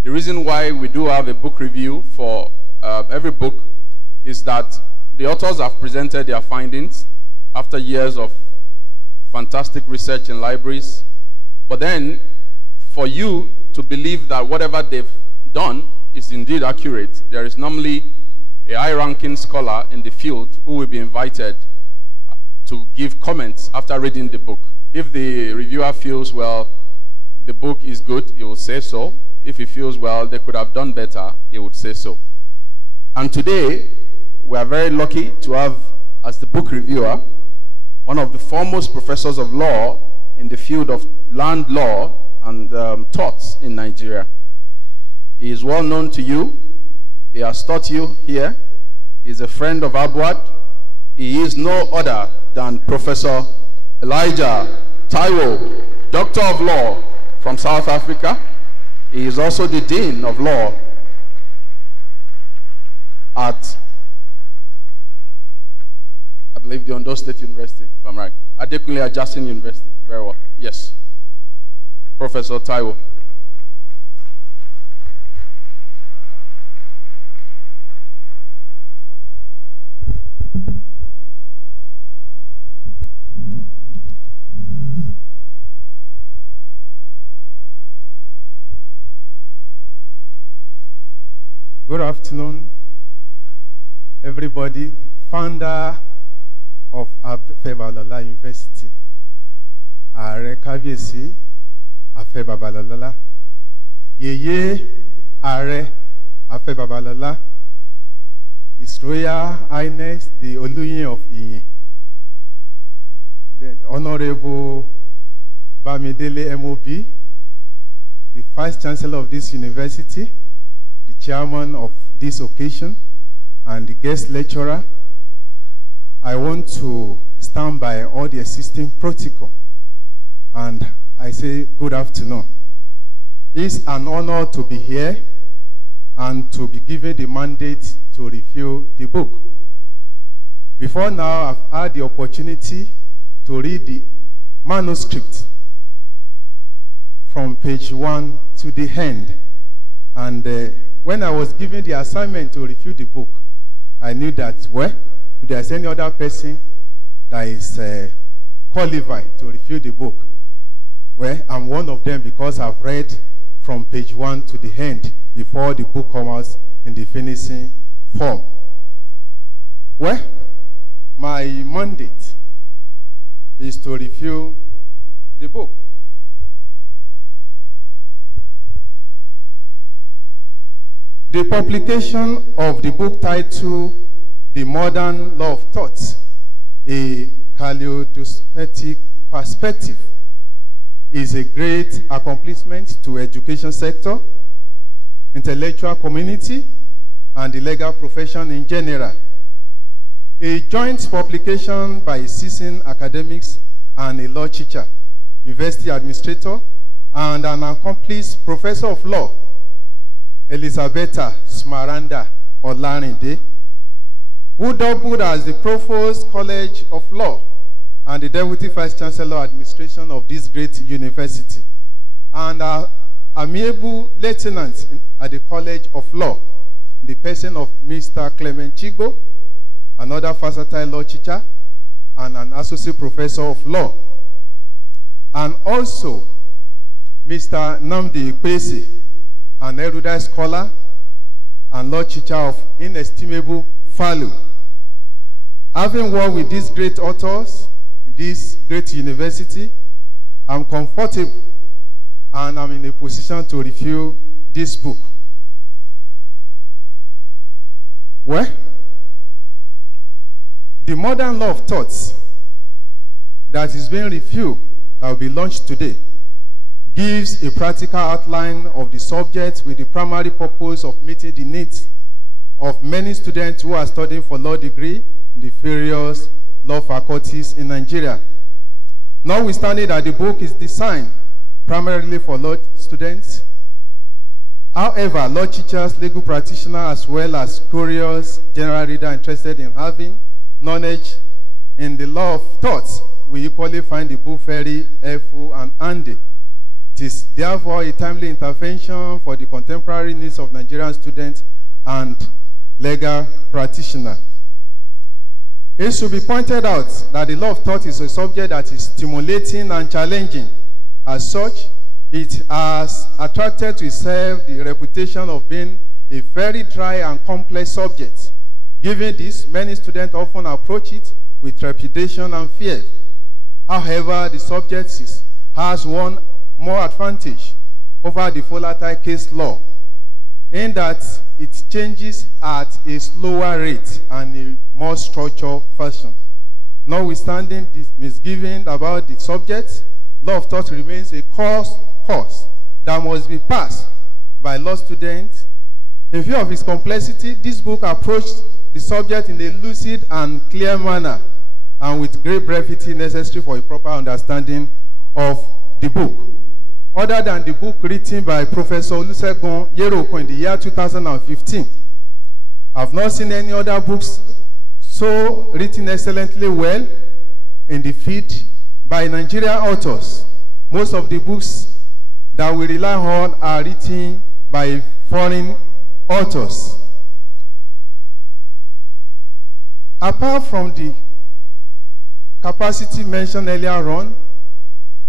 the reason why we do have a book review for every book is that the authors have presented their findings after years of fantastic research in libraries. But then, for you to believe that whatever they've done is indeed accurate, there is normally a high-ranking scholar in the field who will be invited to give comments after reading the book. If the reviewer feels, well, the book is good, he will say so. If he feels, well, they could have done better, he would say so. And today, we are very lucky to have, as the book reviewer, one of the foremost professors of law in the field of land law and torts in Nigeria. He is well known to you. He has taught you here. He is a friend of Abuad. He is no other than Professor Elijah Taiwo, Doctor of Law from South Africa. He is also the Dean of Law at, I believe, the Ondo State University, if I'm right. Adekunle Ajasin University. Very well. Yes. Professor Taiwo. Good afternoon, everybody. Founder of Afe Babalola University, Ààrẹ Kábíyèsí Afe Babalola, Yèyé Ààrẹ Afe Babalola, His Royal Highness the Oluyin of Iyin, the Honorable Bamidele MOB, the Vice Chancellor of this university, the chairman of this occasion, and the guest lecturer. I want to stand by all the existing protocol, and I say good afternoon. It's an honor to be here and to be given the mandate to review the book. Before now, I've had the opportunity to read the manuscript from page 1 to the end, and when I was given the assignment to review the book, I knew that, well, if there's any other person that is qualified to review the book, well, I'm one of them because I've read from page 1 to the end before the book comes out in the finishing form. Well, my mandate is to review the book. The publication of the book titled The Modern Law of Thought, a kaleidoscopic perspective, is a great accomplishment to education sector, intellectual community, and the legal profession in general. A joint publication by a seasoned academics and a law teacher, university administrator, and an accomplished professor of law, Elisabetta Smaranda Olarinde, who doubled as the Provost College of Law and the Deputy Vice Chancellor Administration of this great university, and amiable lieutenant at the College of Law, the person of Mr. Clement Chigbo, another versatile law teacher, and an associate professor of law, and also Mr. Nnamdi Ikpesi, an erudite scholar and law teacher of inestimable value. Having worked with these great authors in this great university, I'm comfortable and I'm in a position to review this book. Well, the modern law of thoughts that is being reviewed, that will be launched today, gives a practical outline of the subject with the primary purpose of meeting the needs of many students who are studying for law degree in the various law faculties in Nigeria. Notwithstanding that the book is designed primarily for law students, However, law teachers, legal practitioners, as well as curious general reader interested in having knowledge in the law of thoughts will equally find the book very helpful and handy. It is therefore a timely intervention for the contemporary needs of Nigerian students and legal practitioners. It should be pointed out that the law of thought is a subject that is stimulating and challenging. As such, it has attracted to itself the reputation of being a very dry and complex subject. Given this, many students often approach it with trepidation and fear. However, the subject has one more advantage over the volatile case law, in that it changes at a slower rate and a more structured fashion. Notwithstanding this misgiving about the subject, law of thought remains a course that must be passed by law students. In view of its complexity, this book approached the subject in a lucid and clear manner and with great brevity necessary for a proper understanding of the book. Other than the book written by Professor Olusegun Yeroko in the year 2015, I've not seen any other books so written excellently well in the field by Nigerian authors. Most of the books that we rely on are written by foreign authors. Apart from the capacity mentioned earlier on,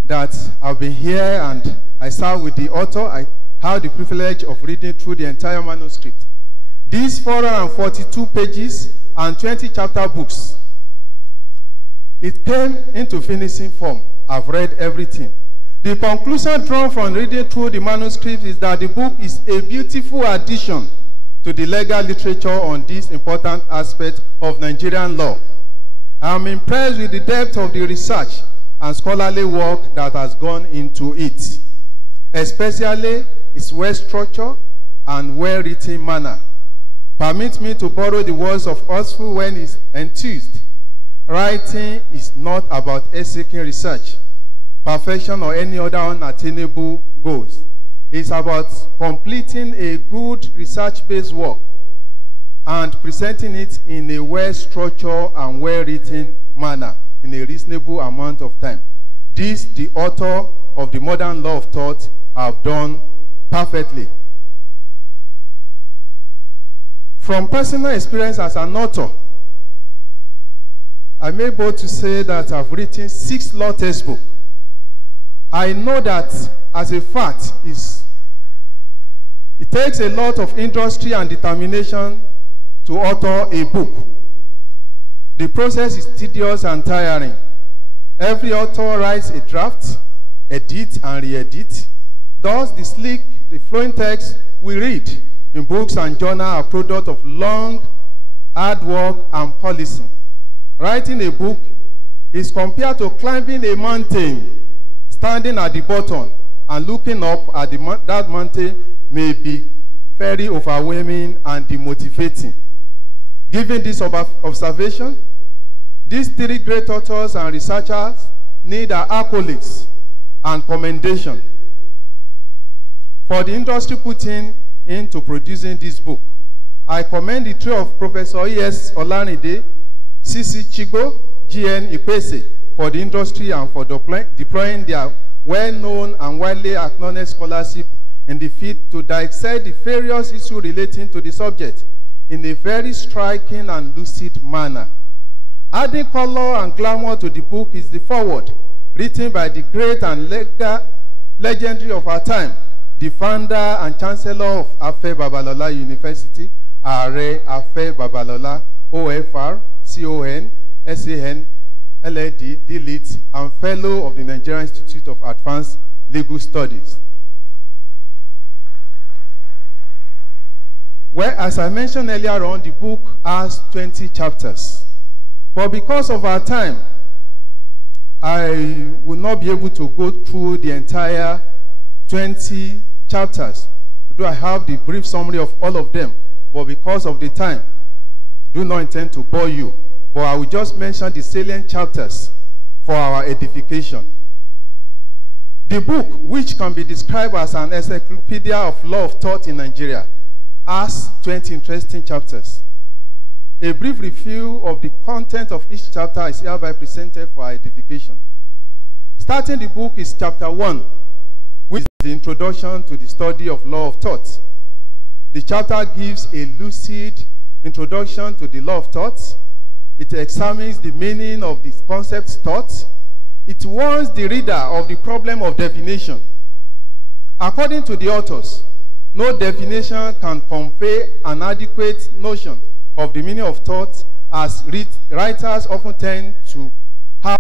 that I've been here and I start with the author, I have the privilege of reading through the entire manuscript. These 442 pages and 20 chapter books, it came into finishing form. I've read everything. The conclusion drawn from reading through the manuscript is that the book is a beautiful addition to the legal literature on this important aspect of Nigerian law. I'm impressed with the depth of the research and scholarly work that has gone into it, especially its well-structured and well-written manner. Permit me to borrow the words of Oxford when he's enthused. Writing is not about seeking research, perfection, or any other unattainable goals. It's about completing a good research-based work and presenting it in a well-structured and well-written manner in a reasonable amount of time. This, the author of the modern law of thought, have done perfectly. From personal experience as an author, I'm able to say that I've written 6 law textbooks. I know that, as a fact, it takes a lot of industry and determination to author a book. The process is tedious and tiring. Every author writes a draft, edit and re-edit. Thus, the flowing text we read in books and journals are a product of long, hard work and policy. Writing a book is compared to climbing a mountain. Standing at the bottom and looking up at that mountain may be very overwhelming and demotivating. Given this observation, these 3 great authors and researchers need our accolades and commendation for the industry putting into producing this book. I commend the trio of Professor E.S. Olanide, C.C. Chigo, G.N. Ipese for the industry and for deploying their well-known and widely acknowledged scholarship in the field to dissect the various issues relating to the subject in a very striking and lucid manner. Adding color and glamour to the book is the foreword, written by the great and legendary of our time, the founder and chancellor of Afe Babalola University, Are Afe Babalola, OFR, CON, SAN, LLD, DLIT, and fellow of the Nigerian Institute of Advanced Legal Studies. Well, as I mentioned earlier on, the book has 20 chapters. But because of our time, I will not be able to go through the entire 20 chapters. Though I have the brief summary of all of them, but because of the time, do not intend to bore you. But I will just mention the salient chapters for our edification. The book, which can be described as an encyclopedia of law of thought in Nigeria, has 20 interesting chapters. A brief review of the content of each chapter is hereby presented for edification. Starting the book is chapter 1, which is the introduction to the study of law of thought. The chapter gives a lucid introduction to the law of thought. It examines the meaning of the concept thought. It warns the reader of the problem of definition. According to the authors, no definition can convey an adequate notion of the meaning of thought, as writers often tend to have.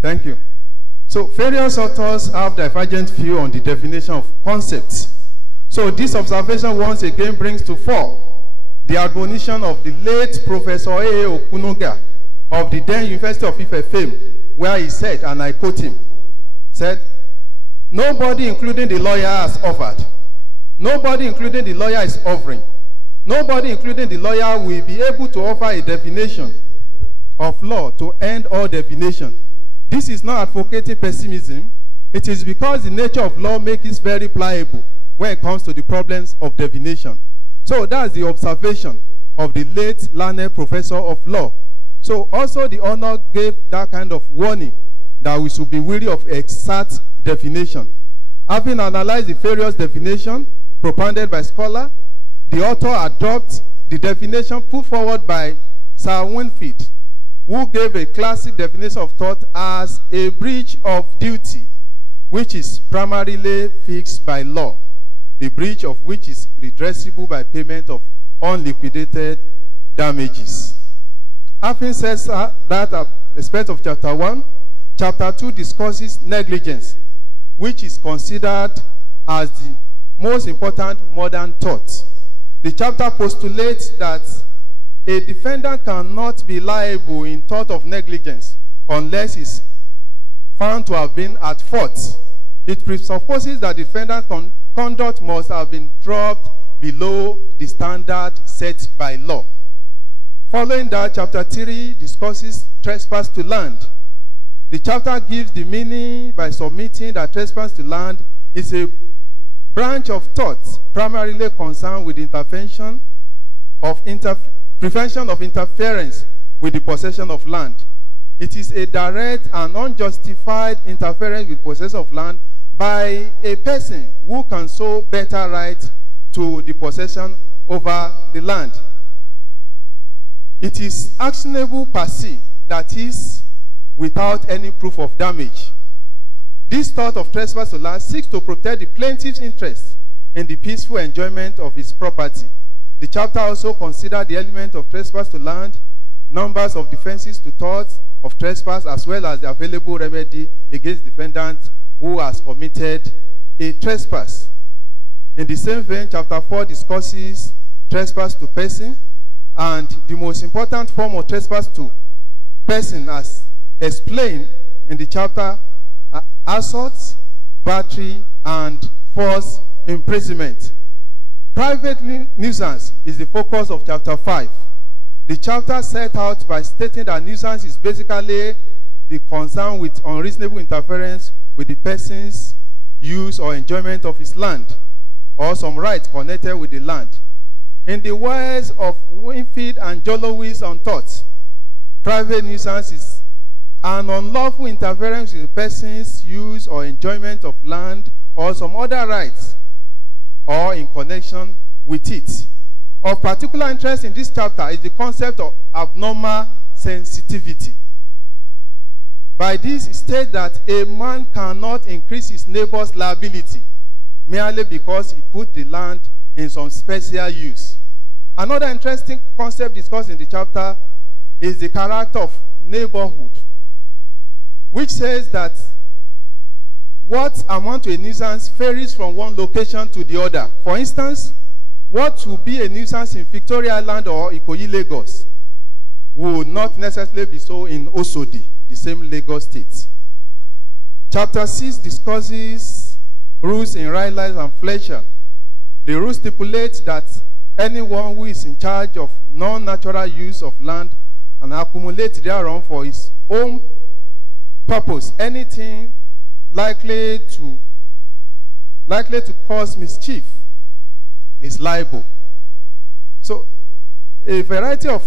Thank you. So various authors have divergent view on the definition of concepts. So this observation once again brings to fore the admonition of the late Professor A.A. Okunuga of the then University of Ife fame, where he said, and I quote him, said, "Nobody, including the lawyer, has offered. Nobody, including the lawyer, is offering. Nobody, including the lawyer, will be able to offer a definition of law to end all definition. This is not advocating pessimism. It is because the nature of law makes it very pliable when it comes to the problems of definition." So that's the observation of the late learned professor of law. So also the honor gave that kind of warning that we should be wary of exact definition. Having analyzed the various definitions propounded by scholars, the author adopts the definition put forward by Sir Winfield, who gave a classic definition of thought as a breach of duty, which is primarily fixed by law, the breach of which is redressable by payment of unliquidated damages. Having said that at respect of chapter 1, chapter 2 discusses negligence, which is considered as the most important modern tort. The chapter postulates that a defendant cannot be liable in tort of negligence unless he's found to have been at fault. It presupposes that defendant's conduct must have been dropped below the standard set by law. Following that, chapter 3 discusses trespass to land. The chapter gives the meaning by submitting that trespass to land is a branch of tort primarily concerned with intervention of prevention of interference with the possession of land. It is a direct and unjustified interference with possession of land by a person who can show better right to the possession over the land. It is actionable per se, that is, without any proof of damage. This tort of trespass to land seeks to protect the plaintiff's interest in the peaceful enjoyment of his property. The chapter also considers the element of trespass to land, numbers of defenses to torts of trespass, as well as the available remedy against defendant who has committed a trespass. In the same vein, chapter 4 discusses trespass to person, and the most important form of trespass to person, as explained in the chapter, assault, battery, and false imprisonment. Private nuisance is the focus of chapter 5. The chapter set out by stating that nuisance is basically the concern with unreasonable interference with the person's use or enjoyment of his land, or some rights connected with the land. In the words of Winfield and Jolowitz on thought, private nuisance is an unlawful interference with the person's use or enjoyment of land or some other rights, or in connection with it. Of particular interest in this chapter is the concept of abnormal sensitivity. By this, it states that a man cannot increase his neighbor's liability merely because he put the land in some special use. Another interesting concept discussed in the chapter is the character of neighborhood. which says that what amount to a nuisance varies from one location to the other. For instance, what will be a nuisance in Victoria Island or Ikoyi, Lagos, will not necessarily be so in Osodi, the same Lagos state. Chapter 6 discusses rules in Rylands and Fletcher. The rules stipulate that anyone who is in charge of non-natural use of land and accumulate thereon for his own purpose anything likely to cause mischief is liable. So a variety of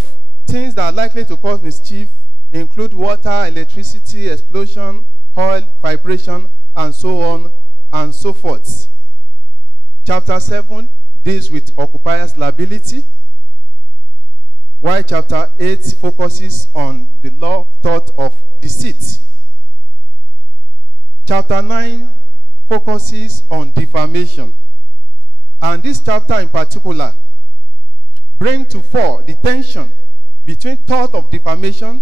things that are likely to cause mischief include water, electricity, explosion, oil, vibration, and so on and so forth. Chapter 7 deals with occupiers' liability, while chapter 8 focuses on the law thought of deceit. Chapter 9 focuses on defamation. And this chapter in particular brings to fore the tension between thought of defamation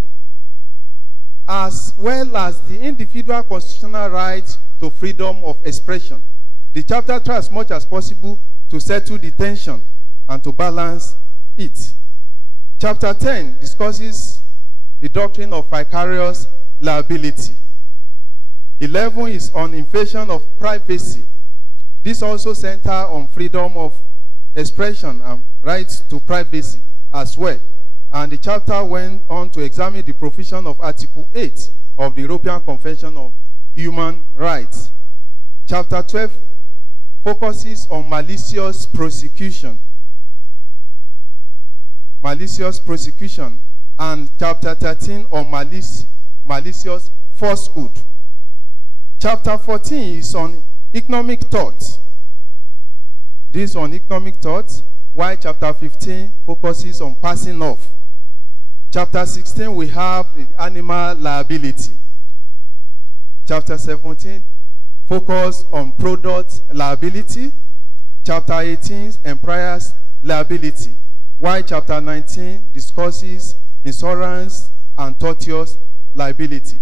as well as the individual constitutional right to freedom of expression. The chapter tries as much as possible to settle the tension and to balance it. Chapter 10 discusses the doctrine of vicarious liability. 11 is on invasion of privacy. This also centers on freedom of expression and rights to privacy as well. And the chapter went on to examine the provision of Article 8 of the European Convention of Human Rights. Chapter 12 focuses on malicious prosecution. Malicious prosecution. And chapter 13 on malicious falsehood. Chapter 14 is on economic thought. This on economic thought, while chapter 15 focuses on passing off. Chapter 16, we have the animal liability. Chapter 17 focus on product liability. Chapter 18, employer's liability. While chapter 19 discusses insurance and tortious liability.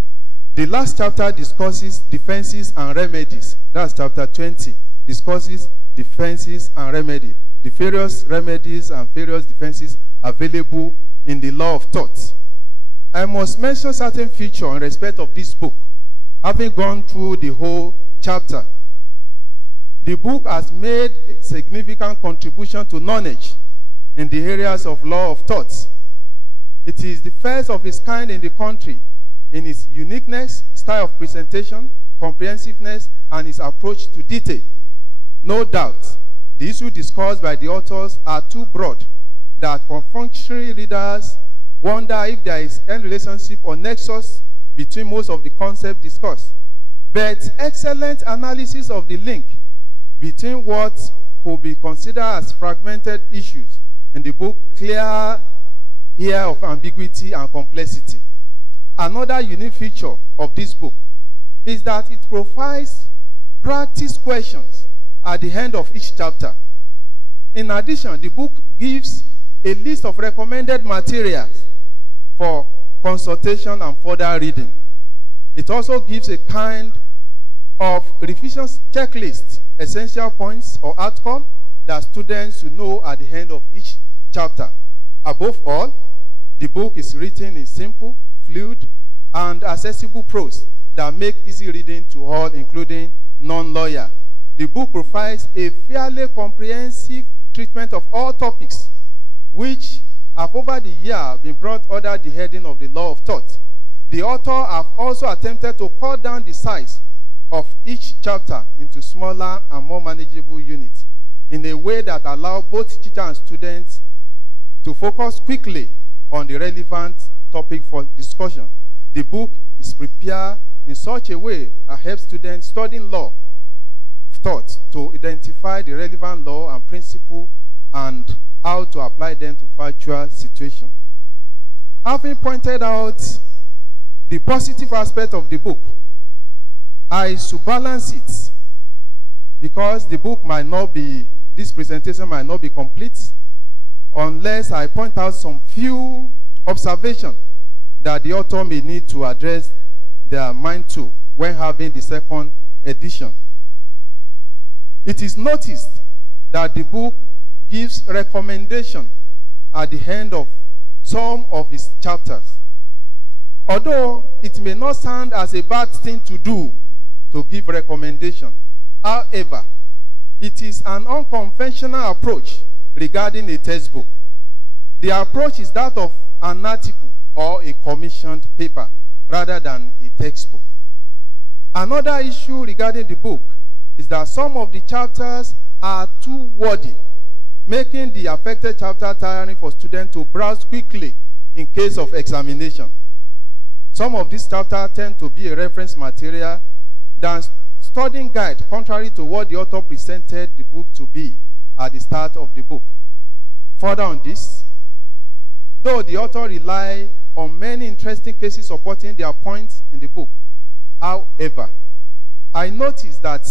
The last chapter discusses defenses and remedies. That's chapter 20. Discusses defenses and remedy. The various remedies and various defenses available in the law of thought. I must mention certain features in respect of this book, having gone through the whole chapter. The book has made a significant contribution to knowledge in the areas of law of thought. It is the first of its kind in the country in its uniqueness, style of presentation, comprehensiveness, and its approach to detail. No doubt, the issues discussed by the authors are too broad that functionary readers wonder if there is any relationship or nexus between most of the concepts discussed. But excellent analysis of the link between what could be considered as fragmented issues in the book clear air of ambiguity and complexity. Another unique feature of this book is that it provides practice questions at the end of each chapter. In addition, the book gives a list of recommended materials for consultation and further reading. It also gives a kind of revision checklist, essential points or outcome that students should know at the end of each chapter. Above all, the book is written in simple, fluid, and accessible prose that make easy reading to all, including non-lawyer. The book provides a fairly comprehensive treatment of all topics, which have over the year been brought under the heading of the law of thought. The author have also attempted to cut down the size of each chapter into smaller and more manageable units in a way that allows both teacher and students to focus quickly on the relevant topic for discussion. The book is prepared in such a way that helps students studying law thought to identify the relevant law and principle and how to apply them to factual situations. Having pointed out the positive aspect of the book, I should balance it because the book might not be, this presentation might not be complete unless I point out some few observations that the author may need to address their mind to when having the second edition. It is noticed that the book gives recommendation at the end of some of its chapters. Although it may not sound as a bad thing to do to give recommendation, however, it is an unconventional approach regarding a textbook. The approach is that of an article or a commissioned paper rather than a textbook. Another issue regarding the book is that some of the chapters are too wordy, making the affected chapter tiring for students to browse quickly in case of examination. Some of these chapters tend to be a reference material than studying guide, contrary to what the author presented the book to be at the start of the book. Further on this, though the author relies on many interesting cases supporting their points in the book, however, I noticed that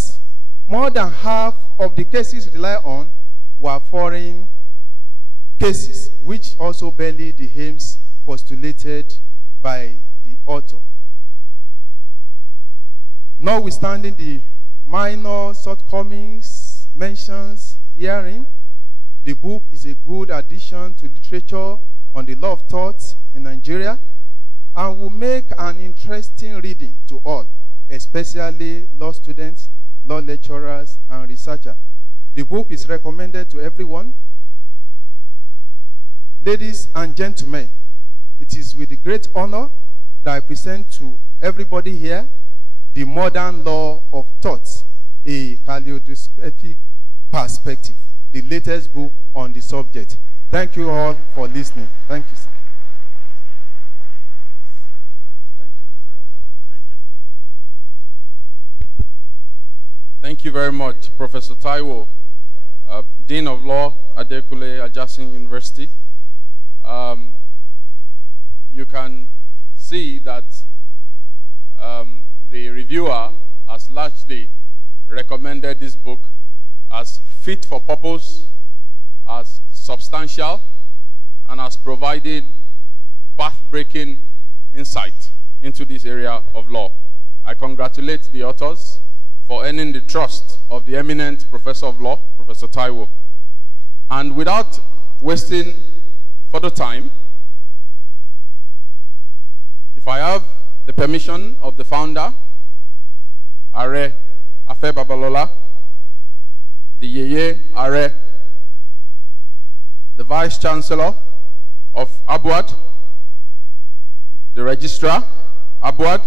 more than half of the cases relied on were foreign cases, which also barely the aims postulated by the author. Notwithstanding the minor shortcomings mentions herein, the book is a good addition to literature on the law of thought in Nigeria and will make an interesting reading to all, especially law students, law lecturers, and researchers. The book is recommended to everyone. Ladies and gentlemen, it is with great honor that I present to everybody here the Modern Law of Thought, a kaleidoscopic perspective, the latest book on the subject. Thank you all for listening. Thank you, sir. Thank you very much, Professor Taiwo, Dean of Law, Adekunle Ajasin University. You can see that the reviewer has largely recommended this book as fit for purpose, as substantial, and has provided path-breaking insight into this area of law. I congratulate the authors for earning the trust of the eminent Professor of Law, Professor Taiwo. And without wasting further time, if I have the permission of the founder, Are Afe Babalola, the Yeye Are, the Vice Chancellor of Abuad, the Registrar, Abuad,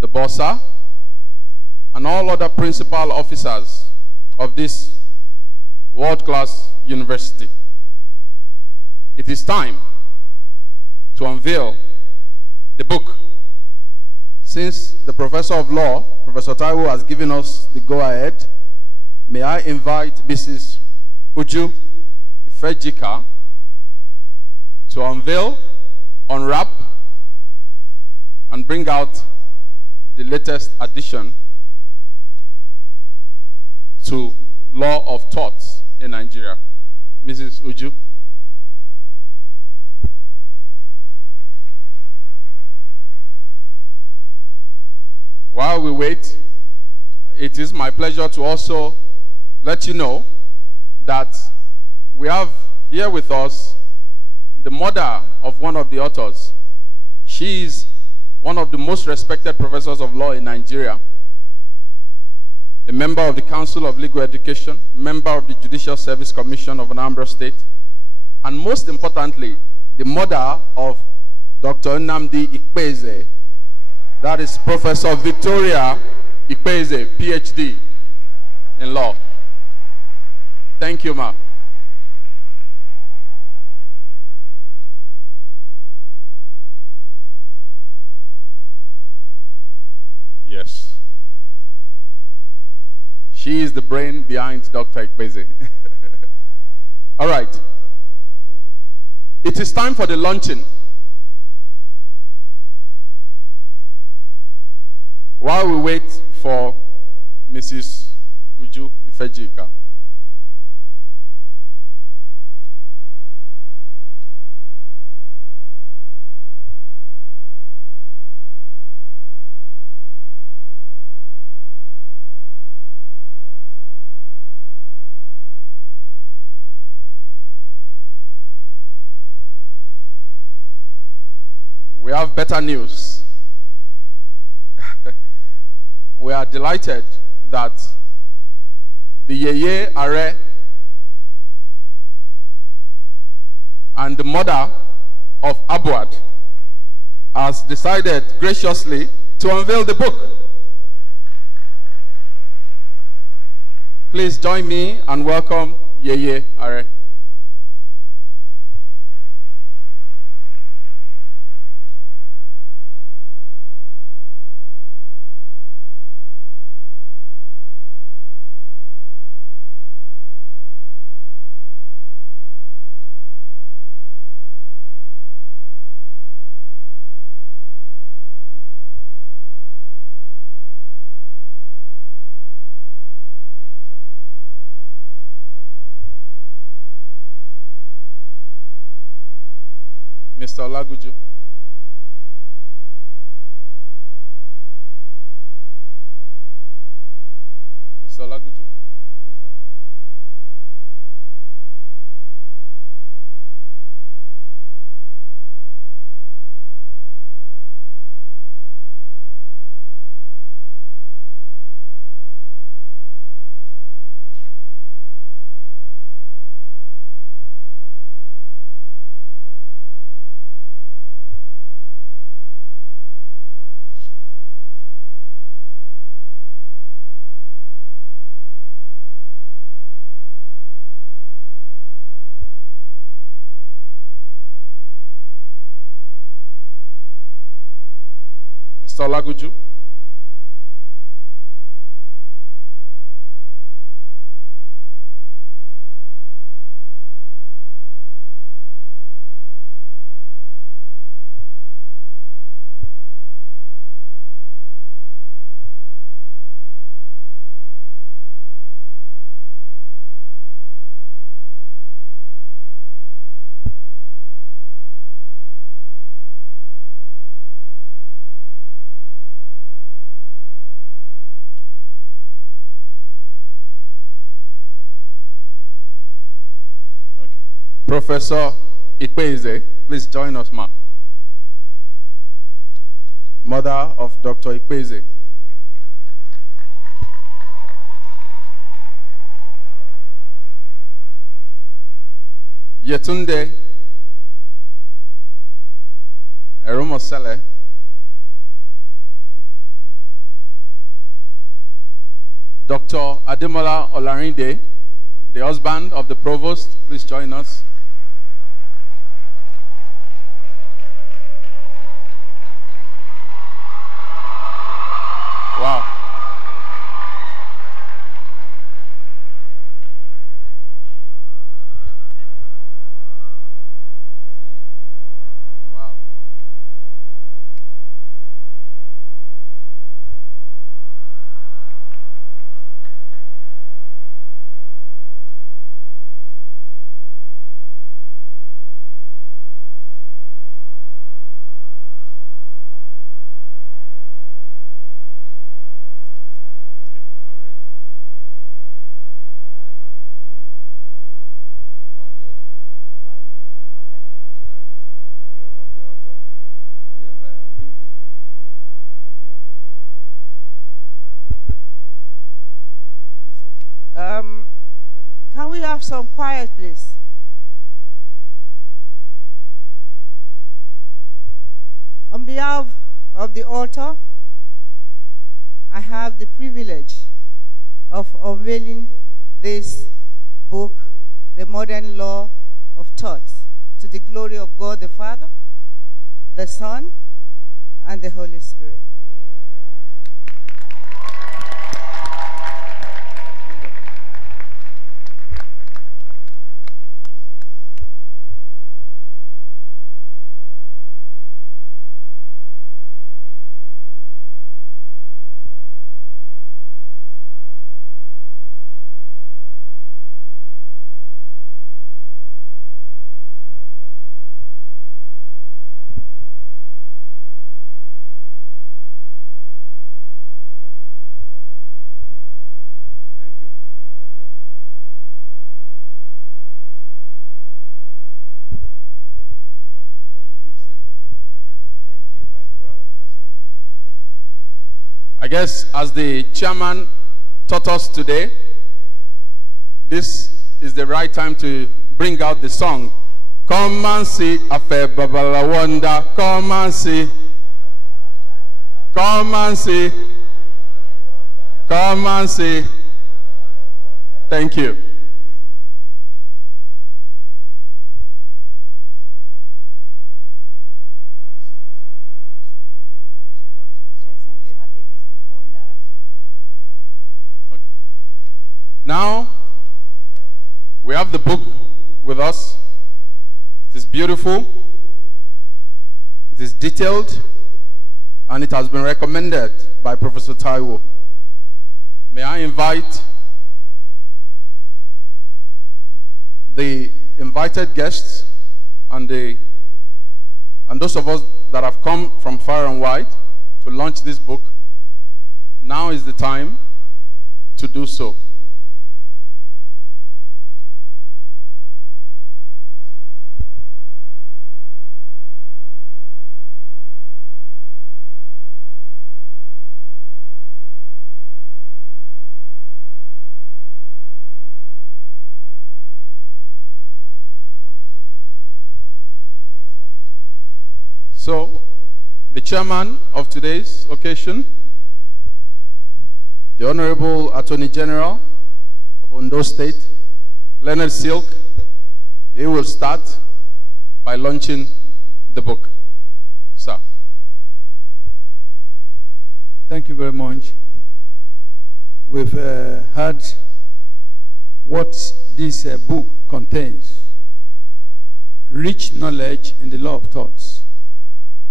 the Bossa, and all other principal officers of this world-class university. It is time to unveil the book. Since the Professor of Law, Professor Taiwo, has given us the go-ahead, may I invite Mrs. Uju Ifejika to unveil, unwrap, and bring out the latest addition to Law of Thoughts in Nigeria. Mrs. Uju. While we wait, it is my pleasure to also let you know that we have here with us the mother of one of the authors. She is one of the most respected professors of law in Nigeria, a member of the Council of Legal Education, member of the Judicial Service Commission of Anambra State, and most importantly, the mother of Dr. Nnamdi Ikpeze. That is Professor Victoria Ikpeze, PhD in law. Thank you, ma. Yes. She is the brain behind Dr. Ikpeze. All right. It is time for the launching. While we wait for Mrs. Uju Ifejika. have better news. We are delighted that the Yeye Are and the mother of Abuad has decided graciously to unveil the book. Please join me and welcome Yeye Are. Mr. Olaguju. Mr. Olaguju? Who is that? Mr. Olaguju. Professor Ikpeize, please join us, ma. Mother of Dr. Ikpeize. Yetunde Erumosele. Dr. Ademola Olarinde, the husband of the provost, please join us. Wow. Wow. Can we have some quiet, please? On behalf of the author, I have the privilege of unveiling this book, The Modern Law of Thought, to the glory of God the Father, the Son, and the Holy Spirit. I guess as the chairman taught us today, this is the right time to bring out the song. Come and see Afe Babalola wonder. Come and see. Come and see. Come and see. Thank you. Now, we have the book with us. It is beautiful, it is detailed, and it has been recommended by Professor Taiwo. May I invite the invited guests and those of us that have come from far and wide to launch this book. Now is the time to do so. So, the chairman of today's occasion, the Honorable Attorney General of Ondo State, Leonard Silk, he will start by launching the book. Sir. Thank you very much. We've heard what this book contains. Rich knowledge in the law of thoughts.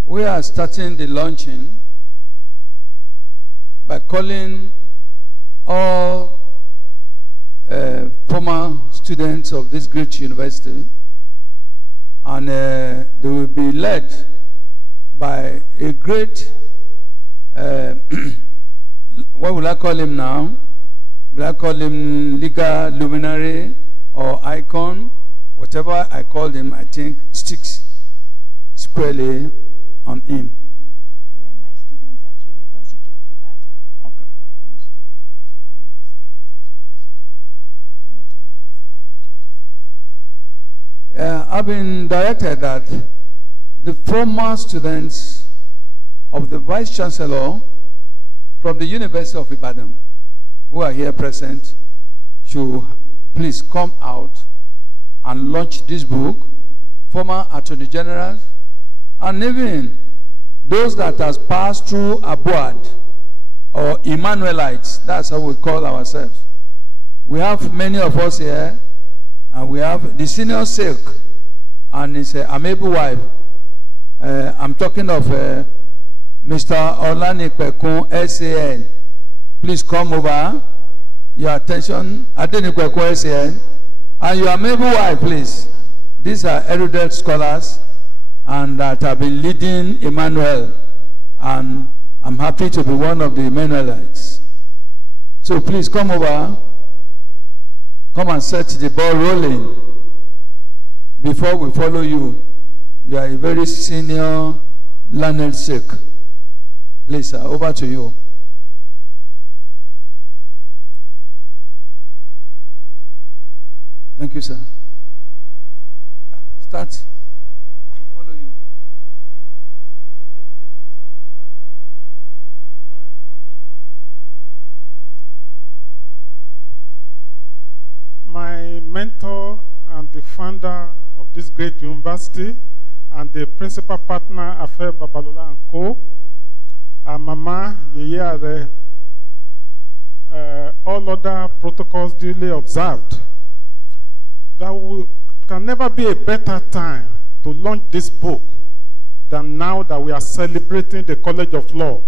We are starting the launching by calling all former students of this great university, and they will be led by a great, what will I call him now? Will I call him legal luminary or icon? Whatever I call him, I think sticks squarely on him. They were my students at University of Ibadan. Okay. My own students, Professor Larry, the students at University of Attorney Generals and judges. I've been directed that the former students of the Vice Chancellor from the University of Ibadan who are here present should please come out and launch this book. Former Attorney Generals, and even those that has passed through Abuad or Emmanuelites, that's how we call ourselves. We have many of us here, and we have the senior Silk and his amiable wife. I'm talking of Mr. Olanipekun SAN. Please come over. Your attention, Adenipekun SAN, and your amiable wife, please. These are erudite scholars and that have been leading Emmanuel, and I'm happy to be one of the Emmanuelites. So please come over, come and set the ball rolling before we follow you. You are a very senior learned Sikh. Please, sir, over to you. Thank you, sir. Start. We'll follow you. My mentor and the founder of this great university and the principal partner, Afe Babalola and Co., and Mama Yeyare, all other protocols duly observed. There can never be a better time to launch this book than now that we are celebrating the College of Law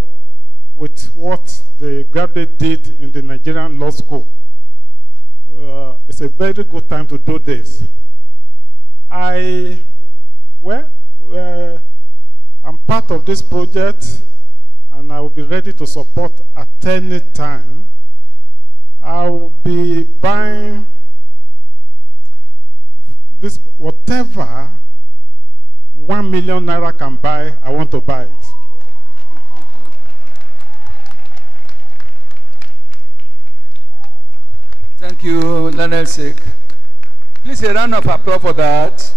with what the graduate did in the Nigerian Law School. It's a very good time to do this. I'm part of this project, and I will be ready to support at any time. I will be buying this, whatever 1 million naira can buy, I want to buy it. Thank you, Leonard Sik. Please a round of applause for that.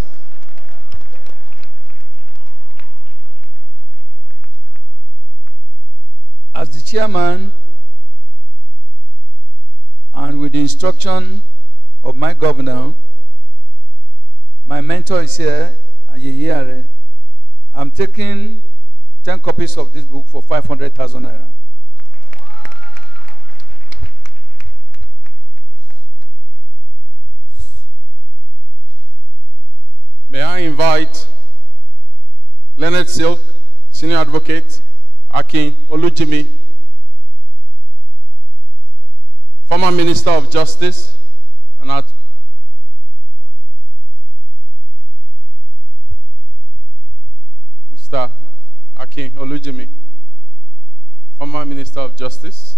As the chairman, and with the instruction of my governor, my mentor is here, Ayeyare. I'm taking 10 copies of this book for 500,000 naira. May I invite Leonard Silk, Senior Advocate, Akin Olujimi, former Minister of Justice, and Mr. Akin Olujimi, former Minister of Justice.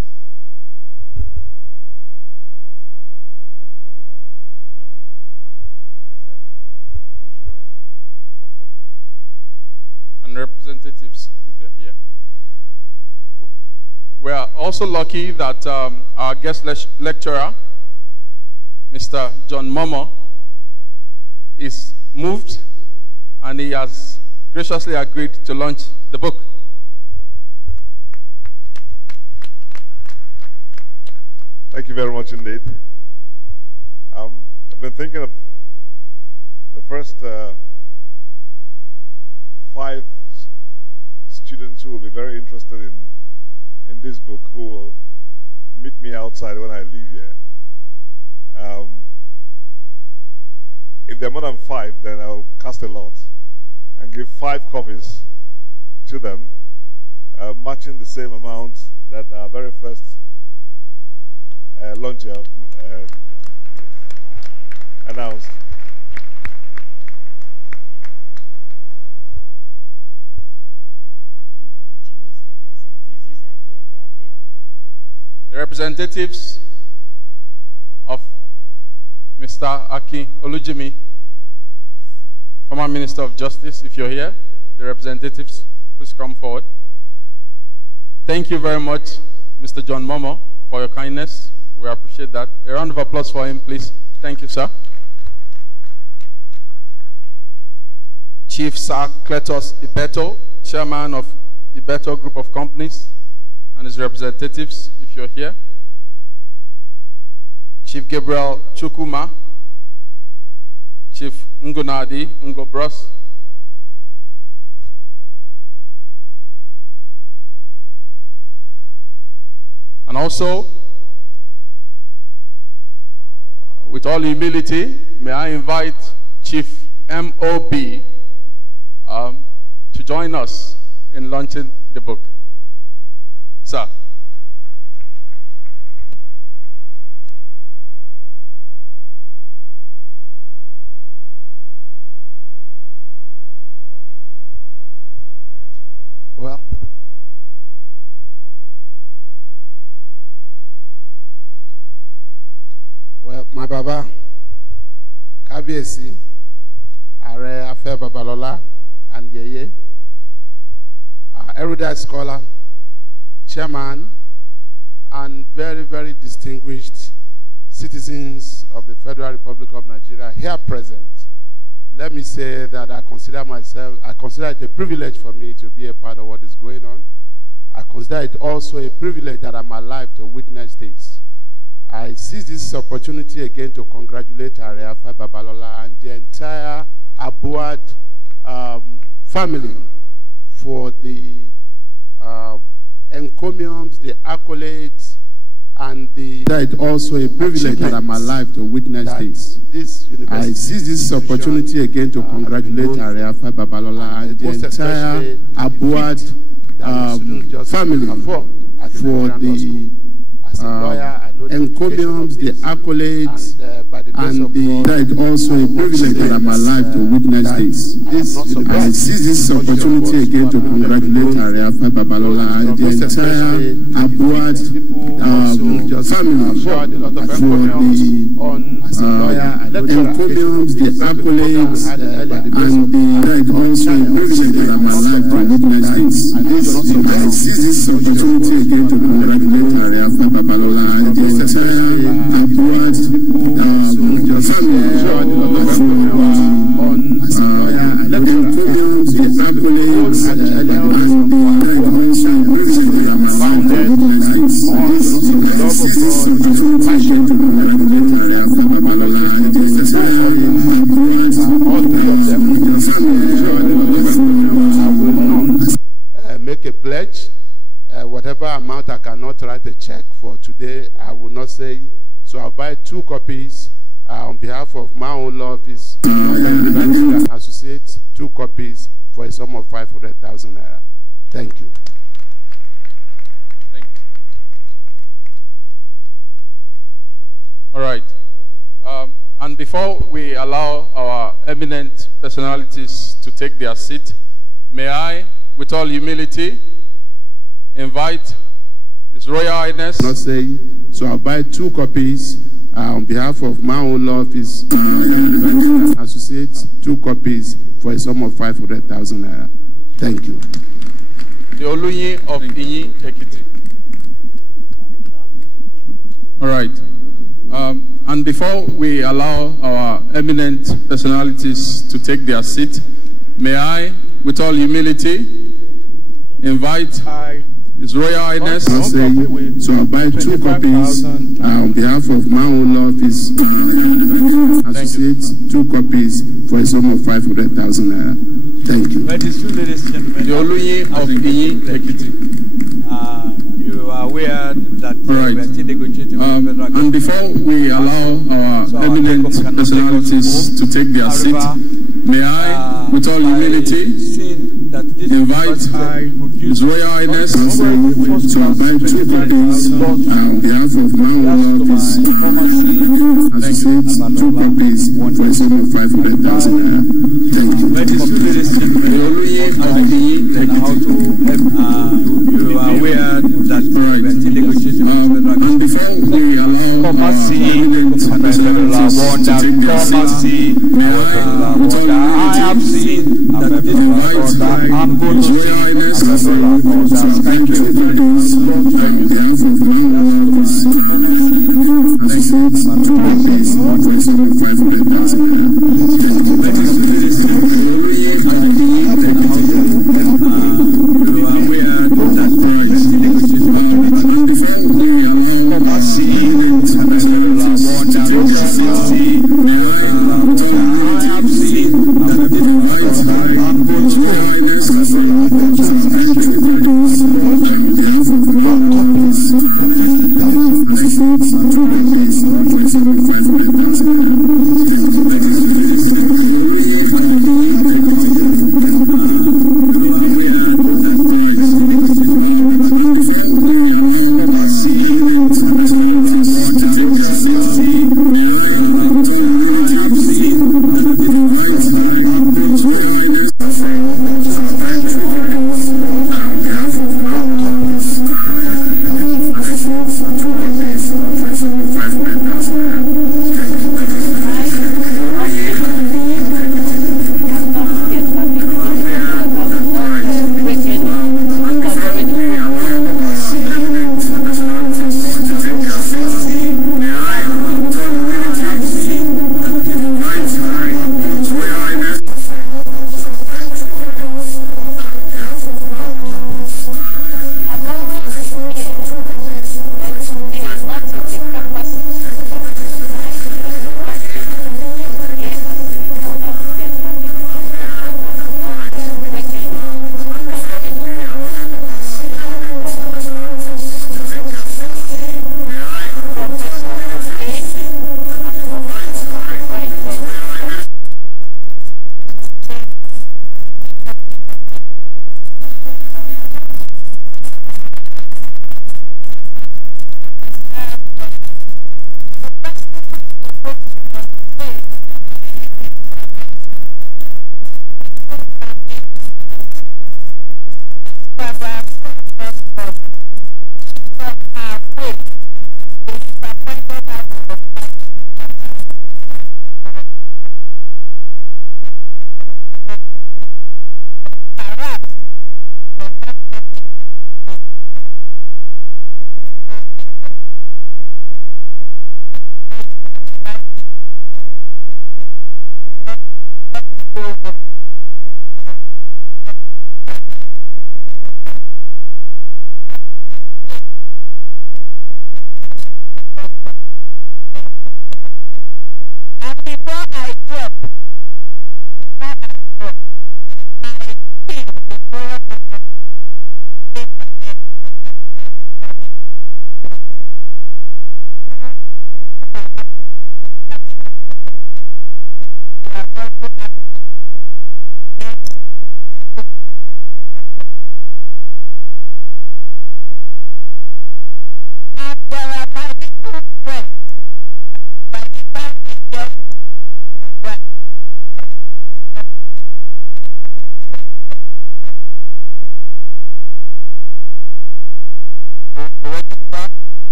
And representatives here. We are also lucky that our guest lecturer, Mr. John Momo, is moved and he has graciously agreed to launch the book. Thank you very much indeed. I've been thinking of the first 5 students who will be very interested in this book, who will meet me outside when I leave here. If there are more than 5, then I'll cast a lot and give 5 copies to them, matching the same amount that our very first launcher announced. The representatives of Mr. Akin Olujimi, former Minister of Justice, if you're here, the representatives, please come forward. Thank you very much, Mr. John Momo, for your kindness. We appreciate that. A round of applause for him, please. Thank you, sir. Chief Sir Cletus Ibeto, Chairman of Ibeto Group of Companies, and his representatives, if you're here. Chief Gabriel Chukuma, Chief Ngunadi Ngobros, and also, with all humility, may I invite Chief M.O.B. To join us in launching the book. Sir. Well, well, my Baba, Kabiyesi, Ààrẹ Afe Babalola, and Yeye, erudite scholar, chairman, and very, very distinguished citizens of the Federal Republic of Nigeria here present. Let me say that I consider it a privilege for me to be a part of what is going on. I consider it also a privilege that I'm alive to witness this. I seize this opportunity again to congratulate Afe Babalola and the entire Abuad family for the encomiums, the accolades, and the... It's also a privilege that I'm alive to witness this. I seize this opportunity again to congratulate Afe Babalola and the entire Abuad family for the encomiums, the accolades, and it's also a privilege that I'm alive to witness this. I seize this opportunity again to congratulate Afe Babalola and the entire Abuad family for the encomiums, the accolades, and it's also a privilege that I'm alive to witness this. I seize this opportunity again to congratulate Afe Babalola and the entire Abuad Make a pledge. Whatever amount I cannot write a check for today, I will not say. So I'll buy 2 copies on behalf of my own law office and associates, 2 copies for a sum of 500,000 naira. Thank you. Thank you. All right. And before we allow our eminent personalities to take their seat, may I, with all humility, invite His Royal Highness. Not say. So I'll buy 2 copies on behalf of my own law office and associates, 2 copies for a sum of 500,000 naira. Thank you. The Olunyi of Ado-Ekiti. All right. And before we allow our eminent personalities to take their seat, may I, with all humility, invite His Royal Highness. So I'll buy 2 copies on behalf of my own law office and associates, 2 copies for a sum of 500,000 naira. Thank you. Ladies and gentlemen, the Olunyi of Ado-Ekiti. You are aware that we are still negotiating with the federal government. And before we allow our eminent personalities to take their seat, may I, with all humility, invite His Royal Highness. So I'll buy 2 copies on behalf of my own office and associates, 2 copies for a sum of 500,000 naira. Thank you. Ladies and gentlemen, you are aware that we are still negotiating with the federal government. And before we allow our eminent personalities to take their seat, may I, with all humility, I have seen that this invite His Royal Highness. So I'll buy 2 copies on behalf of my own office and associates, 2 copies for a sum of 500,000 naira. Invite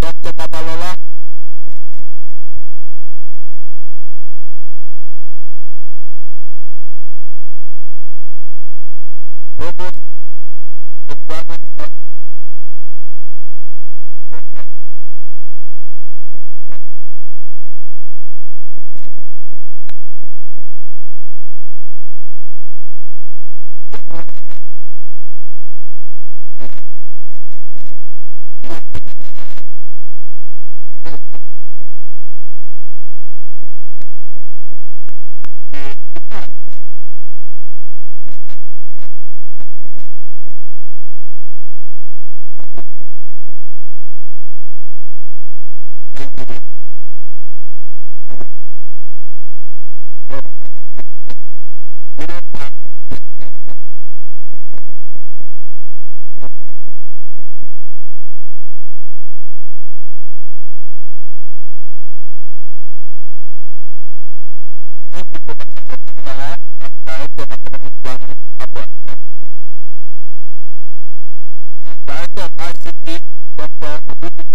Dr. Babalola. Provost of Graduate Studies. Director of ICT, Dr. Ado-Ekiti.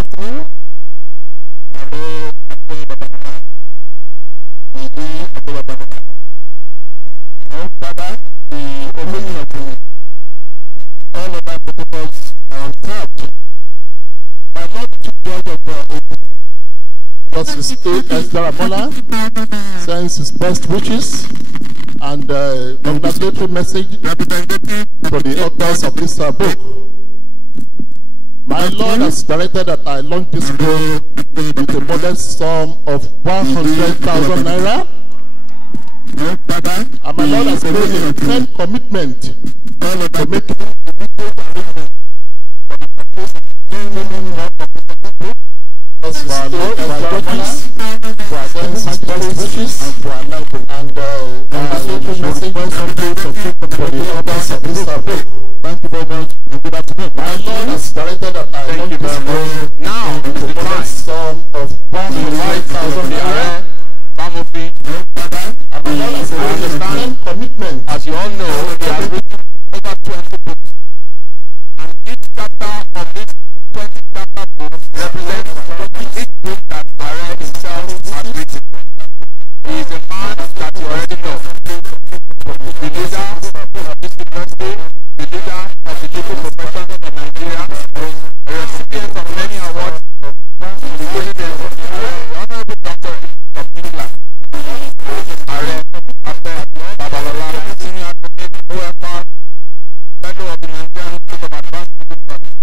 afternoon. Hello, Afe Babalola. Afe Babalola. Now, Father, the opening of all of our protocols are observed. My Lord Chief Judge of Justice Ado-Ekiti sends his best wishes and congratulatory message for the authors of this book. My Lord has directed that I launch this book with a modest sum of 100,000 naira. And my Lord has made a firm commitment to making the detailed arrangement for the purchase of 10 million more copies of this book. For our Lord, for our judges, for our magistrates, wishes, and for our library. And congratulatory message for the authors of this book. Thank you very much and good afternoon. My Lord has directed that I launch this book now with a modest sum of 100,000 naira. And my Lord has made a firm commitment. As you all know, he has written over 20 books. And each chapter of this 20 chapter book represents each book that Are himself has written. He is a man that you already know. The leader of this university, the leader of the legal profession in Nigeria, a recipient of many awards, including the Honorable Doctorate of England. Afe Babalola, Senior Advocate, OFR, Fellow of the Nigerian Institute of Advanced Legal Studies.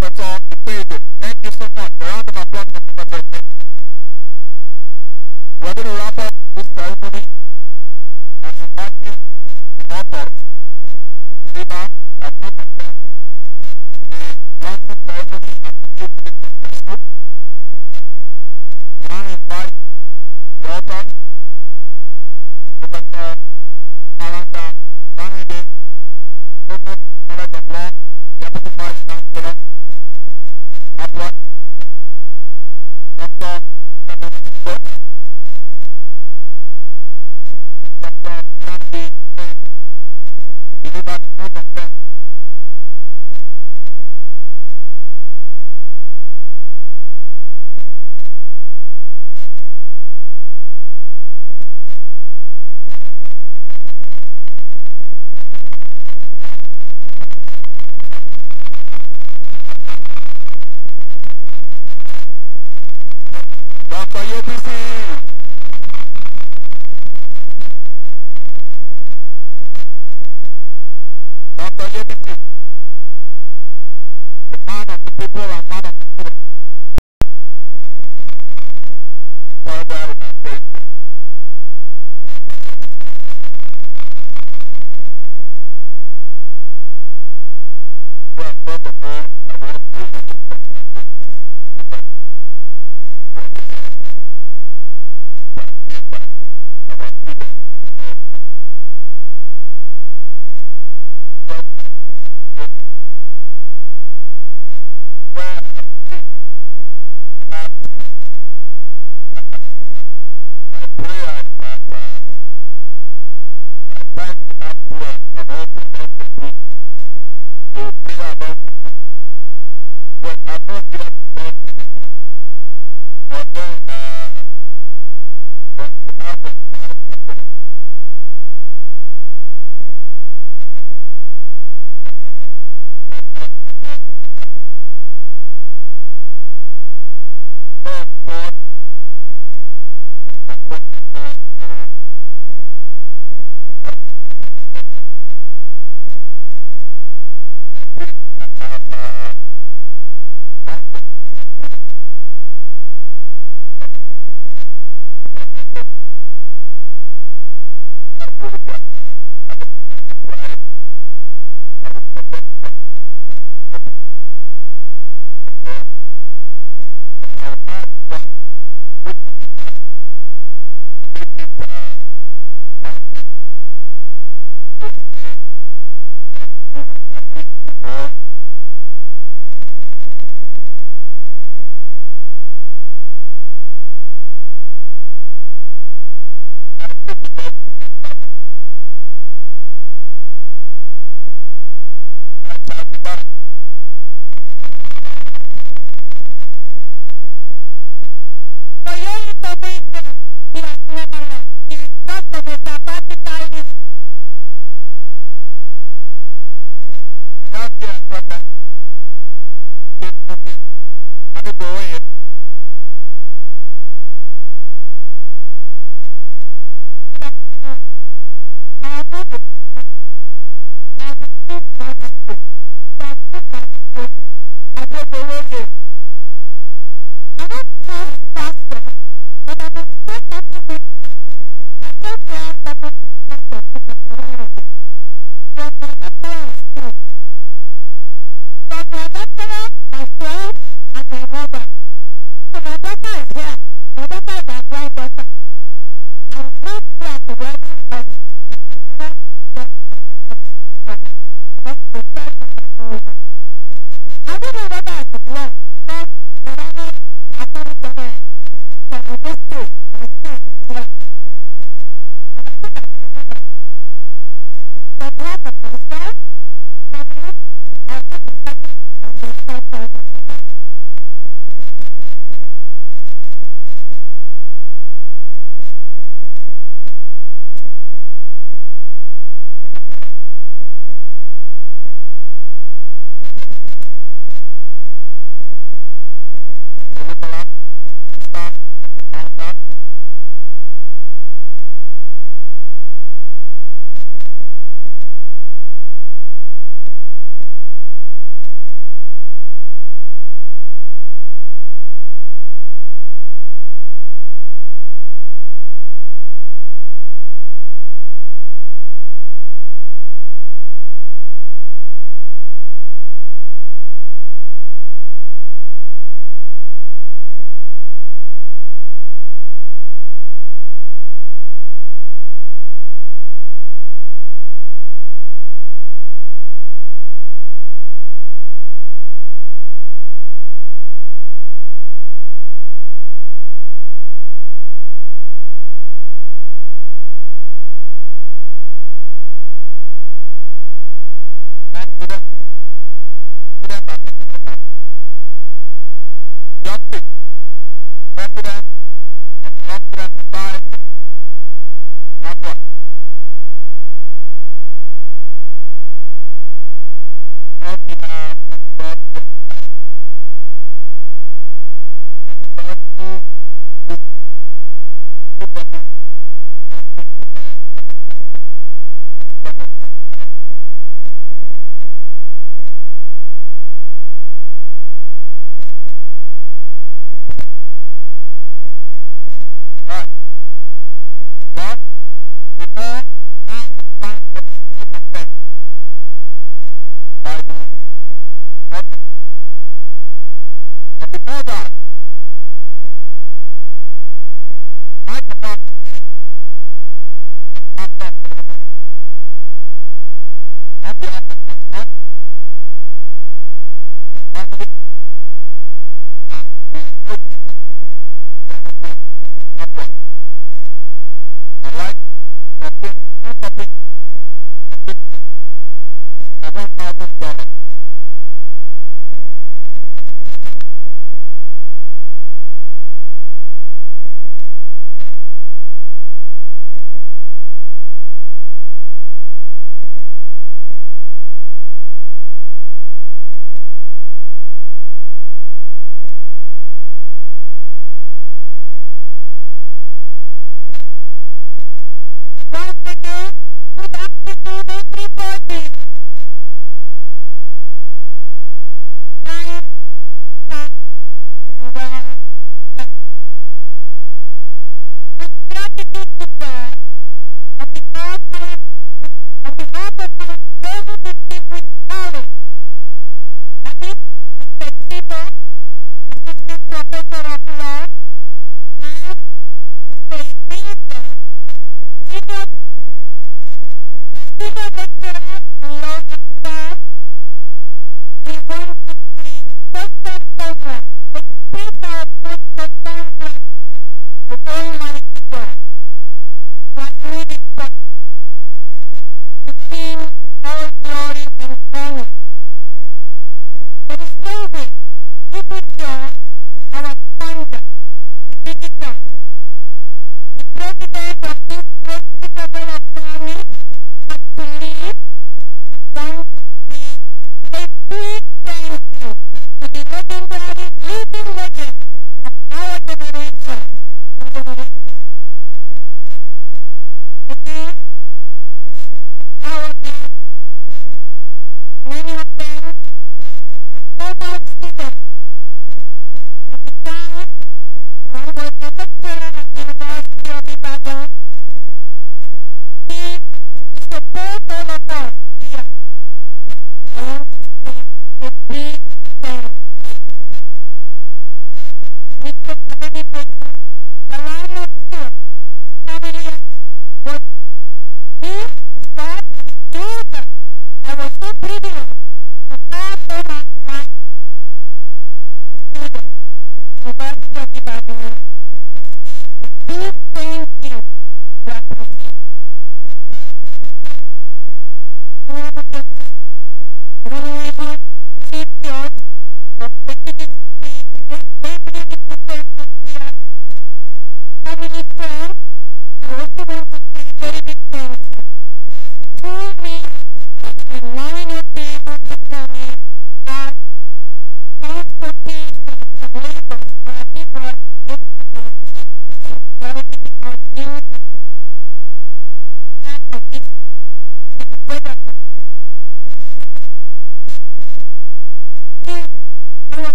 Professor Ipeze. Thank you so much. A round of applause for Professor Ipeze. We're going to wrap up this ceremony and inviting the authors, Lima, and Professor, the launching ceremony and the music successful. Can I invite the authors, Professor Aranda Bangide, Professor College of Law, Deputy Vice Chancellor, Upward, Dr. Dr. Nandi delivered the fruit of them. Dr. UPC. Dr. UPC. The man of the people and man of the people. Father, we praise you. Well, first of all, I want to